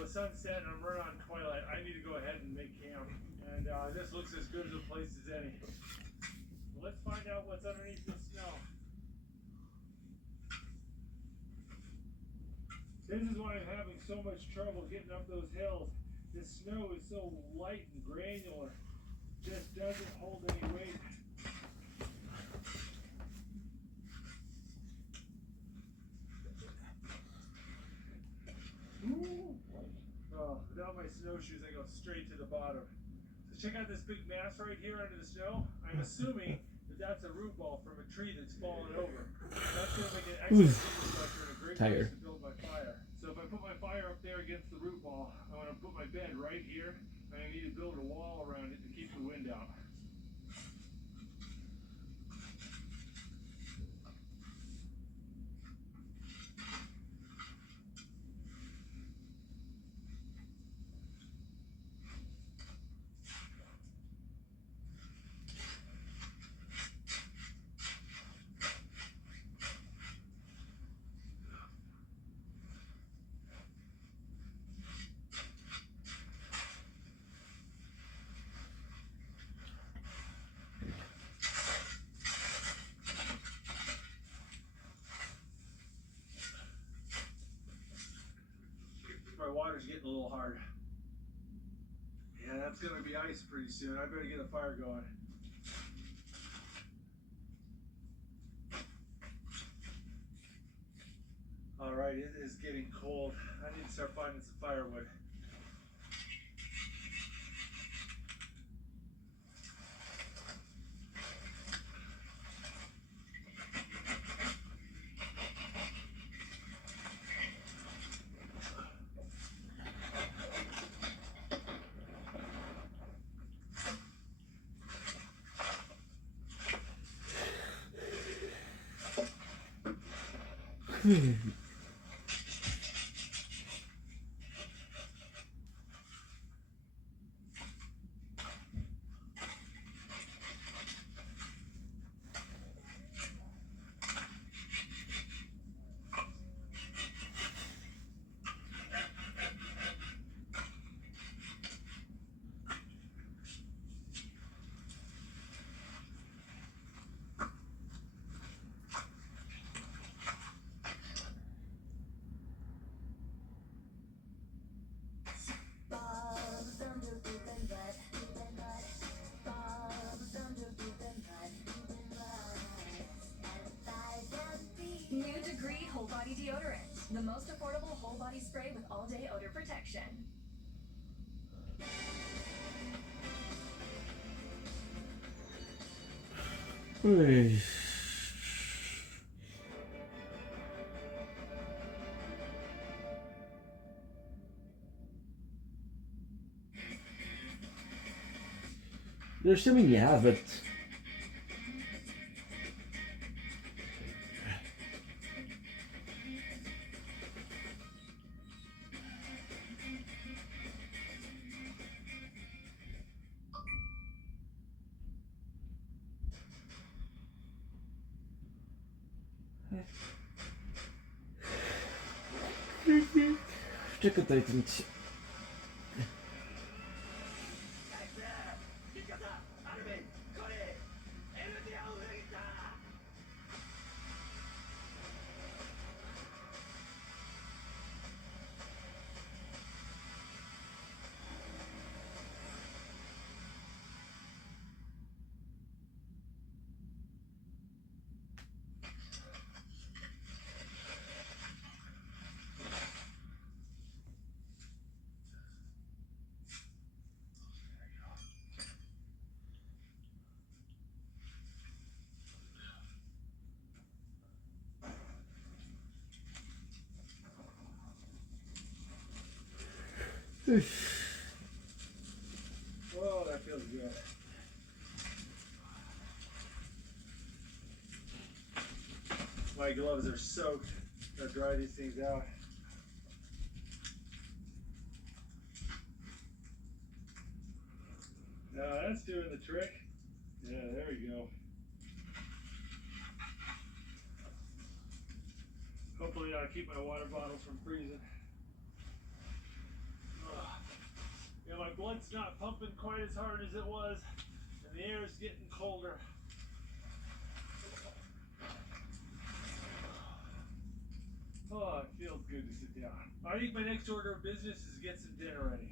the sun's set and I'm right on twilight. I need to go ahead and make camp. And this looks as good as a place as any. Let's find out what's underneath the snow. This is why I'm having so much trouble getting up those hills. This snow is so light and granular. Just doesn't hold any weight. Ooh. Oh, without my snowshoes, I go straight to the bottom. So check out this big mass right here under the snow. I'm assuming that's a root ball from a tree that's fallen over. That's going to make an excellent structure and a great place to build my fire. So if I put my fire up there against the root ball, I want to put my bed right here, and I need to build a wall around it to keep the wind out. My water's getting a little hard. Yeah, that's gonna be ice pretty soon. I better get a fire going. Alright, it is getting cold. I need to start finding some firewood. New Degree Whole Body Deodorant, the most affordable whole body spray with all-day odor protection. Hey. They're assuming yeah, but czekaj, to nic. Whoa, that feels good. My gloves are soaked. Gotta dry these things out. Now that's doing the trick. Yeah, there we go. Hopefully I'll keep my water bottles from freezing. Yeah, my blood's not pumping quite as hard as it was, and the air is getting colder. Oh, it feels good to sit down. I think my next order of business is get some dinner ready.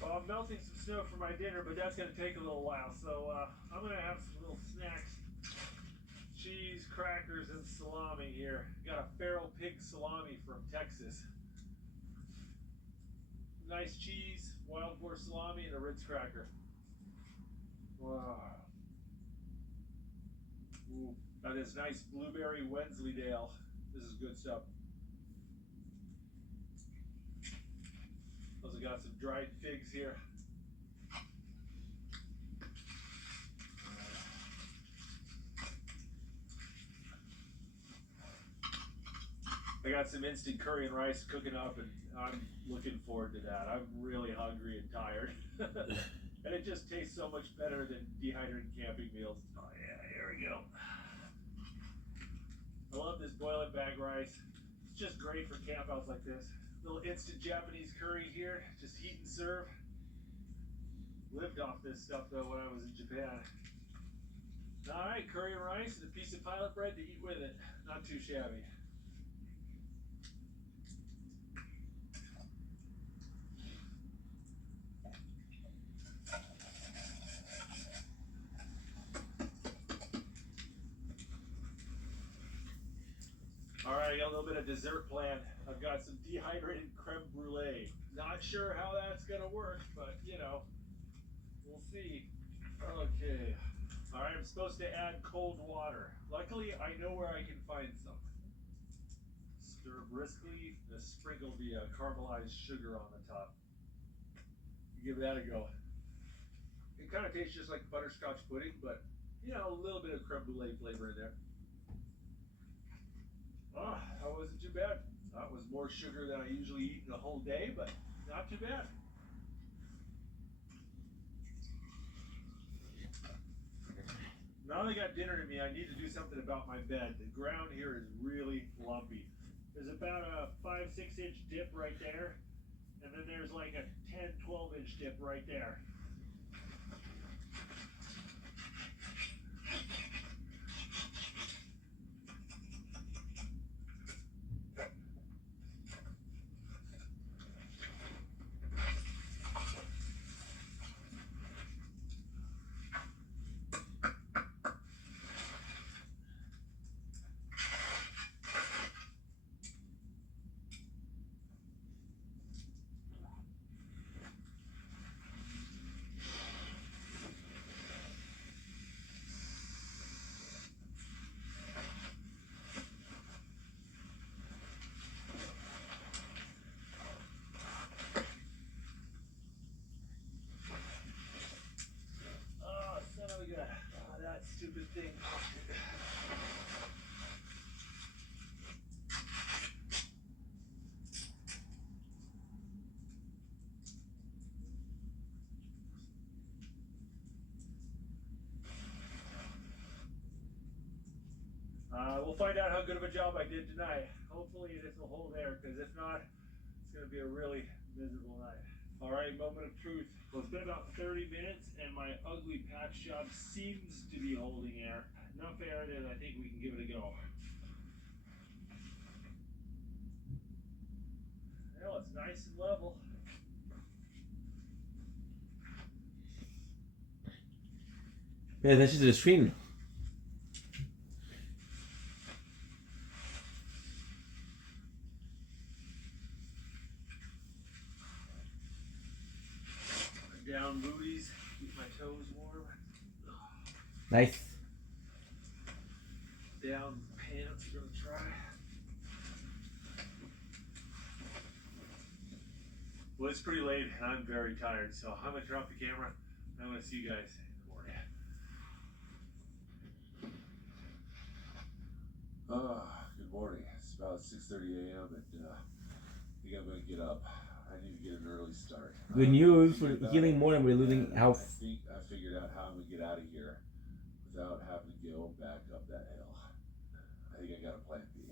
Well, I'm melting some snow for my dinner, but that's gonna take a little while, so I'm gonna have some little snacks. Cheese, crackers, and salami here. Got a feral pig salami from Texas. Nice cheese, wild boar salami, and a Ritz cracker. Wow. Ooh, that is nice blueberry Wensleydale. This is good stuff. Also got some dried figs here. I got some instant curry and rice cooking up, and I'm looking forward to that. I'm really hungry and tired. And it just tastes so much better than dehydrated camping meals. Oh yeah, here we go. I love this boil and bag rice. It's just great for campouts like this. Little instant Japanese curry here, just heat and serve. Lived off this stuff though when I was in Japan. Alright, curry and rice and a piece of pilot bread to eat with it. Not too shabby. Alright, I got a little bit of dessert planned. I've got some dehydrated creme brulee. Not sure how that's gonna work, but you know, we'll see. Okay. Alright, I'm supposed to add cold water. Luckily, I know where I can find some. Stir briskly, then sprinkle the caramelized sugar on the top. Give that a go. It kind of tastes just like butterscotch pudding, but you know, a little bit of creme brulee flavor in there. That wasn't too bad. That was more sugar than I usually eat in a whole day, but not too bad. Now they got dinner to me, I need to do something about my bed. The ground here is really lumpy. There's about a 5-6 inch dip right there, and then there's like a 10-12 inch dip right there. That stupid thing. We'll find out how good of a job I did tonight. Hopefully this will hold air, because if not, it's going to be a really miserable night. Alright, moment of truth. Well, it's been about 30 minutes, and my ugly patch job seems to be holding air. Enough air that I think we can give it a go. Well, it's nice and level. Pay attention to the screen. Down booties, keep my toes warm. Nice. Down pants, we're gonna try. Well, it's pretty late and I'm very tired, so I'm gonna drop the camera. I'm gonna see you guys in the morning. Good morning. It's about 6:30 a.m. and I think I'm gonna get up. I need to get an early start. Good news, we're healing more and we're losing health. I think I figured out how I'm gonna get out of here without having to go back up that hill. I think I got a plan B.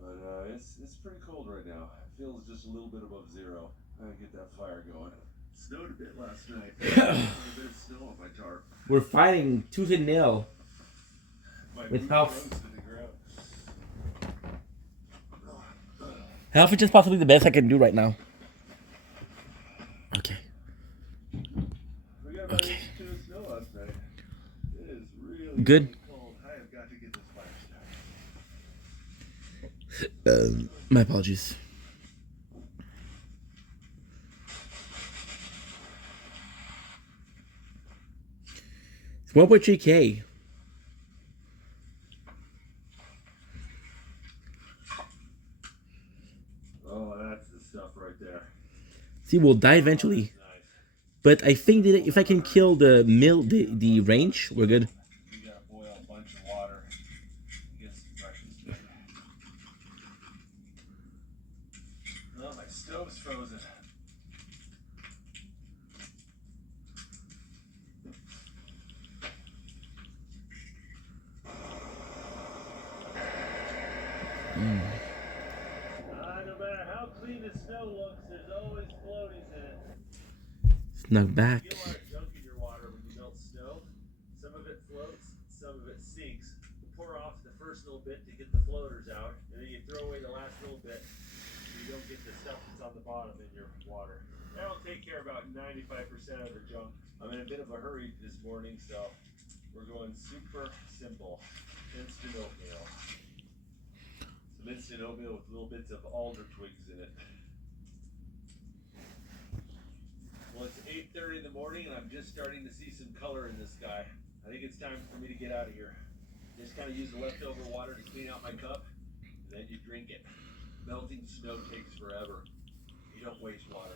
But it's pretty cold right now. It feels just a little bit above zero. I gotta get that fire going. It snowed a bit last night. A bit of snow on my tarp. We're fighting tooth and nail with health. Health is just possibly the best I can do right now. Okay. We got about 8 inches of snow last night. It is really, Good. really cold. I have got to get this fire started. My apologies. It's 1.3K. Oh, that's the stuff right there. See, we'll die eventually. But I think that if I can kill the the range, we're good. You gotta boil a bunch of water and get some breakfast in. Oh, my stove's frozen. No matter how clean the snow looks, there's always floaties in it. Snuck back. You get a lot of junk in your water when you melt snow. Some of it floats, some of it sinks. You pour off the first little bit to get the floaters out, and then you throw away the last little bit so you don't get the stuff that's on the bottom in your water. That'll take care of about 95% of the junk. I'm in a bit of a hurry this morning, so we're going super simple. Instant oatmeal. Some instant oatmeal with little bits of alder twigs in it. Well, it's 8:30 in the morning and I'm just starting to see some color in the sky. I think it's time for me to get out of here. Just kind of use the leftover water to clean out my cup, and then you drink it. Melting snow takes forever. You don't waste water.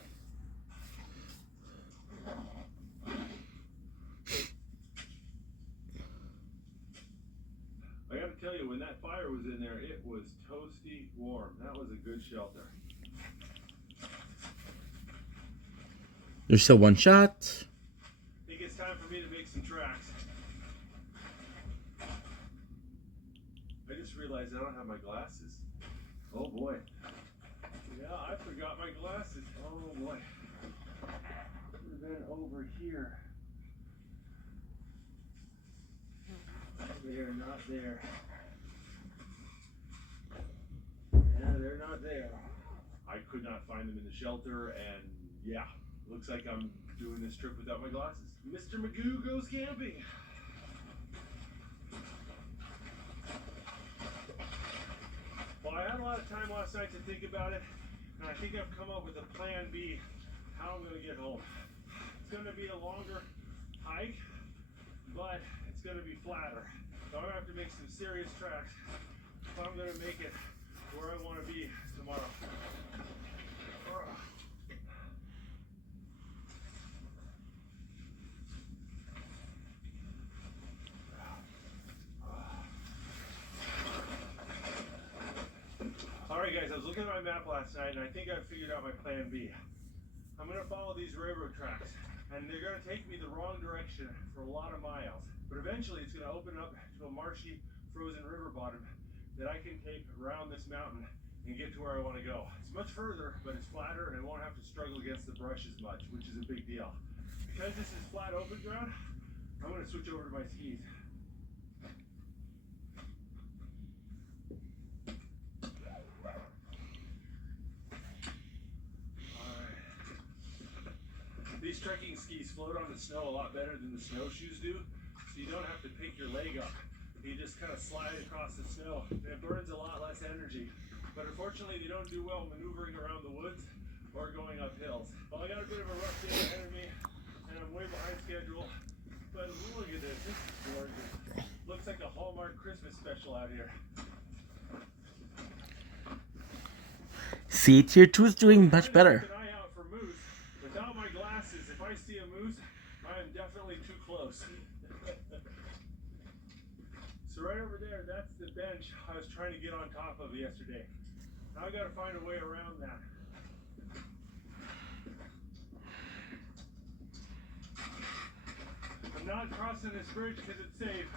that fire was in there, it was toasty warm. That was a good shelter. There's still one shot. I think it's time for me to make some tracks. I just realized I don't have my glasses. Oh boy. Yeah, I forgot my glasses. Oh boy. Should have been over here. They're not there. Yeah, they're not there. I could not find them in the shelter, and yeah, looks like I'm doing this trip without my glasses. Mr. Magoo goes camping. Well, I had a lot of time last night to think about it, and I think I've come up with a plan B, how I'm going to get home. It's going to be a longer hike, but it's going to be flatter. So I'm going to have to make some serious tracks if I'm going to make it where I want to be tomorrow. Alright guys, I was looking at my map last night and I think I've figured out my plan B. I'm going to follow these railroad tracks and they're going to take me the wrong direction for a lot of miles. But eventually it's going to open up to a marshy, frozen river bottom that I can take around this mountain and get to where I want to go. It's much further, but it's flatter and I won't have to struggle against the brush as much, which is a big deal. Because this is flat open ground, I'm going to switch over to my skis. These trekking skis float on the snow a lot better than the snowshoes do, so you don't have to pick your leg up. You just kind of slide across the snow, and it burns a lot less energy. But unfortunately, they don't do well maneuvering around the woods or going up hills. Well, I got a bit of a rough day ahead of me, and I'm way behind schedule. But look at this, this is gorgeous. Looks like a Hallmark Christmas special out here. See, Tier 2 is doing much better. Without my glasses, if I see a moose, I am definitely too close. So right over there, that's the bench I was trying to get on top of yesterday. Now I gotta find a way around that. I'm not crossing this bridge because it's safe.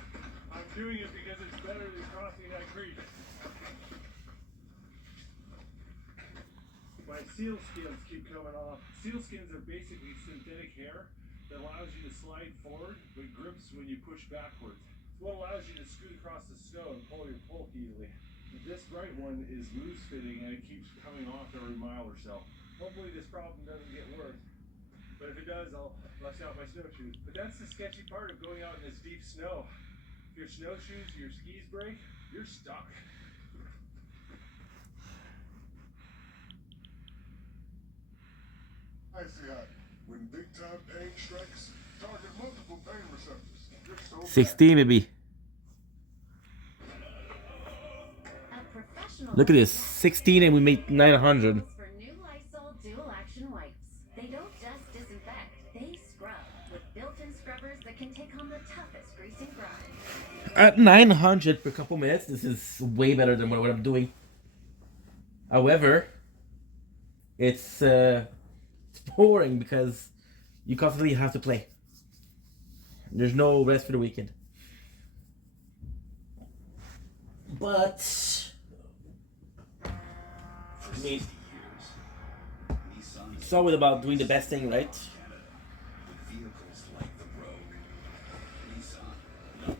I'm doing it because it's better than crossing that creek. My seal skins keep coming off. Seal skins are basically synthetic hair that allows you to slide forward but grips when you push backwards. It's what allows you to scoot across the snow and pull your pulk easily. This right one is loose fitting and it keeps coming off every mile or so. Hopefully this problem doesn't get worse. But if it does, I'll bust out my snowshoes. But that's the sketchy part of going out in this deep snow. If your snowshoes, your skis break, you're stuck. I see how when big time pain strikes, target multiple pain receptors. So 16 maybe. Look at this, 16 and we made 900. For new Lysol dual action wipes. They don't just disinfect, they scrub with built-in scrubbers that can take on the toughest greasing grime. At 900 per couple minutes, this is way better than what I'm doing. However, it's boring because you constantly have to play. There's no rest for the weekend. But I mean, it's always about doing the best thing, right? Vehicles like the Rogue. Nissan, #1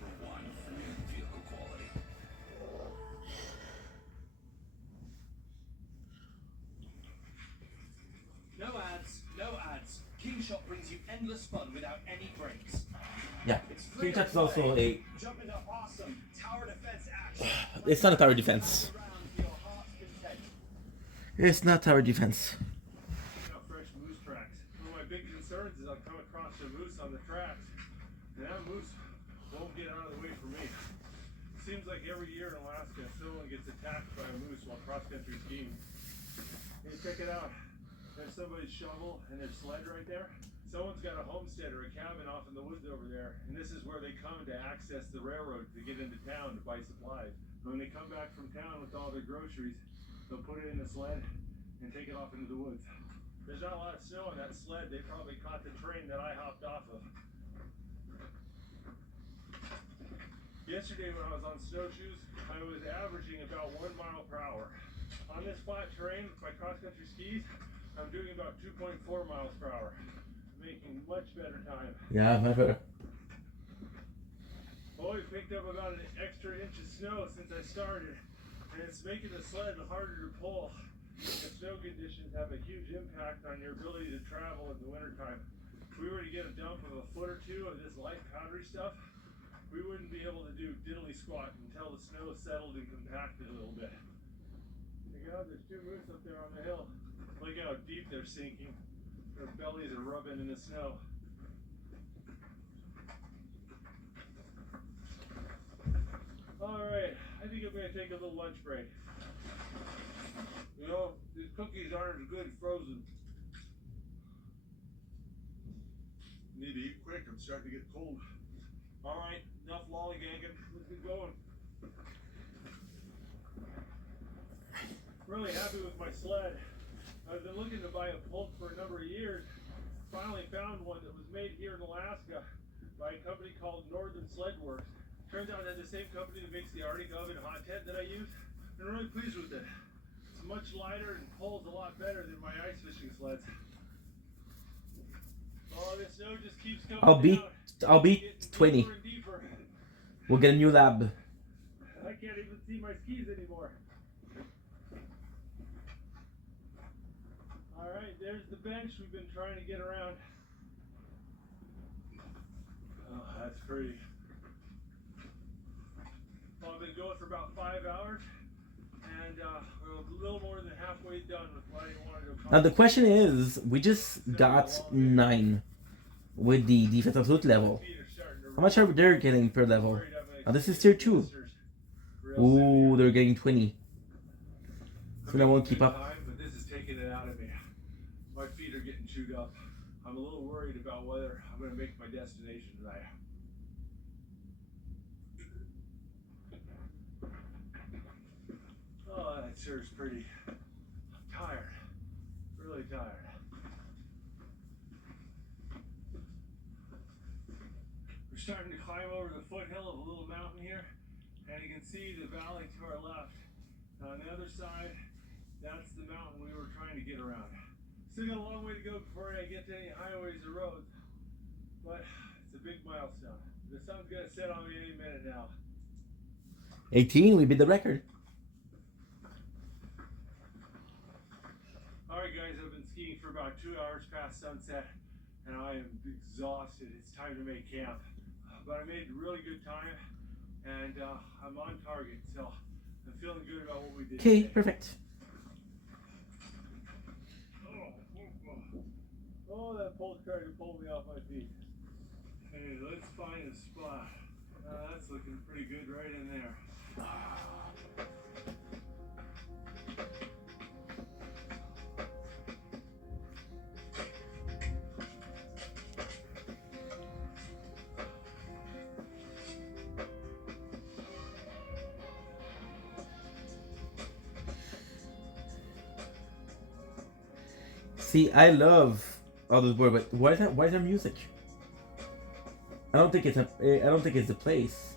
for new vehicle quality. No ads, no ads. King Shot brings you endless fun without any breaks. Yeah, King Shot is also a... Jump into awesome tower defense action. It's not a tower defense. It's not tower defense. Fresh moose tracks. One of my big concerns is I'll come across a moose on the tracks, and that moose won't get out of the way for me. It seems like every year in Alaska, someone gets attacked by a moose while cross-country skiing. Hey, check it out. There's somebody's shovel and their sled right there. Someone's got a homestead or a cabin off in the woods over there, and this is where they come to access the railroad to get into town to buy supplies. When they come back from town with all their groceries, they'll put it in the sled and take it off into the woods. There's not a lot of snow on that sled. They probably caught the train that I hopped off of. Yesterday when I was on snowshoes, I was averaging about 1 mile per hour. On this flat terrain with my cross-country skis, I'm doing about 2.4 miles per hour. Making much better time. Yeah, much better. Well, we picked up about an extra inch of snow since I started, and it's making the sled harder to pull. The snow conditions have a huge impact on your ability to travel in the wintertime. If we were to get a dump of a foot or two of this light powdery stuff, we wouldn't be able to do diddly squat until the snow settled and compacted a little bit. Check out, there's 2 moose up there on the hill. Look how deep they're sinking. Their bellies are rubbing in the snow. Alright, I think I'm going to take a little lunch break. You know, these cookies aren't as good frozen. Need to eat quick. I'm starting to get cold. Alright, enough lollygagging. Let's get going. Really happy with my sled. I've been looking to buy a Polk for a number of years. Finally found one that was made here in Alaska by a company called Northern Sled Works. Turns out they're the same company that makes the Arctic Oven hot tent that I use. I'm really pleased with it. It's much lighter and pulls a lot better than my ice fishing sleds. Oh, this snow just keeps coming I'll be 20. We'll get a new lab. I can't even see my skis anymore. Alright, there's the bench we've been trying to get around. Oh, that's pretty. Well, I've been going for about 5 hours, and we're a little more than halfway done with what I wanted to accomplish. Now the question is, we just got 9 with the defense absolute level. How much are they getting per level? Now this is tier 2. Ooh, they're getting 20. So I won't keep up. But this is taking it out of me. My feet are getting chewed up. I'm a little worried about whether I'm going to make my destination tonight. Oh, that sure is pretty. I'm tired. Really tired. We're starting to climb over the foothill of a little mountain here, and you can see the valley to our left. On the other side, that's the mountain we were trying to get around. Still got a long way to go before I get to any highways or roads, but it's a big milestone. The sun's gonna set on me any minute now. 18, we beat the record. Alright guys, I've been skiing for about 2 hours past sunset, and I am exhausted. It's time to make camp. But I made really good time, and I'm on target, so I'm feeling good about what we did. Okay, today. perfect. Oh, that pole started to pull me off my feet. Hey, let's find a spot. That's looking pretty good right in there. See, I love all this word, but why is there music? I don't think it's the place.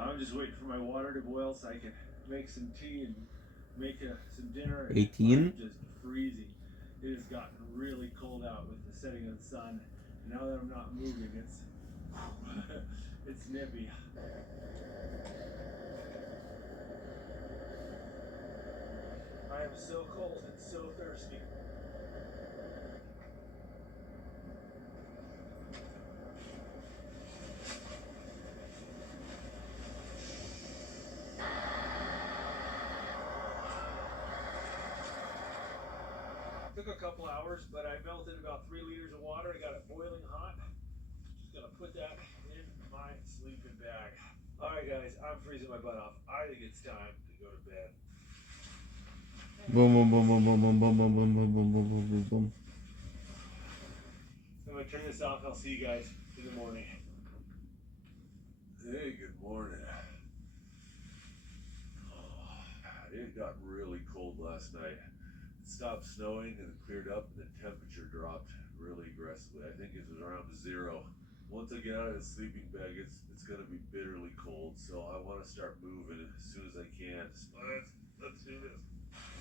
I'm just waiting for my water to boil so I can make some tea and make some dinner. 18. I'm just freezing. It has gotten really cold out with the setting of the sun. And now that I'm not moving, it's it's nippy. I am so cold and so thirsty. Took took a couple hours, but I melted about 3 liters of water. I got it boiling hot. Just gonna put that in my sleeping bag. All right, guys, I'm freezing my butt off. I think it's time to go to bed. Boom, boom, boom, boom, boom, boom, boom, boom, boom, boom, boom, boom, boom, boom, boom. I'm gonna turn this off. I'll see you guys in the morning. Hey, good morning. It got really cold last night. It stopped snowing and it cleared up and the temperature dropped really aggressively. I think it was around 0. Once I get out of the sleeping bag, it's gonna be bitterly cold, so I want to start moving as soon as I can. Let's do this.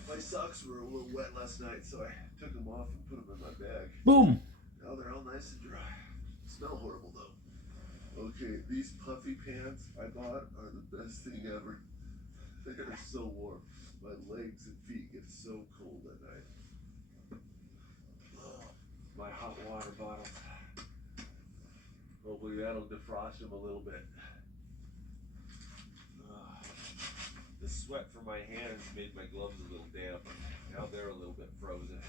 My socks were a little wet last night, so I took them off and put them in my bag. Boom. Now they're all nice and dry. Smell horrible though. Okay, these puffy pants I bought are the best thing ever. They're so warm. My legs and feet get so cold at night. My hot water bottle. Hopefully that'll defrost them a little bit. The sweat from my hands made my gloves a little damp. Now they're a little bit frozen.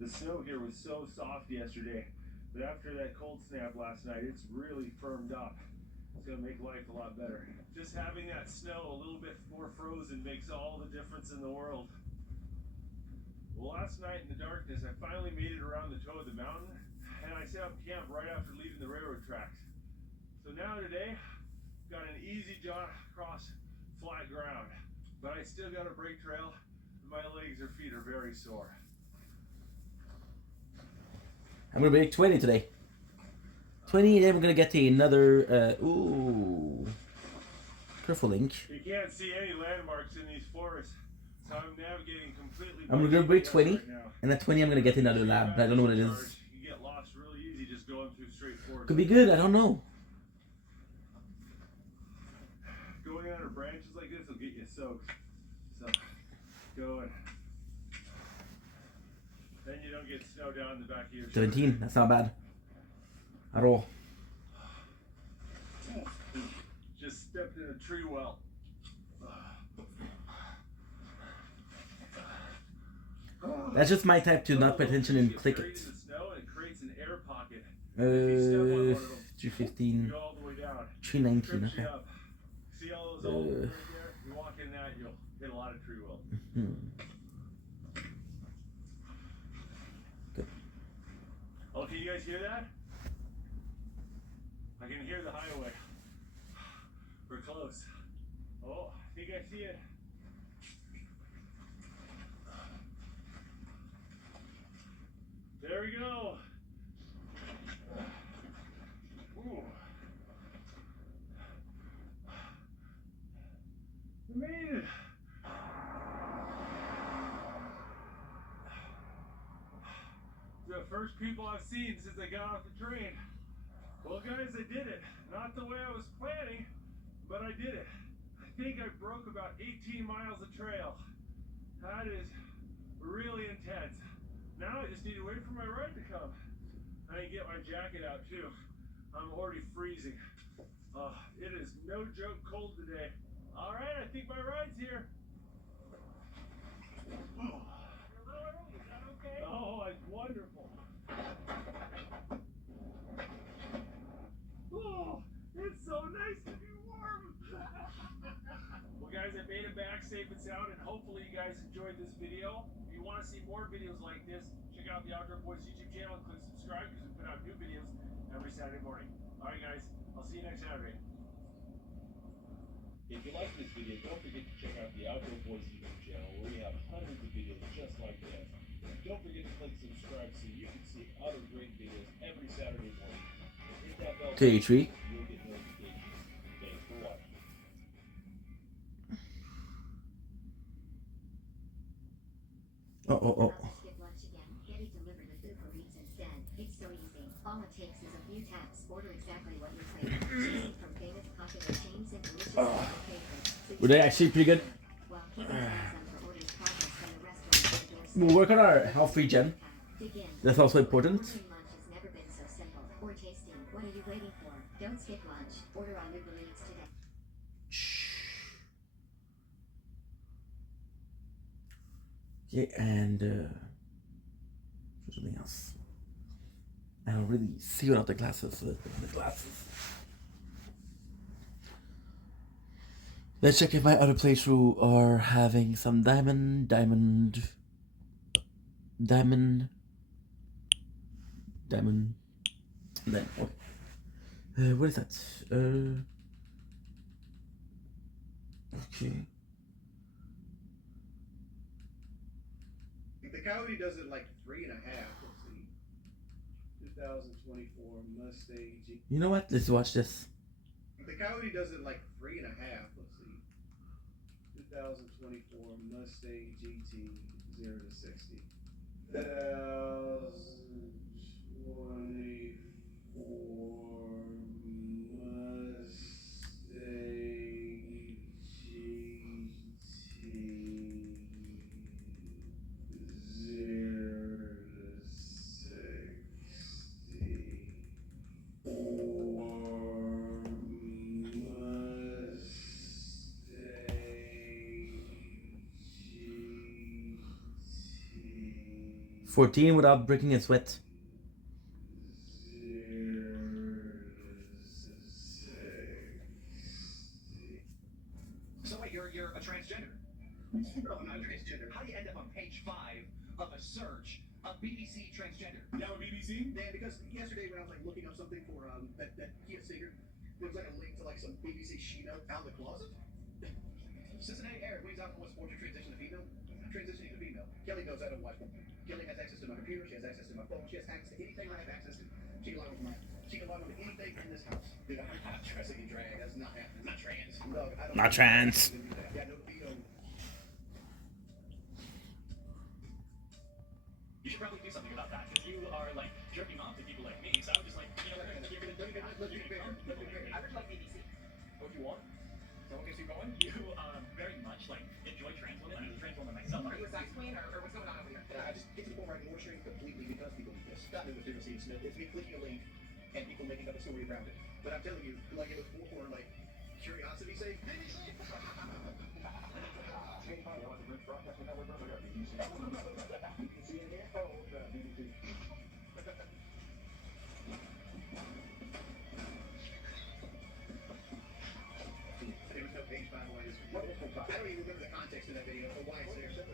The snow here was so soft yesterday, but after that cold snap last night, it's really firmed up. It's gonna make life a lot better. Just having that snow a little bit more frozen makes all the difference in the world. Well, last night in the darkness, I finally made it around the toe of the mountain, and I set up camp right after leaving the railroad tracks. So now today, I've got an easy jaunt across flat ground, but I still got a break trail, and my legs or feet are very sore. I'm gonna break 20 today. 20, and then we're gonna get to another. Ooh. Careful, Link. You can't see any landmarks in these forests, so I'm navigating completely. I'm gonna break 20, right now. and at 20, I'm gonna get another lab, but I don't know what it is. You get lost really easy just going through straight forest. Could be good, I don't know. Going under branches like this will get you soaked. So, going. Then you don't get snow down the back of your shirt. 17, that's not bad. At all. Just stepped in a tree well. That's just my type to not pay attention and click it. The snow and it creates an air pocket. If you step on one of them, 315. you go all the way down. 319, Trips you okay. up. See all those old right there? You walk in that, you'll hit a lot of tree well. Good. Oh, can you guys hear that? I can hear the highway. We're close. Oh, I think I see it. There we go. Ooh. We made it. The first people I've seen since I got off the train. Well, guys, I did it. Not the way I was planning, but I did it. I think I broke about 18 miles of trail. That is really intense. Now I just need to wait for my ride to come. I can get my jacket out too. I'm already freezing. It is no joke cold today. All right, I think my ride's here. You're a little early. Is that okay? Oh, it's wonderful. Oh, it's so nice to be warm. Well, guys, I made it back safe and sound, and hopefully you guys enjoyed this video. If you want to see more videos like this, check out the Outdoor Boys YouTube channel and click subscribe because we put out new videos every Saturday morning. All right, guys, I'll see you next Saturday. If you like this video, don't forget to check out the Outdoor Boys YouTube channel where we have hundreds of videos just like this. Don't forget to click subscribe so you can see other great videos every Saturday morning. Hit that bell. 33. You'll get notifications. Thanks for watching. Oh. Skip lunch again. Get it delivered with Uber Eats instead. It's so easy. All it takes is a few taps. Order exactly what you crave. Choosing from famous popular chains and delicious favorites. Were they actually pretty good? While keeping tabs on for orders progress from the restaurant. We'll work on our health regen Dig in. That's also important. Ordering lunch has never been so simple or tasty. What are you waiting for? Don't skip lunch. Order on Uber Eats today. Yeah, and something else. I don't really see without the glasses. So the glasses. Let's check if my other playthrough are having some diamond. Then okay. What is that? Okay. The Coyote does it like 3.5. Let's see. 2024 Mustang G. You know what? Let's watch this. The Coyote does it like 3.5. Let's see. 2024 Mustang GT 0 to 60. 2024 Mustang GT 0 to 60. Or Mustang 14 without breaking a sweat. So wait, you're a transgender? No, I'm not a transgender. How do you end up on page 5 of a search of BBC transgender? You have a BBC? Yeah, because yesterday when I was like looking up something for that Kia Stinger, there was like a link to like some BBC she-note out of the closet. Cincinnati Air, Wings out what sports your transition to female? Transitioning to female. Kelly knows I don't watch porn. Kelly has access to my computer, she has access to my phone, she has access to anything I have access to. She can log on to anything in this house. Dude, I'm not dressing in drag. That's not happening. Not trans. No, I don't. Not trans. Yeah, no veto. You should probably do something about that, because you are like jerking off to people like me, so I was just like, you know what, you're gonna do that. Let's be fair. I would like BBC. What do you want? Someone gets you going? You very much like enjoy trans women. I'm a trans woman myself. Are you a sex queen or what's going on over here? I just get to the point where I ignore streams completely because people do this. Not doing with Stephen Smith. It's me clicking a link and people making up a story around it. But I'm telling you, like it was more for like curiosity's sake. There was no page, by the way. I don't even remember the context of that video or why it's there. Dude,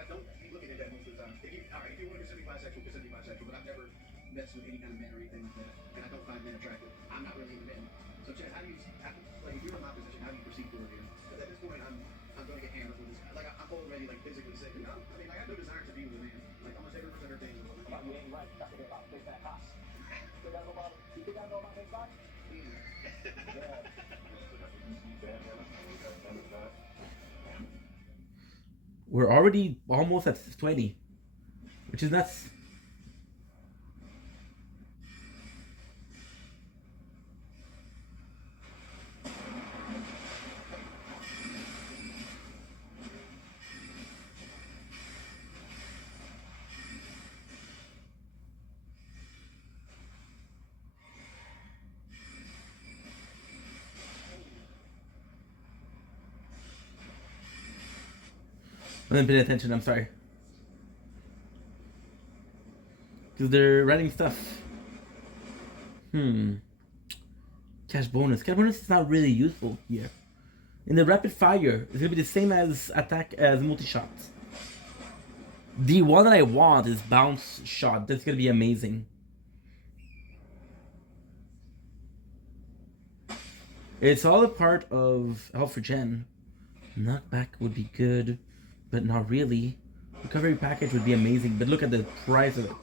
I don't be looking at that most of the time. If you want to consider me bisexual, but I've never messed with any kind of men or anything like that. And I don't find men attractive. I'm not really into men. So, Chad, how do you, like, if you're in my position, how do you proceed forward here? Because at this point, I'm going to get hammered with this. Like, I'm already, like, physically sick. No, I mean, like, I have no desire to be with a man. Like, I'm going to take her for entertainment. You ain't right. That's what about big fat cock. You think I know about big cock? We're already almost at 20, which is nuts. I didn't pay attention, I'm sorry. Because they're writing stuff. Cash bonus. Cash bonus is not really useful here. In the rapid fire, it's going to be the same as attack as multi-shot. The one that I want is bounce shot. That's going to be amazing. It's all a part of Health for Gen. Knockback would be good. But not really. Recovery package would be amazing, but look at the price of it.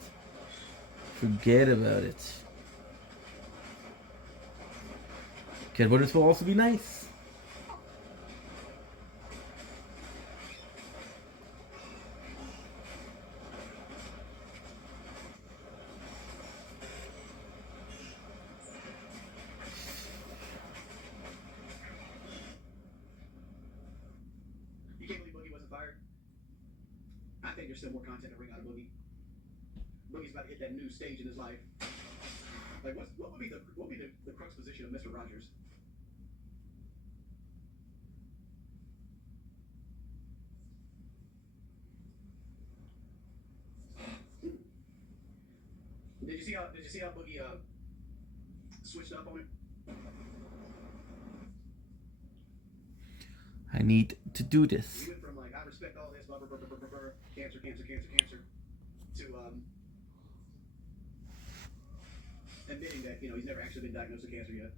Forget about it. Kid bonus will also be nice. You can't believe Boogie wasn't fired? I think there's still more content to bring out of Boogie. Boogie's about to hit that new stage in his life. Like, what would be the crux position of Mr. Rogers? Did you see how Boogie switched up on it? I need to do this. He went from like, I respect all this, cancer, to admitting that, he's never actually been diagnosed with cancer yet.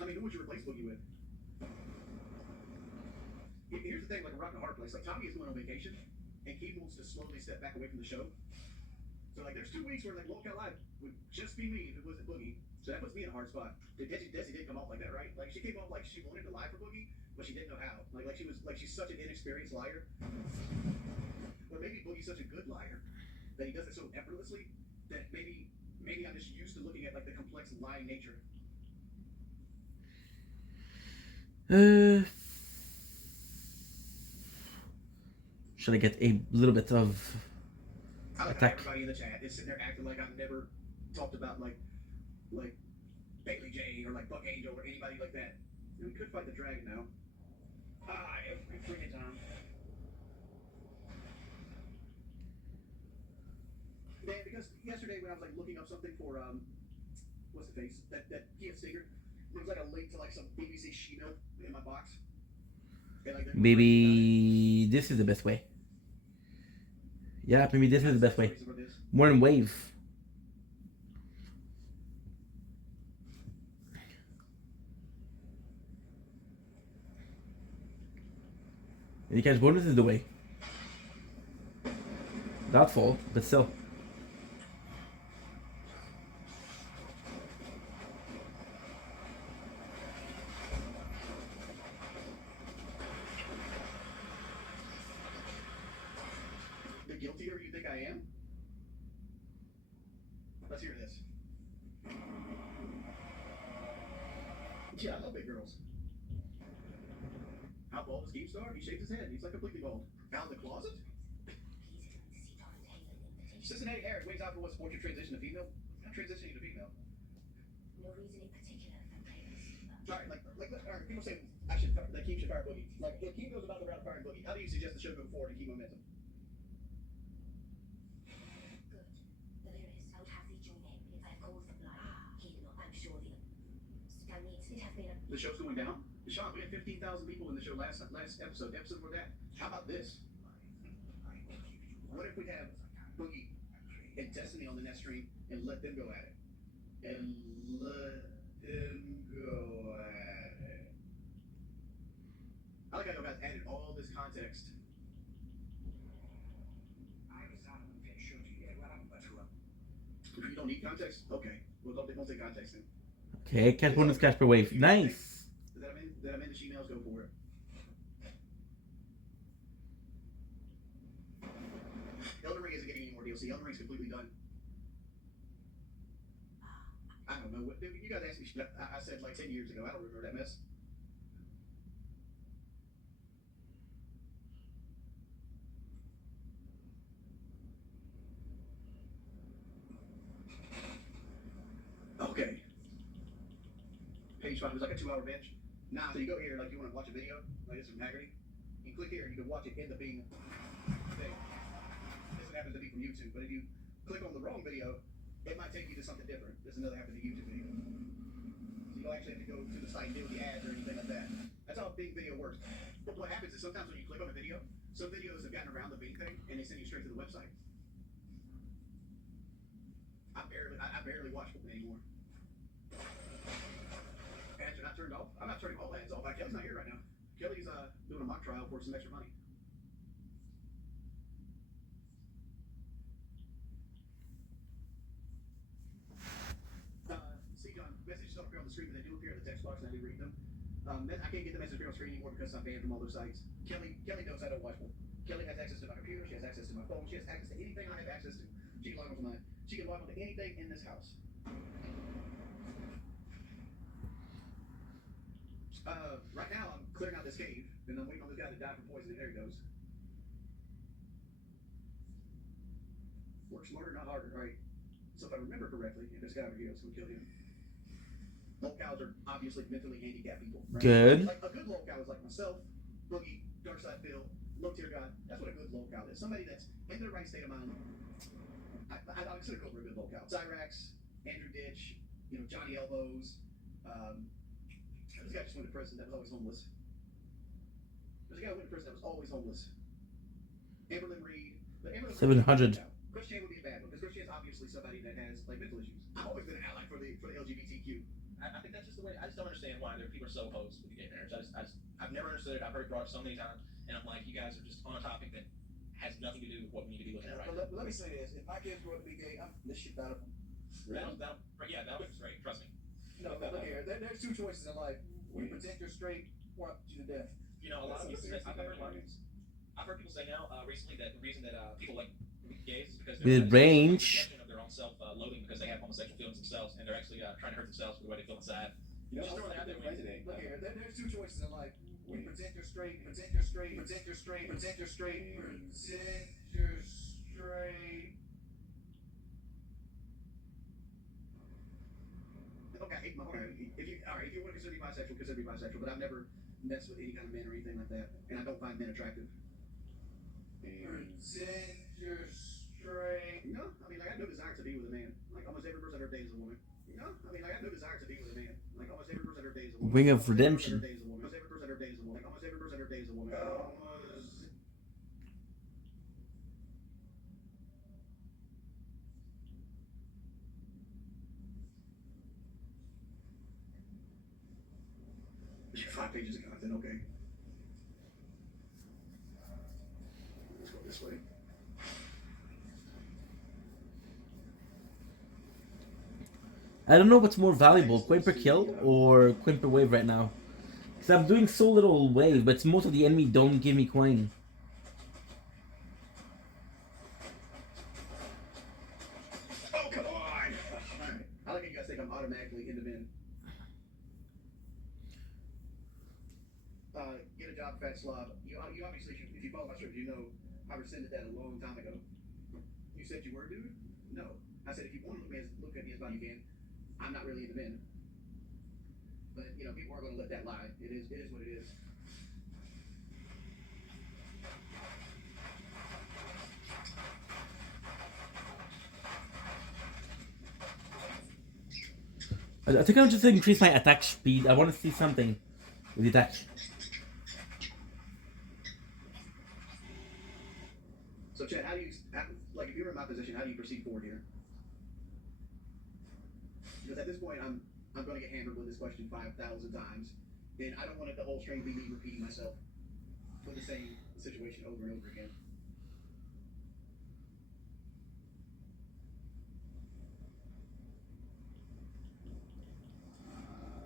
I mean, who would you replace Boogie with? Here's the thing, like a rock and a hard place. Like, Tommy is going on vacation, and Keith wants to slowly step back away from the show. So, like, there's 2 weeks where, like, Locale Live would just be me if it wasn't Boogie. So that puts me in a hard spot. Desi did come off like that, right? Like, she came off like she wanted to lie for Boogie, but she didn't know how. She's such an inexperienced liar. Or maybe Boogie's such a good liar that he does it so effortlessly that maybe I'm just used to looking at, like, the complex lying nature. Should I get a little bit of I like attack? how everybody in the chat is sitting there acting like I've never talked about like Bailey J or like Buck Angel or anybody like that. We could fight the dragon now. Every freaking time. Yeah, because yesterday when I was like looking up something for what's the face? That Kia Stinger, there was like a link to like some BBC she-milk in my box. And, like, Maybe this is the best way. Yeah, maybe this is the best way. More than Wave. And the catch bonus is the way. Doubtful, but still. The guiltier you think I am? Let's hear this. Yeah, I love big girls. How bald is Keemstar? He shaved his head. He's like completely bald. Out in the closet? Cincinnati Harris waits out for what sport you transition to female? I'm transitioning to female. No reason in particular for playlist. All right, people say that Keem should fire Boogie. Like, if Keem goes about the route of firing Boogie, how do you suggest the show go forward and keep momentum? Good. The lyrics, I would have to join him if I cause the blood. I'm sure that needs it have been a... The show's going down? Sean, we had 15,000 people in the show last episode. The episode before that. How about this? What if we have Boogie and Destiny on the next stream and let them go at it? And let them go at it. I like how you guys added all this context. If you don't need context, okay. We'll don't say context then. Okay, catch bonus, catch per wave. Nice. That I'm in the she-mails, go for it. Elden Ring isn't getting any more DLC. Elden Ring's completely done. I don't know. Dude, you guys asked me, I said like 10 years ago. I don't remember that mess. Okay. Page 5 was like a 2-hour binge. Nah, so you go here, like you want to watch a video, like this from Haggerty. You click here, and you can watch it in the Bing thing. This one happens to be from YouTube, but if you click on the wrong video, it might take you to something different. There's another happen to YouTube video. So you don't actually have to go to the site and deal with the ads or anything like that. That's how a Bing video works. But what happens is sometimes when you click on a video, some videos have gotten around the Bing thing, and they send you straight to the website. I barely watch them anymore. Ads are not turned off. I'm not turning all ads off. Kelly's not here right now. Kelly's doing a mock trial for some extra money. See, John, messages don't appear on the screen, but they do appear in the text box, and I do read them. I can't get the message appear on screen anymore because I'm banned from all those sites. Kelly knows I don't watch them. Kelly has access to my computer. She has access to my phone. She has access to anything I have access to. She can log onto mine. She can log onto anything in this house. Right now, I'm clearing out this cave, and I'm waiting on this guy to die from poisoning. There he goes. work smarter, not harder, right? So if I remember correctly, and this guy over here is gonna kill him. Locals are obviously mentally handicapped people. Right? Good. Like a good local is like myself, Boogie, Darkside Phil, Low Tier God. That's what a good local is. Somebody that's in their right state of mind. I consider Cobra a good local. Cyrax, Andrew Ditch, Johnny Elbows. This guy just went to prison that was always homeless. There's a guy who went to prison that was always homeless. Amberlyn Reed. 700. Chris Chan would be a bad one because Chris Chan's obviously somebody that has like mental issues. I've always been an ally for the LGBTQ. I think that's just the way. I just don't understand why people are so opposed with the gay marriage. I've never understood it. I've heard it brought up so many times, and I'm like, you guys are just on a topic that has nothing to do with what we need to be looking at right now. Let me say this: if my kids grow up to be gay, I'm this shit out of them. That'll be great. Trust me. No, look here. There's two choices in life: you pretend you're straight, or up to the death. A lot of people say, I've heard people say now recently that the reason that people like gays is because they're Mid-range. of their own self-loathing because they have homosexual feelings themselves and they're actually trying to hurt themselves with the way they feel inside. Just throwing that out there today. Look here. There's two choices in life: you pretend you're straight, pretend you're straight, pretend you're straight, pretend you're straight, pretend you're straight. Okay, I hate my heart. If you want to consider me bisexual, but I've never messed with any kind of men or anything like that, and I don't find men attractive. Pretend you're straight. I got no desire to be with a man. Like almost every person I've ever dated is a woman. I got no desire to be with a man. Like almost every person I've ever dated is a woman. Wing of Redemption. Almost every person I've ever dated is a woman. Almost every person I've ever dated is a woman. Yeah, 5 pages of content, okay. Let's go this way. I don't know what's more valuable, Queen per kill or Queen per wave right now. Because I'm doing so little wave, but most of the enemy don't give me coin. Oh, come on! Alright. I like how you guys think I'm automatically into men. Get a job, fat slob. You obviously, if you follow my script, you know I rescinded that a long time ago. You said you were, dude? No. I said if you want to look at me as bad you can. I'm not really into men. But, people are going to let that lie. It is what it is. I think I'll just increase my attack speed. I want to see something with the attack. So, Chad, if you were in my position, how do you proceed forward here? Because at this point, I'm going to get hammered with this question 5,000 times, and I don't want the whole stream to be me repeating myself with the same situation over and over again.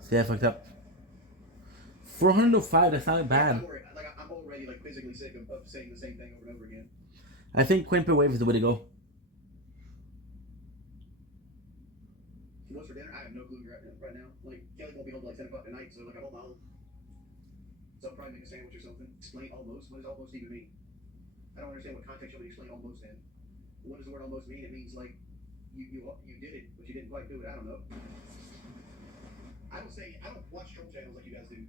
See, I fucked up. 405, that's not bad. I'm already physically sick of saying the same thing over and over again. I think Queen per wave is the way to go. What's for dinner? I have no clue right now. Kelly won't be home till 10 o'clock tonight, so I'm on my own. So I'll probably make a sandwich or something. Explain almost. What does almost even mean? I don't understand what context you want me to explain almost in. What does the word almost mean? It means you did it, but you didn't quite do it. I don't know. I don't watch troll channels like you guys do.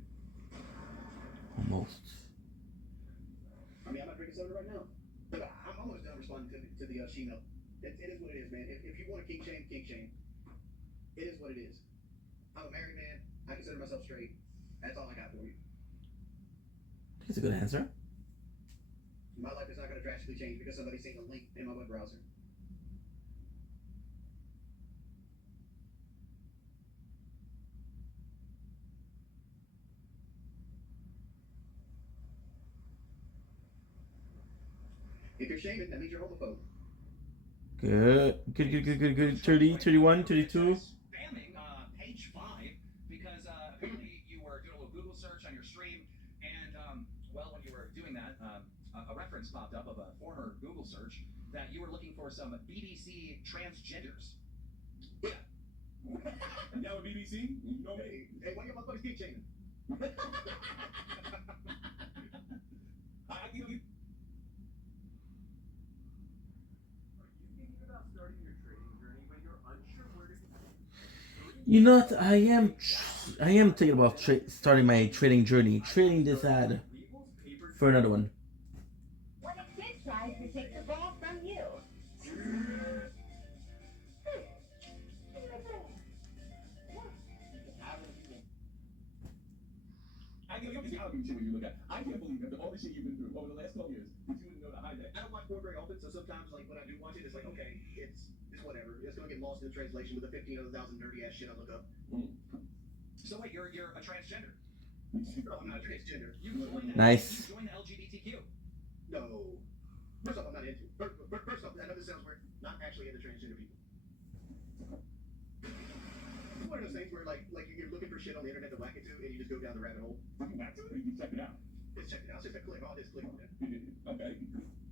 Almost. I'm not drinking soda right now. But I'm almost done responding to the she-milk. It is what it is, man. If you want to kink shame, kink shame. It is what it is. I'm a married man. I consider myself straight. That's all I got for you. That's a good answer. My life is not going to drastically change because somebody's seen a link in my web browser. If you're shaming, that means you're homophobe. Good. 30, 31, 32. Spamming page 5 because apparently you were doing a little Google search on your stream, and when you were doing that, a reference popped up of a former Google search that you were looking for some BDC transgenders. Yeah. Y'all with BBC? You know me. Hey, why you motherfuckers keep shaming? I give you. You know what? I am thinking about starting my trading journey, trading this ad for another one. When a kid tries to take the ball from you. I can't believe how shit when you look at. I can't believe after all the shit you've been through over the last 12 years, that you didn't know to hide that. I don't watch porn very often, so sometimes like when I do watch it, it's like okay, it's whatever. It's gonna get lost in the translation with the 15 other thousand dirty ass shit I look up. So wait, you're a transgender. No, I'm not a transgender. Nice. You joined the LGBTQ. No. First off, I'm not into. First off, I know this sounds weird. Not actually into transgender people. It's one of those things where like you're looking for shit on the internet to whack into, and you just go down the rabbit hole. Whack to it, or you check it out. Just check it out. It's just a click. I'll just click on it. Okay.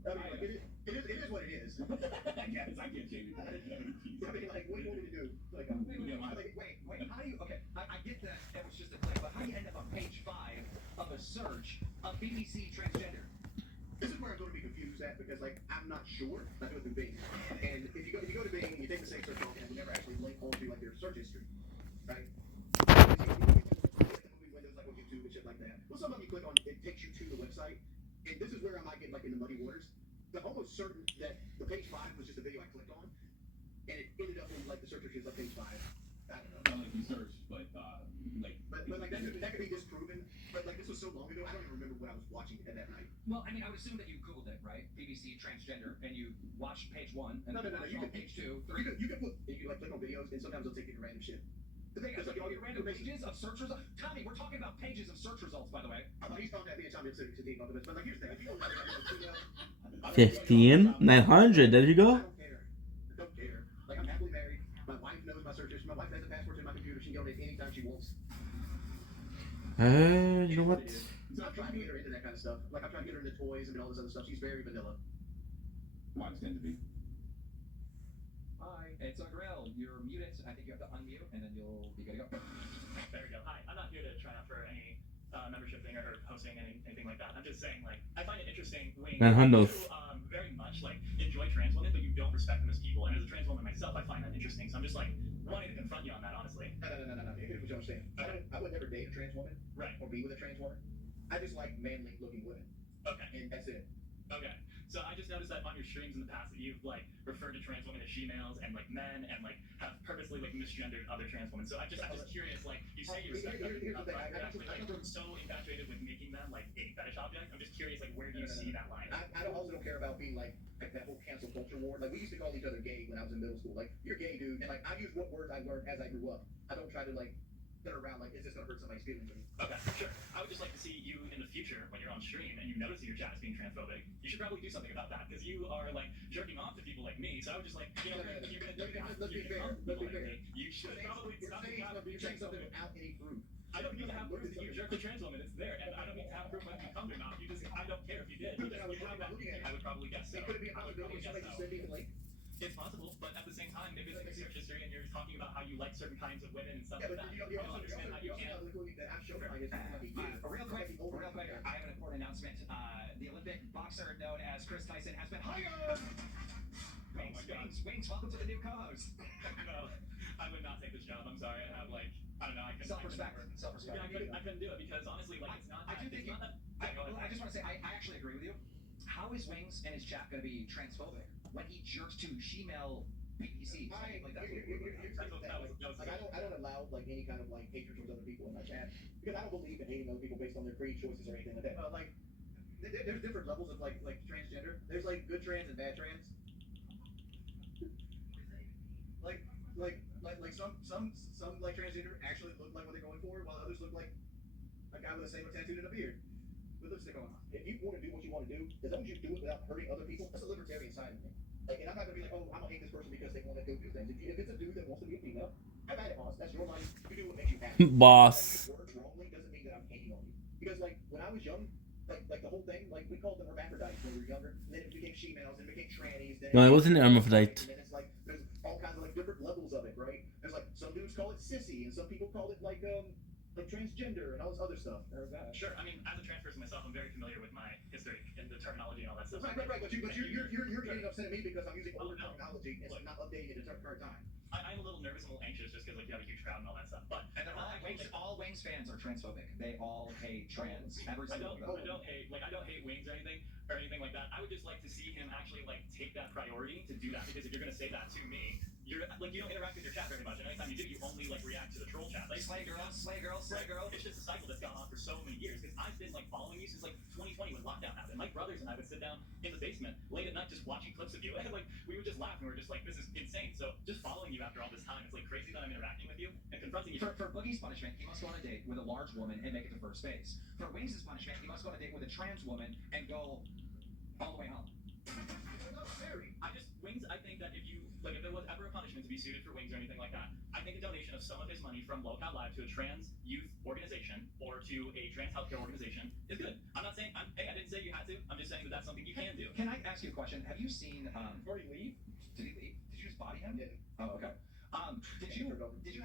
I mean, like, it is what it is. I can't change it. I mean, like, what do you want me to do? Like, Wait, how do you, okay, I get that it was just a click, but how do you end up on page 5 of a search of BBC transgender? This is where I'm going to be confused at, because, like, I'm not sure. I do it through Bing. And if you go to Bing, you take the same search result, and we never actually link onto, like, their search history, right? Windows, like, on YouTube and shit like that. Well, some of them you click on, it takes you to the website, and this is where I might get, like, in the muddy waters. I'm almost certain that the page 5 was just a video I clicked on, and it ended up in like the search history of page 5. I don't know. Not like you search, but like that could be disproven. But like this was so long ago, I don't even remember what I was watching at that night. Well, I mean, I would assume that you Googled it, right? BBC transgender, and you watched page 1, and No. You can page 2, 3. You can like click on videos, and sometimes they'll take you to random shit. The thing is, like, all your random pages of search results. Tommy, we're talking about pages of search results, by the way. I thought he's talking about me and Tommy to deep about this, but like here's the thing: if you don't like 15,900. There you go. I don't care. Like I'm happily married. My wife knows my search history. My wife has the password to my computer. She can go to it anytime she wants. You know what? So I'm trying to get her into that kind of stuff. Like I'm trying to get her into toys and all this other stuff. She's very vanilla. Wives tend to be. Hi, it's Grill. You're muted. I think you have to unmute, and then you'll be good to go. There we go. Hi, I'm not here to try out for any membership thing or hosting anything like that. I'm just saying, like, I find it interesting when you very much like enjoy trans women, but you don't respect them as people. And as a trans woman myself, I find that interesting. So I'm just like wanting to confront you on that, honestly. No. Here's what you understand. I would never date a trans woman, right? Or be with a trans woman. I just like manly looking women. Okay. And that's it. Okay. So I just noticed that on your streams in the past that you've like referred to trans women as she-males and like men and like have purposely like misgendered other trans women. So I'm just curious, like you say you respect them, but you're actually like so infatuated with making them like a fetish object. I'm just curious, like where do you see that line? I also don't care about being like that whole cancel culture war. Like we used to call each other gay when I was in middle school. Like you're gay, dude, and like I use what words I learned as I grew up. I don't try to like sit around like is this gonna hurt somebody's feelings? Okay, sure. I would just like to see you in the future when you're on stream and you notice that your chat is being transphobic. You should probably do something about that because you are like jerking off to people like me. So I would just like, you know, if you're gonna jerk off to people like me, you should probably stop the chat of being something without any proof. I don't need to have proof that you jerked a trans woman. It's there, and I don't need to have proof whether you come or not. You just, I don't care if you did. You have that. I would probably guess so. Could it be a possibility somebody just sent me the link? It's possible, but at the same time, if it's like search history and you're talking about how you like certain kinds of women and stuff like that, I don't understand how you can't. Real quick, I have an important announcement. The Olympic boxer known as Chris Tyson has been hired. Wings, welcome to the new co-host. No, I would not take this job. I'm sorry. I have like, I don't know. I Self-respect. Yeah, I couldn't do it because honestly, like, it's not. I just want to say, I actually agree with you. How is Wings and his chat going to be transphobic when he jerks to she-male PPCs? I don't allow like any kind of like hatred towards other people in my chat because I don't believe in hating other people based on their creed choices or anything like that. Like, there's different levels of like transgender. There's like good trans and bad trans. Like some like transgender actually look like what they're going for, while others look like a guy with a sailor tattooed and a beard with lipstick on. If you want to do what you want to do, as long as you do it without hurting other people, that's a libertarian side of me. Like, and I'm not gonna be like, oh, I'm gonna hate this person because they want to go do things. If it's a dude that wants to be a female, have at it, boss. That's your money. You do what makes you happy. Boss. Words wrongly doesn't mean that I'm hating on you. Because like when I was young, like the whole thing, like we called them hermaphrodites when we were younger, and then it became she-males, and it became trannies. No, it wasn't an hermaphrodite. And then it's like there's all kinds of like different levels of it, right? There's like some dudes call it sissy, and some people call it like transgender and all this other stuff. Sure. I mean, as a trans person myself, I'm very familiar with my history and the terminology and all that stuff. Right. But you're getting upset at me because I'm using older terminology and not updating it at current time. I'm a little nervous and a little anxious just because like you have a huge crowd and all Wings fans are transphobic. They all hate trans. Every I single don't one of them. I don't hate Wings or anything like that. I would just like to see him actually like take that priority to do that, because if you're gonna say that to me, you're like, you don't interact with your chat very much, and anytime you do, you only like react to the troll chat. Like, Slay girl, slay girl, slay girl. It's just a cycle that's gone on for so many years, because I've been like following you since like 2020 when lockdown happened. My brothers and I would sit down in the basement late at night just watching clips of you, and like we would just laugh, and we were just like, this is insane. So just following you after all this time, it's like crazy that I'm interacting with you and confronting you. For Boogie's punishment, he must go on a date with a large woman and make it to first base. For Wings' punishment, he must go on a date with a trans woman and go all the way home. Wings, I think that if there was ever a punishment to be suited for Wings or anything like that, I think a donation of some of his money from Local Live to a trans youth organization or to a trans healthcare organization is good. I'm not saying, hey, I didn't say you had to. I'm just saying that that's something you can do. Can I ask you a question? Have you seen, Before you leave? Did he leave? Did you just body him? Yeah. Oh, okay. Did you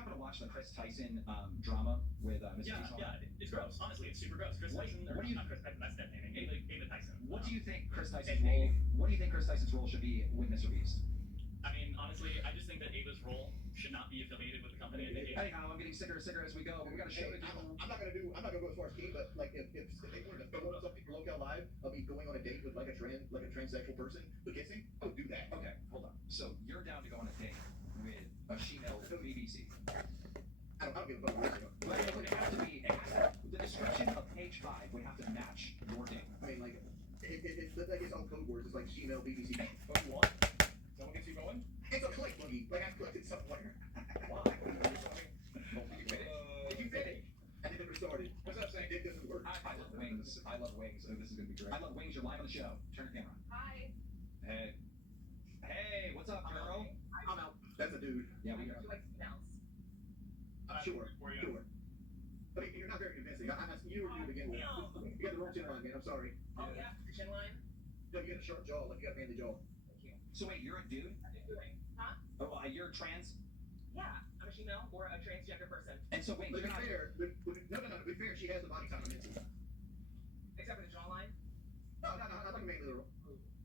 happen to watch the Chris Tyson drama with Mr. Tyson? Yeah, it's gross. Honestly, it's super gross. Chris Tyson, or not Chris Tyson, that's dead naming. Ava Tyson. What do you think Chris Tyson's role? What do you think Chris Tyson's role should be with Mr. Beast? I mean, honestly, I just think that Ava's role should not be affiliated with the company. Anyhow, I'm getting sicker and sicker as we go, but we got to show it. I'm not gonna go as far as King, but like if they wanted to throw up something for Local Live of me going on a date with like a transsexual person but kissing, I would do that. Okay, hold on. So you're down to go on a date with a female BBC. I don't give a fuck. But it would have to be. The description of page 5 would have to match your date. I mean, like it's all code words. It's like female BBC. What you want? Someone gets you going? It's a click, Boogie. Like I clicked it somewhere. Why? You fit it? Did you fit it? I never started. What's up, saying it doesn't work? I love Wings. I love Wings. Oh, this is gonna be great. I love Wings. You're live on the show. Turn your camera. Hi. Hey. Hey, what's up, girl? I'm out. That's a dude. Yeah, we go. Would you like something else? Sure. But you're not very convincing. I'm asking you or you to begin with. You got the wrong chin line, man. I'm sorry. Oh yeah, the chin line. No, you got a sharp jaw. Like you got a manly jaw. Thank you. So wait, you're a dude? Huh? Oh, you're trans? Yeah, I'm a female or a transgender person. And so wait, But you're to not. be fair, to be fair, she has the body type I'm into. Except for the jawline. No, I'm like manly little.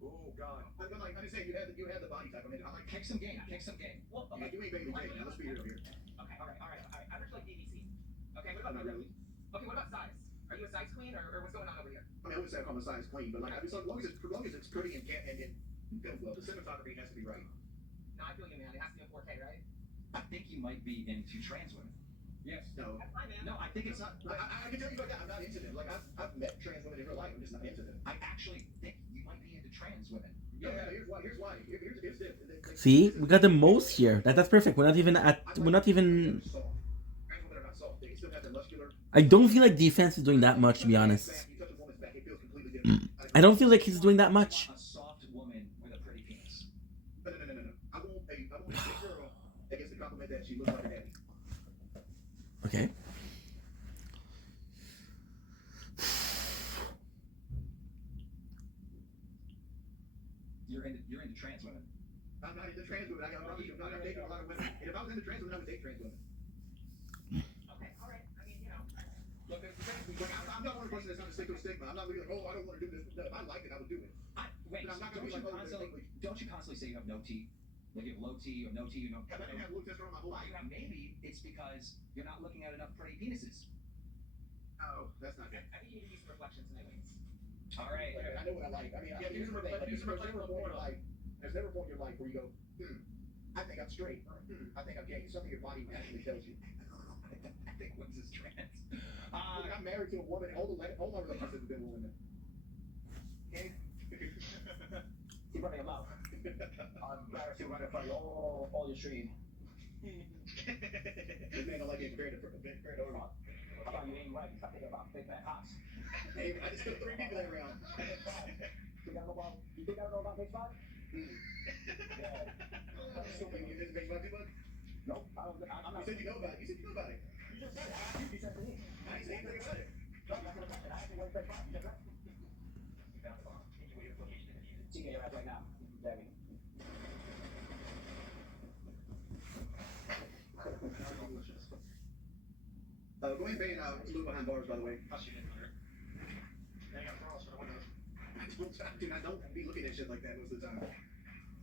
Oh God. I'm just saying you have the body type I'm into. I like. Kick some game. Kick some game. Well, Yeah, you ain't Bailey J. Now let's be real here. Okay, all right. I actually like BBC. Okay, what about Not really. Okay, what about size? Are you a size queen or what's going on over here? I mean, I wouldn't say I call myself a size queen, but like, as long as it's pretty and filmed well, the cinematography has to be right. No, I feel you, man. It has to be in 4K, right? I think you might be into trans women. Yes. No. That's fine, man. No, I think it's not. I can tell you right now, I'm not into them. Like I've met trans women in real life. I'm just not into them. I actually think you might be into trans women. Yeah. Here's why. Here's this. See, we got the most here. That's perfect. We're not even. Trans women are not soft. They still have the muscular. I don't feel like defense is doing that much, to be honest. You touch a woman's back, it feels completely different. I don't feel like he's doing that much. A soft woman with a pretty penis. No. I want a girl that gets the compliment that she looks like her daddy. Okay. You're into trans women. I'm not into trans women. I'm dating a lot of women. And if I was into trans women, I would date trans women. Okay, all right. I mean, you know. Look, I'm not one person that's going to stick to a stigma. I'm not really like, oh, I don't want to do this. No, if I liked it, I would do it. Wait, But I'm not going to be like, don't you constantly say you have no teeth? Like you have low T or no T, you know? I didn't have low testosterone my whole life. Maybe it's because you're not looking at enough pretty penises. Oh, that's not good. I think you need to do some reflections in my wings. All right. I know what I like. I mean, there's never a point in your life where you go, I think I'm straight. I think I'm gay. Something your body naturally tells you. I think Wings is trans. Look, I'm married to a woman. All my relationships have been with women. Okay? Keep running your mouth. I'm embarrassed to run in front of all your stream. This man don't like getting compared to over. I thought you ain't right. Stop thinking about big fat hops. Hey, I just killed 3 people that round. You think I know about Big Five? Yeah. Stupid. You didn't make my too much? Nope. I'm not. You said you know about it. You said it. You just said it. You said to me. I ain't saying anything about it. No, I'm not gonna mention. I actually went Big Five. You just read. You found the bomb. Enjoy your location if needed. TK your ass right now. Damn me. Go ahead and bang out. It's a little behind bars, by the way. Dude, I don't be looking at shit like that most of the time.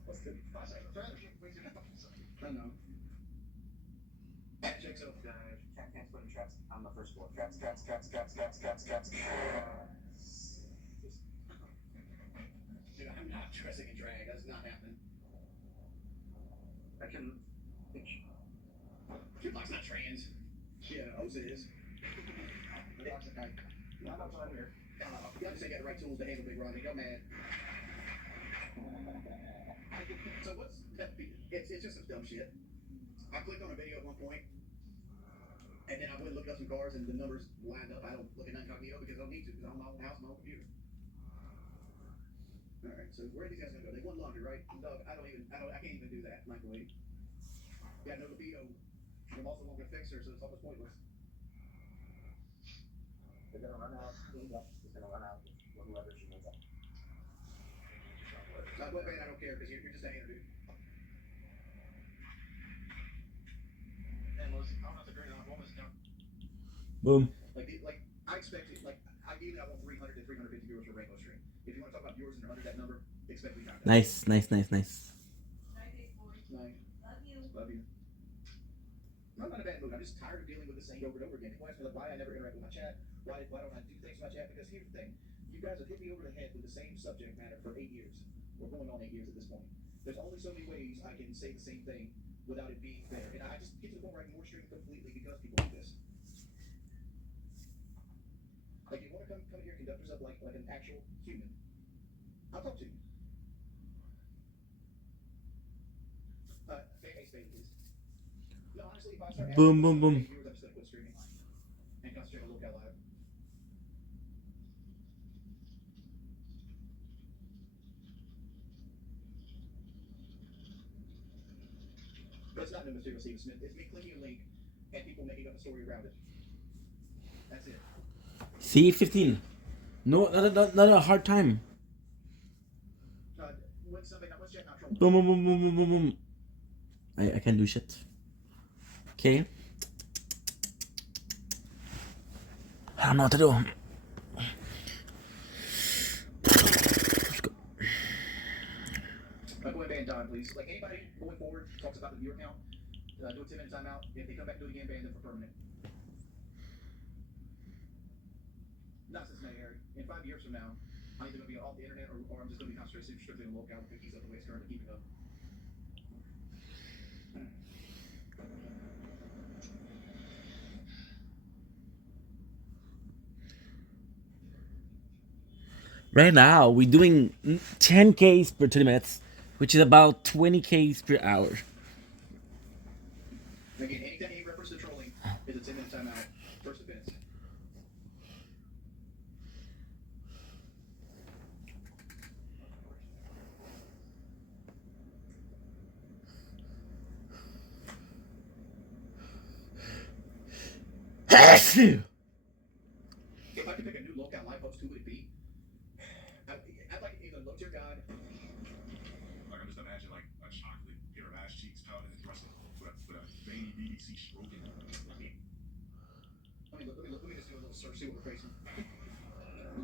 What's the process? I know. Check so. Trap can't put in traps on the first floor. Traps. Dude, I'm not dressing in drag. That's not happening. I can. Kidlock's not trans. Yeah, Osa is. Kidlock's a guy. Not on here. You just ain't got the right tools to handle Big Ronnie. Go mad. So what's that? It's just some dumb shit. I clicked on a video at one point, and then I went and looked up some cars, and the numbers lined up. I don't look at incognito because I don't need to, because I'm on my own house, my own computer. All right, so where are these guys gonna go? They want laundry, right? Doug, I can't even do that, microwave. Yeah, no libido. I'm also not gonna fix her, so it's almost pointless. They're gonna run out. Cleaned up. He's gonna run out with whoever she goes up. Wetband, I don't care because you're just a hater, dude. Boom. Like I expected, ideally I want 300 to 350 viewers for Rainbow Stream. If you want to talk about viewers and under that number, expect me to Nice. Nice. Love you. I'm not in a bad mood. I'm just tired of dealing with this thing over and over again. People ask me like, why I never interact with my chat. Why don't I do things with my chat? Because here's the thing. You guys have hit me over the head with the same subject matter for 8 years. We're going on 8 years at this point. There's only so many ways I can say the same thing without it being fair. And I just get to the point where I ignore stream completely because people do this. Like, you want to come here and conduct yourself like an actual human, I'll talk to you. Hey, Spade, please. No, honestly, if I start Boom. viewers, I'm just going to quit streaming and concentrate on Lookout Live. But it's not new material, Stephen Smith. It's me clicking a link and people making up a story around it. That's it. See, 15. No, not a hard time. Boom. I can't do shit. Okay. I don't know what to do. Let's go. Go ahead and ban Don, please. Like, anybody going forward talks about the viewer count, do a 10-minute timeout. If they come back and do it again, ban them for permanent. Nonsense, Matt Harry. In 5 years from now, I'm either going to be off the internet or I'm just going to be concentrating strictly on Lookout and keep up the way it's currently keeping up. Right now, we're doing 10Ks per 30 minutes, which is about 20Ks per hour. Again, anytime any reference to trolling is a 10-minute timeout. First offense. If I could pick a new Lookout Live host, who would it be? I'd like either Low Tier God. Like, I'm just imagining like a chocolate pair of ass cheeks pouting and thrusting with a veiny BBC stroking. Let me just do a little search, see what we're facing.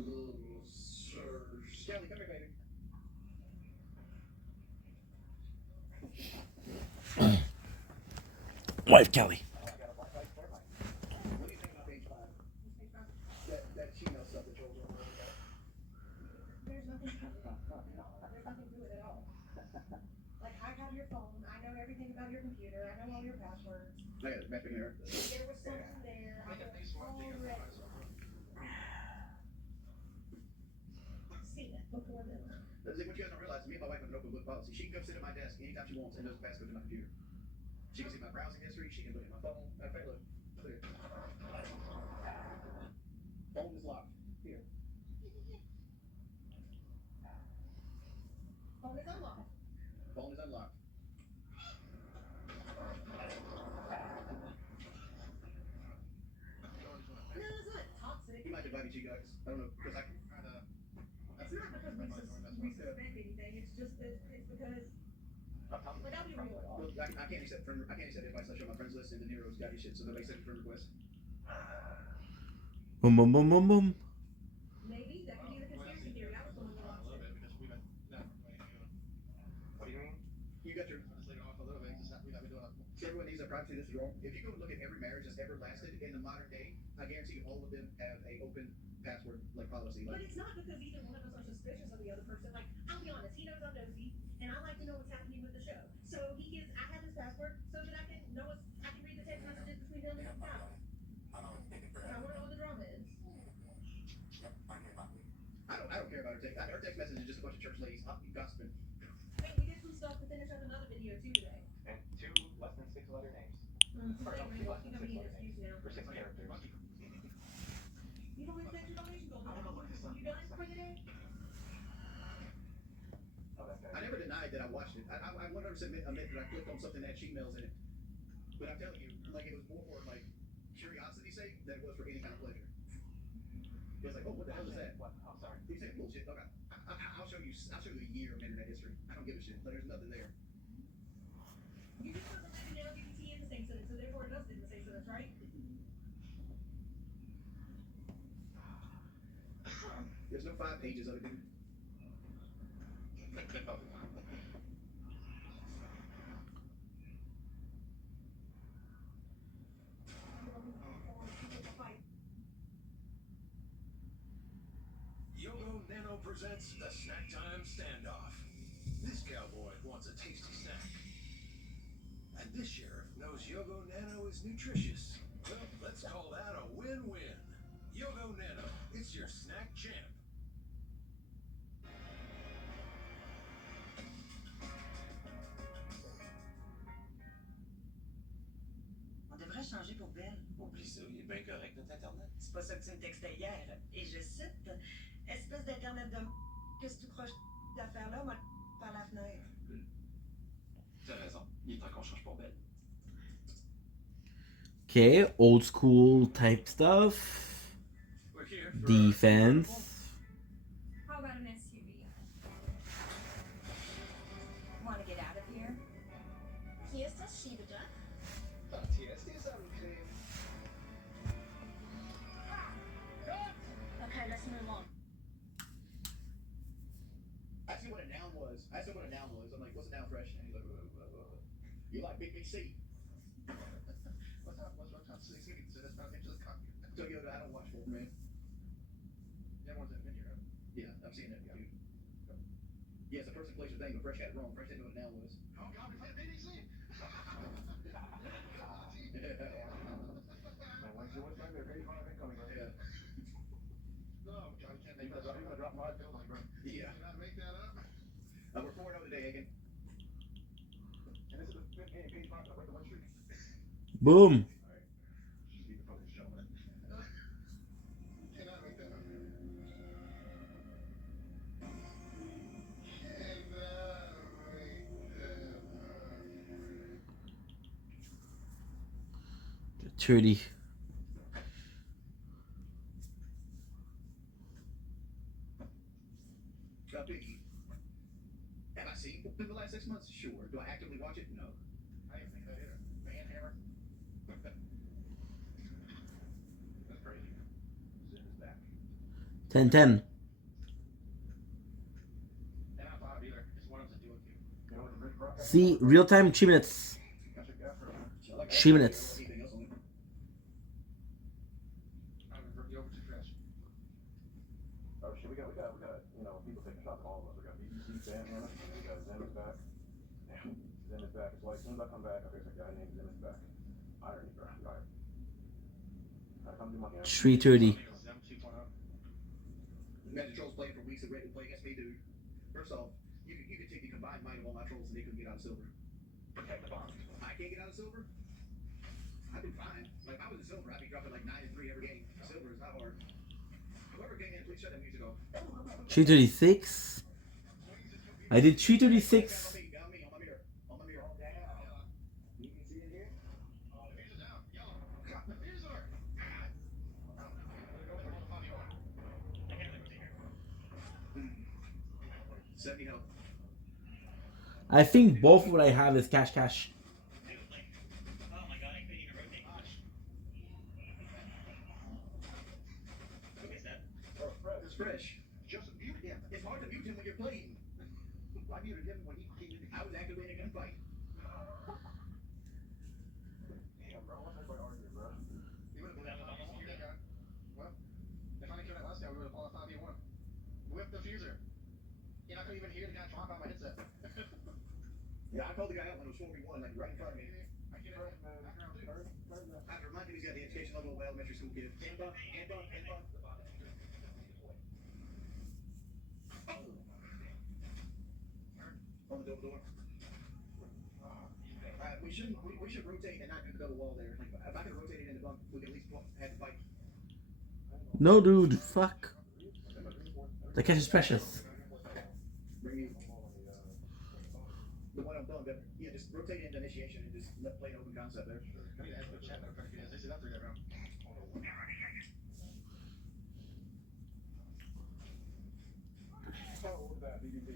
Little search. Kelly, come here, baby. Wife Kelly. What do you think about page 5? That female stuff that trolls over and over. There's nothing to it at all. Like, I have your phone, I know everything about your computer, I know all your passwords. I got it back in there. There was something there, I was already seen it before this. What you guys don't realize is me and my wife have an open book policy. She can come sit at my desk anytime she wants and knows the passcode to my computer. She can see my browsing history, she can look at my phone. Matter of fact, look. Clear. Phone is locked. Here. Phone is unlocked. Phone is unlocked. No, it's not toxic. You might divide me to you guys. I don't know, because I can kind of. It's not because we suspect anything, it's just that it's because, like, I'll be real. Well, I can't accept advice unless I show my friends list and the Nero's got his shit, so nobody sent a friend request. Boom. Maybe that could be the conspiracy theory. I was the one who launched it. What do you mean? You got your. Everyone needs their privacy. This is wrong. If you go look at every marriage that's ever lasted in the modern day, I guarantee all of them have a open password like policy. But Like, it's not because either one of us are suspicious of the other person. Like, I'll be honest, he knows I'm nosy, and I like to know what's happening with the show. So I have his password so that I can know I can read the text messages between him and his pal. And I want to know what the drama is. I don't care about her text. Her text message is just a bunch of church ladies gossiping. Hey, we did some stuff to finish up another video too today. And 2 less than 6 letter names. Mm-hmm. Or no, Hey, 2 Ray, less you than got 6 me letter confused names. now. For 6 characters. You don't expect your donation goal. You done for the day? Oh, that guy. I never denied that I watched it. I 100% admit that I clicked on something that had cheat mails in it. But I'm telling you, like, it was more for like curiosity's sake than it was for any kind of pleasure. It was like, oh, what the hell is that? What? Oh, sorry. You say bullshit. Okay, I'll show you. I'll show you a year of internet history. I don't give a shit. Like, there's nothing there. You just put the living LGBT in the same sentence, so therefore it does in the same sentence, right? There's no 5 pages of it, dude. Yogo Nano presents the Snack Time Standoff. This cowboy wants a tasty snack. And this sheriff knows Yogo Nano is nutritious. Well, let's call that a win-win. Yogo Nano, it's your snack champ. On devrait changer pour Belle. Oublie ça, il est bien correct notre internet. C'est pas ça que tu me textais hier. Et je cite, espèce d'internet de qu'est-ce que tu croches d'affaires-là, moi, par la fenêtre. T'as raison, il est temps qu'on change pour Belle. Okay, old school type stuff. We're here for Defense. How about an SUV? Want to get out of here? Qui est-ce qui veut dire? Okay, let's move on. I asked him what a noun was. I'm like, what's a noun, Fresh? And he's like, you like big C. What's up? So that's not just So, yo, I don't watch Wolfman. Everyone's in video. Yeah, I've seen that, dude. Yeah, it's a person, place, or thing, but Fresh got it wrong. Fresh didn't know what a noun was. Oh, God, it's like BBC. Yeah. No, Johnny can't make that up. You're gonna drop 5 bills on bro. Yeah. Can I make that up? We're 4-0 today, Hagen. And this is the 5th game, page 5, the one streak. Boom. Cannot make that up. Trudy. Biggie. Have I seen in the last 6 months? Sure. Do I actively watch it? No. I didn't think that either. Van Hammer. That's crazy. Zip is back. 10-10. And not Bob either. Just one of them to do it to. You know, with Rick Rock. See, real time 3 minutes. 3 minutes. Oh shit, we got, you know, people taking shots at all of us. We got BBC, Van Hammer, we got Zim is back. Damn, Zim is back. It's like, as soon as I come back, there's a guy named Zim is back. Irony, bro. Right. I come do my 3:30. Imagine trolls playing for weeks and ready to play against me, dude. First off, you could take the combined might of all my trolls and they couldn't get out of silver. Protect the bomb. I can't get out of silver? I'd be fine. Like, if I was in silver, I'd be dropping like 9 and 3 every game. Silver is not hard. Whoever came in, please shut that music off. 3:36. I did 3:36. I think both what I have is cash. It's Fresh. Just mute him. It's hard to mute him when you're playing. I muted him when he came in. I was actively in a gunfight. Damn, bro. What's everybody arguing, bro? found my headset. Yeah, I called the guy out when it was 4v1, like right in front of me. I have to remind him he's got the education level of elementary school kid. On the double door. We should rotate and not do the double wall there. Like, if I could rotate it in the bunk, we could at least have the fight. No, dude. Fuck. The cash is precious. The one I'm done, but yeah, just rotate into initiation and just play an open concept there. I need to ask the chat now. They said after that round. Oh, that DVD.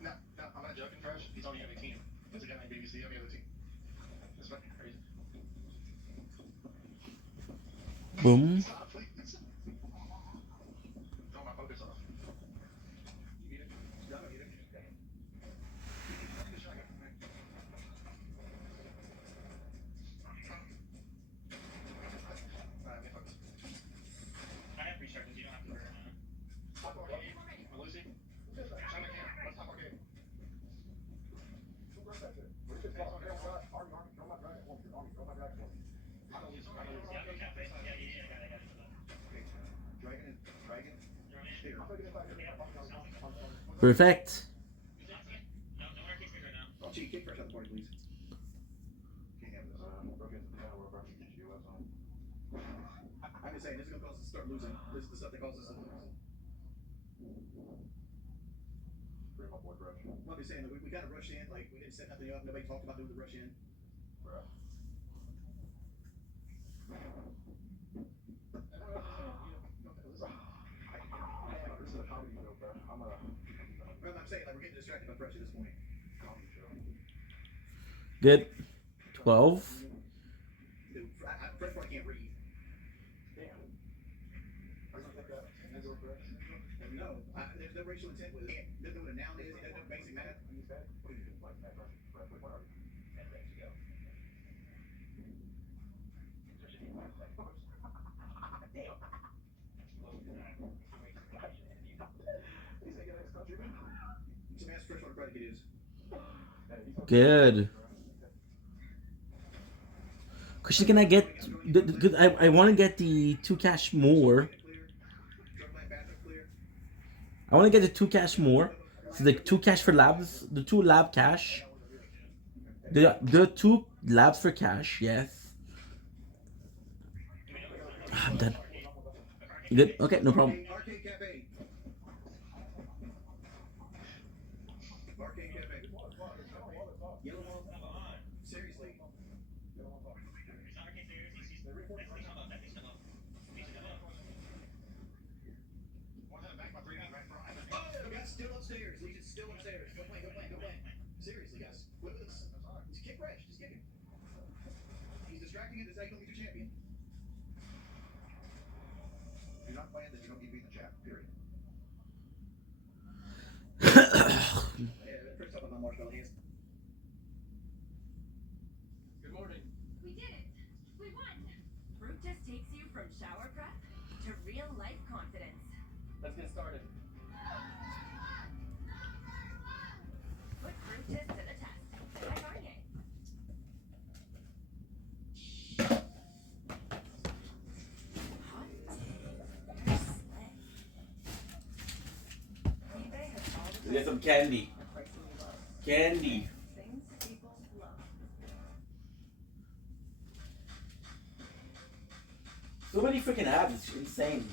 No, I'm not joking, Crush. He's on the other team. There's a guy named BBC on the other team. It's fucking crazy. Boom. Stop, please. Throw my focus off. You need it? No, I don't need it. I have restarted. You don't have to worry now. Hop on game. Lucy. China camp. Let's hop on game. Perfect. Oh, gee, kick fresh out the party, please. Can't have this. I'm just saying, this is gonna cause us to start losing. This is the stuff that causes us to lose. Well, I'm just saying, we kind of rushed in, like, we didn't set nothing up, nobody talked about doing the rush in. Well, I'm saying, like, we're getting distracted by pressure at this point. Good. 12. Dude, Fresh Boy can't read. No, there's no racial intent with it. He doesn't know what a noun is. He doesn't know basic math. Some ask Fresh what a predicate is. Good. Cause she's gonna get. I want to get the 2 cash more. I want to get the 2 cash more. So the 2 cash for labs, the 2 lab cash. The 2 labs for cash, yes. I'm done. You good? Okay, no problem. Arcade Cafe. Arcade Cafe. Yellow Wall. Seriously. Oh, guys, still upstairs. Legion's still upstairs. Go play. Seriously, guys. What is this? Just kick Fresh. Just kick him. He's distracting it. That's how you don't get your champion. If you're not playing, then you don't get beat in the chat. Period. Yeah, first up on my marshmallow hands. Good morning. We did it. We won. Fruit just takes you from shower prep to real life confidence. Let's get started. Put Fruit Test to the test. By Garnier. Hot take. Slay. eBay has all the Get some candy. Candy. things people love. So many freaking ads. It's insane.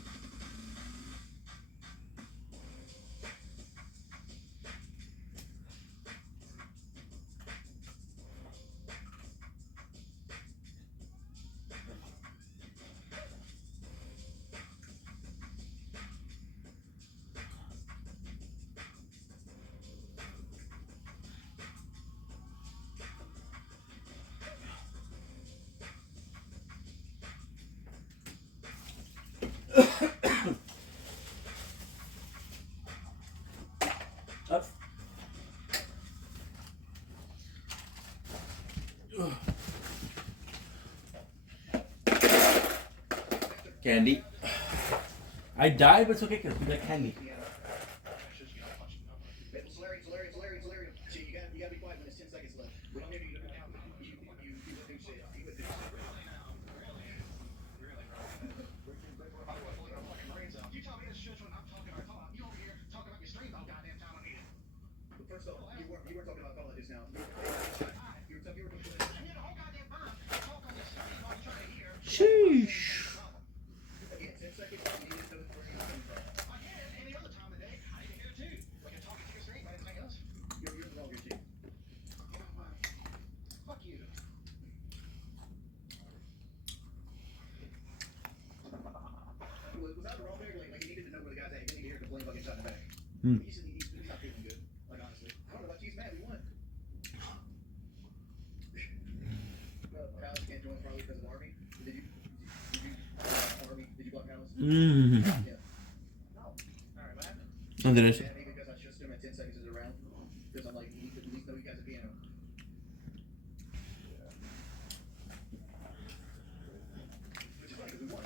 Candy. I died, but it's okay because we got candy. Solarium. See, you gotta be quiet when there's 10 seconds left. We don't need you to count. You would do shit. You would do shit. You tell me to shush when I'm talking or talk. You over here talking about your stream all goddamn time on here. But first off, you weren't talking about Call of just now. You were talking about the whole goddamn time. Talk on this stream while you're trying to hear. Sheesh. Again, 10 seconds. You need to know where you're coming from. Again, any other time of day, I need to hear it too. Like you're talking to your stream, but anything else. You're the wrong chief. Fuck you. Was that the wrong there? Like you needed to know where the guy's at. You didn't hear the blame fucking shot in the back. He's not feeling good. Like honestly, I don't know about you. He's mad. We won. Palace can't join probably because of Army. Did you Army? Did you block Palace? Yeah. No. All right. What happened? And then it's. Yeah, maybe because I shushed him at 10 seconds is around. Because I'm like, you need to at least know you guys are piano. Which is funny because we won.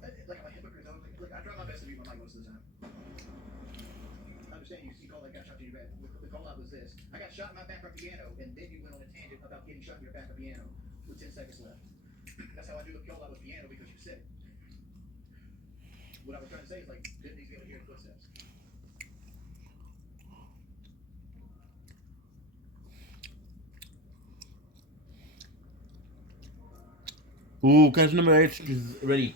Like I'm a hypocrite though. Like I try my best to be my mic most of the time. I understand you call that guy shot to your back. The call out was this. I got shot in my background piano, and then you went on a tangent about getting shot in your background piano with 10 seconds left. That's how I knew the call out was piano because you said it. What I was trying to say is like, didn't these be able to hear the footsteps? Ooh, catch number 8 is ready.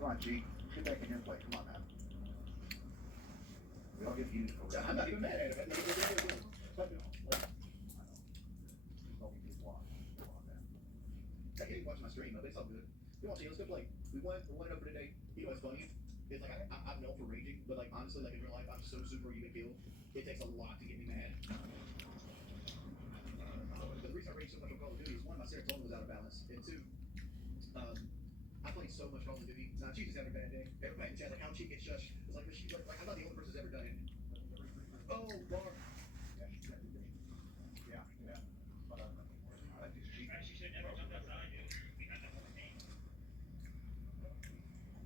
Come on, G. Get back in here and play. Come on, man. We all get used for it. I'm not even mad at him. I can't even watch my stream, but it's all good. You want to see? Let's go play. We won it over today. You know what's funny? It's like I'm known for raging, but like honestly, like in real life, I'm so super even killed. It takes a lot to get me mad. But the reason I rage so much on Call of Duty is one, my serotonin was out of balance, and two, I played so much Call of Duty. Now Chief is having a bad day. Everybody in chat like how Chief gets shushed. It's like like I'm not the only person who's ever done it. Oh, bar. Yeah.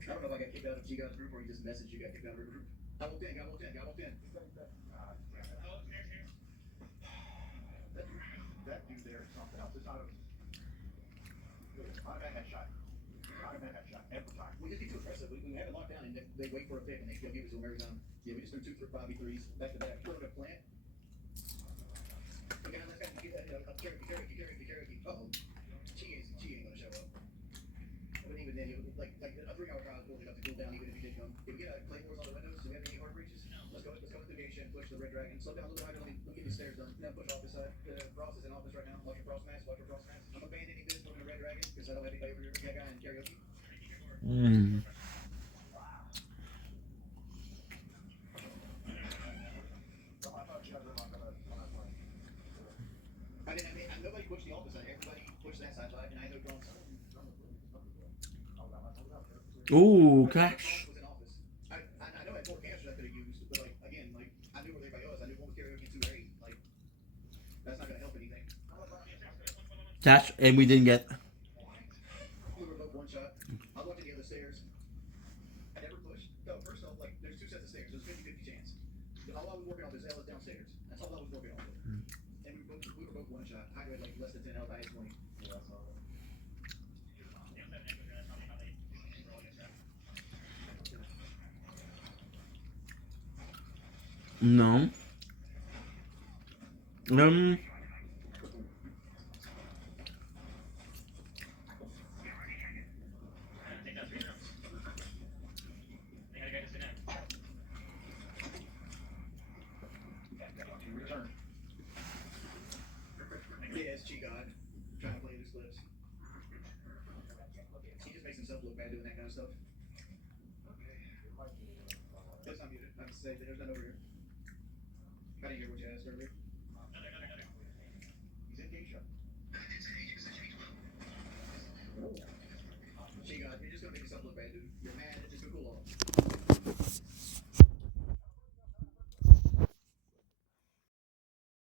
I don't know if I got kicked out of G-God's group or he just messaged you got kicked out of her group. I walked in. That dude there is something else. It's not a headshot. Every time. We just get too aggressive. We have it locked down and they wait for a pick and they give it to them every time. Yeah, we just threw 2 5v3s back to back. Put on a plant. Okay, now let's get karaoke. Uh-oh. She ain't gonna show up. But even then, like a 3-hour trial is building up to cool down even if he did come. If we get claymores on the windows, do we have any hard breaches? Let's go through the gate and push the red dragon. Slow down a little higher, let me get the stairs done. Now push office side. Ross is in office right now. Watch your cross mask. I'm abandoning this one in the red dragon because I don't have any favor with that guy in karaoke. Nobody pushed the office side. Everybody pushed that side, and I know John. Ooh, cash. I know I had 4 cancers I could have used, but like again, like I knew where everybody was. I knew one was karaoke 2-8. Like that's not gonna help anything. Cash, and we didn't get. We were both one shot. I went to the other stairs. I never pushed. No, first off, like there's 2 sets of stairs. There's 50-50 chance. All I was working on was L is downstairs. That's all I was working on. And we were both one shot. I had like less than 10 health. I had 20. Yeah, that's all. No. Return. Yeah, it's G-God. Trying to play these clips. He just makes himself look bad doing that kind of stuff. That's not muted. I'm safe. There's none over here. I didn't hear what you asked earlier. He's in Geisha. G-God, you're just gonna make yourself look bad, dude.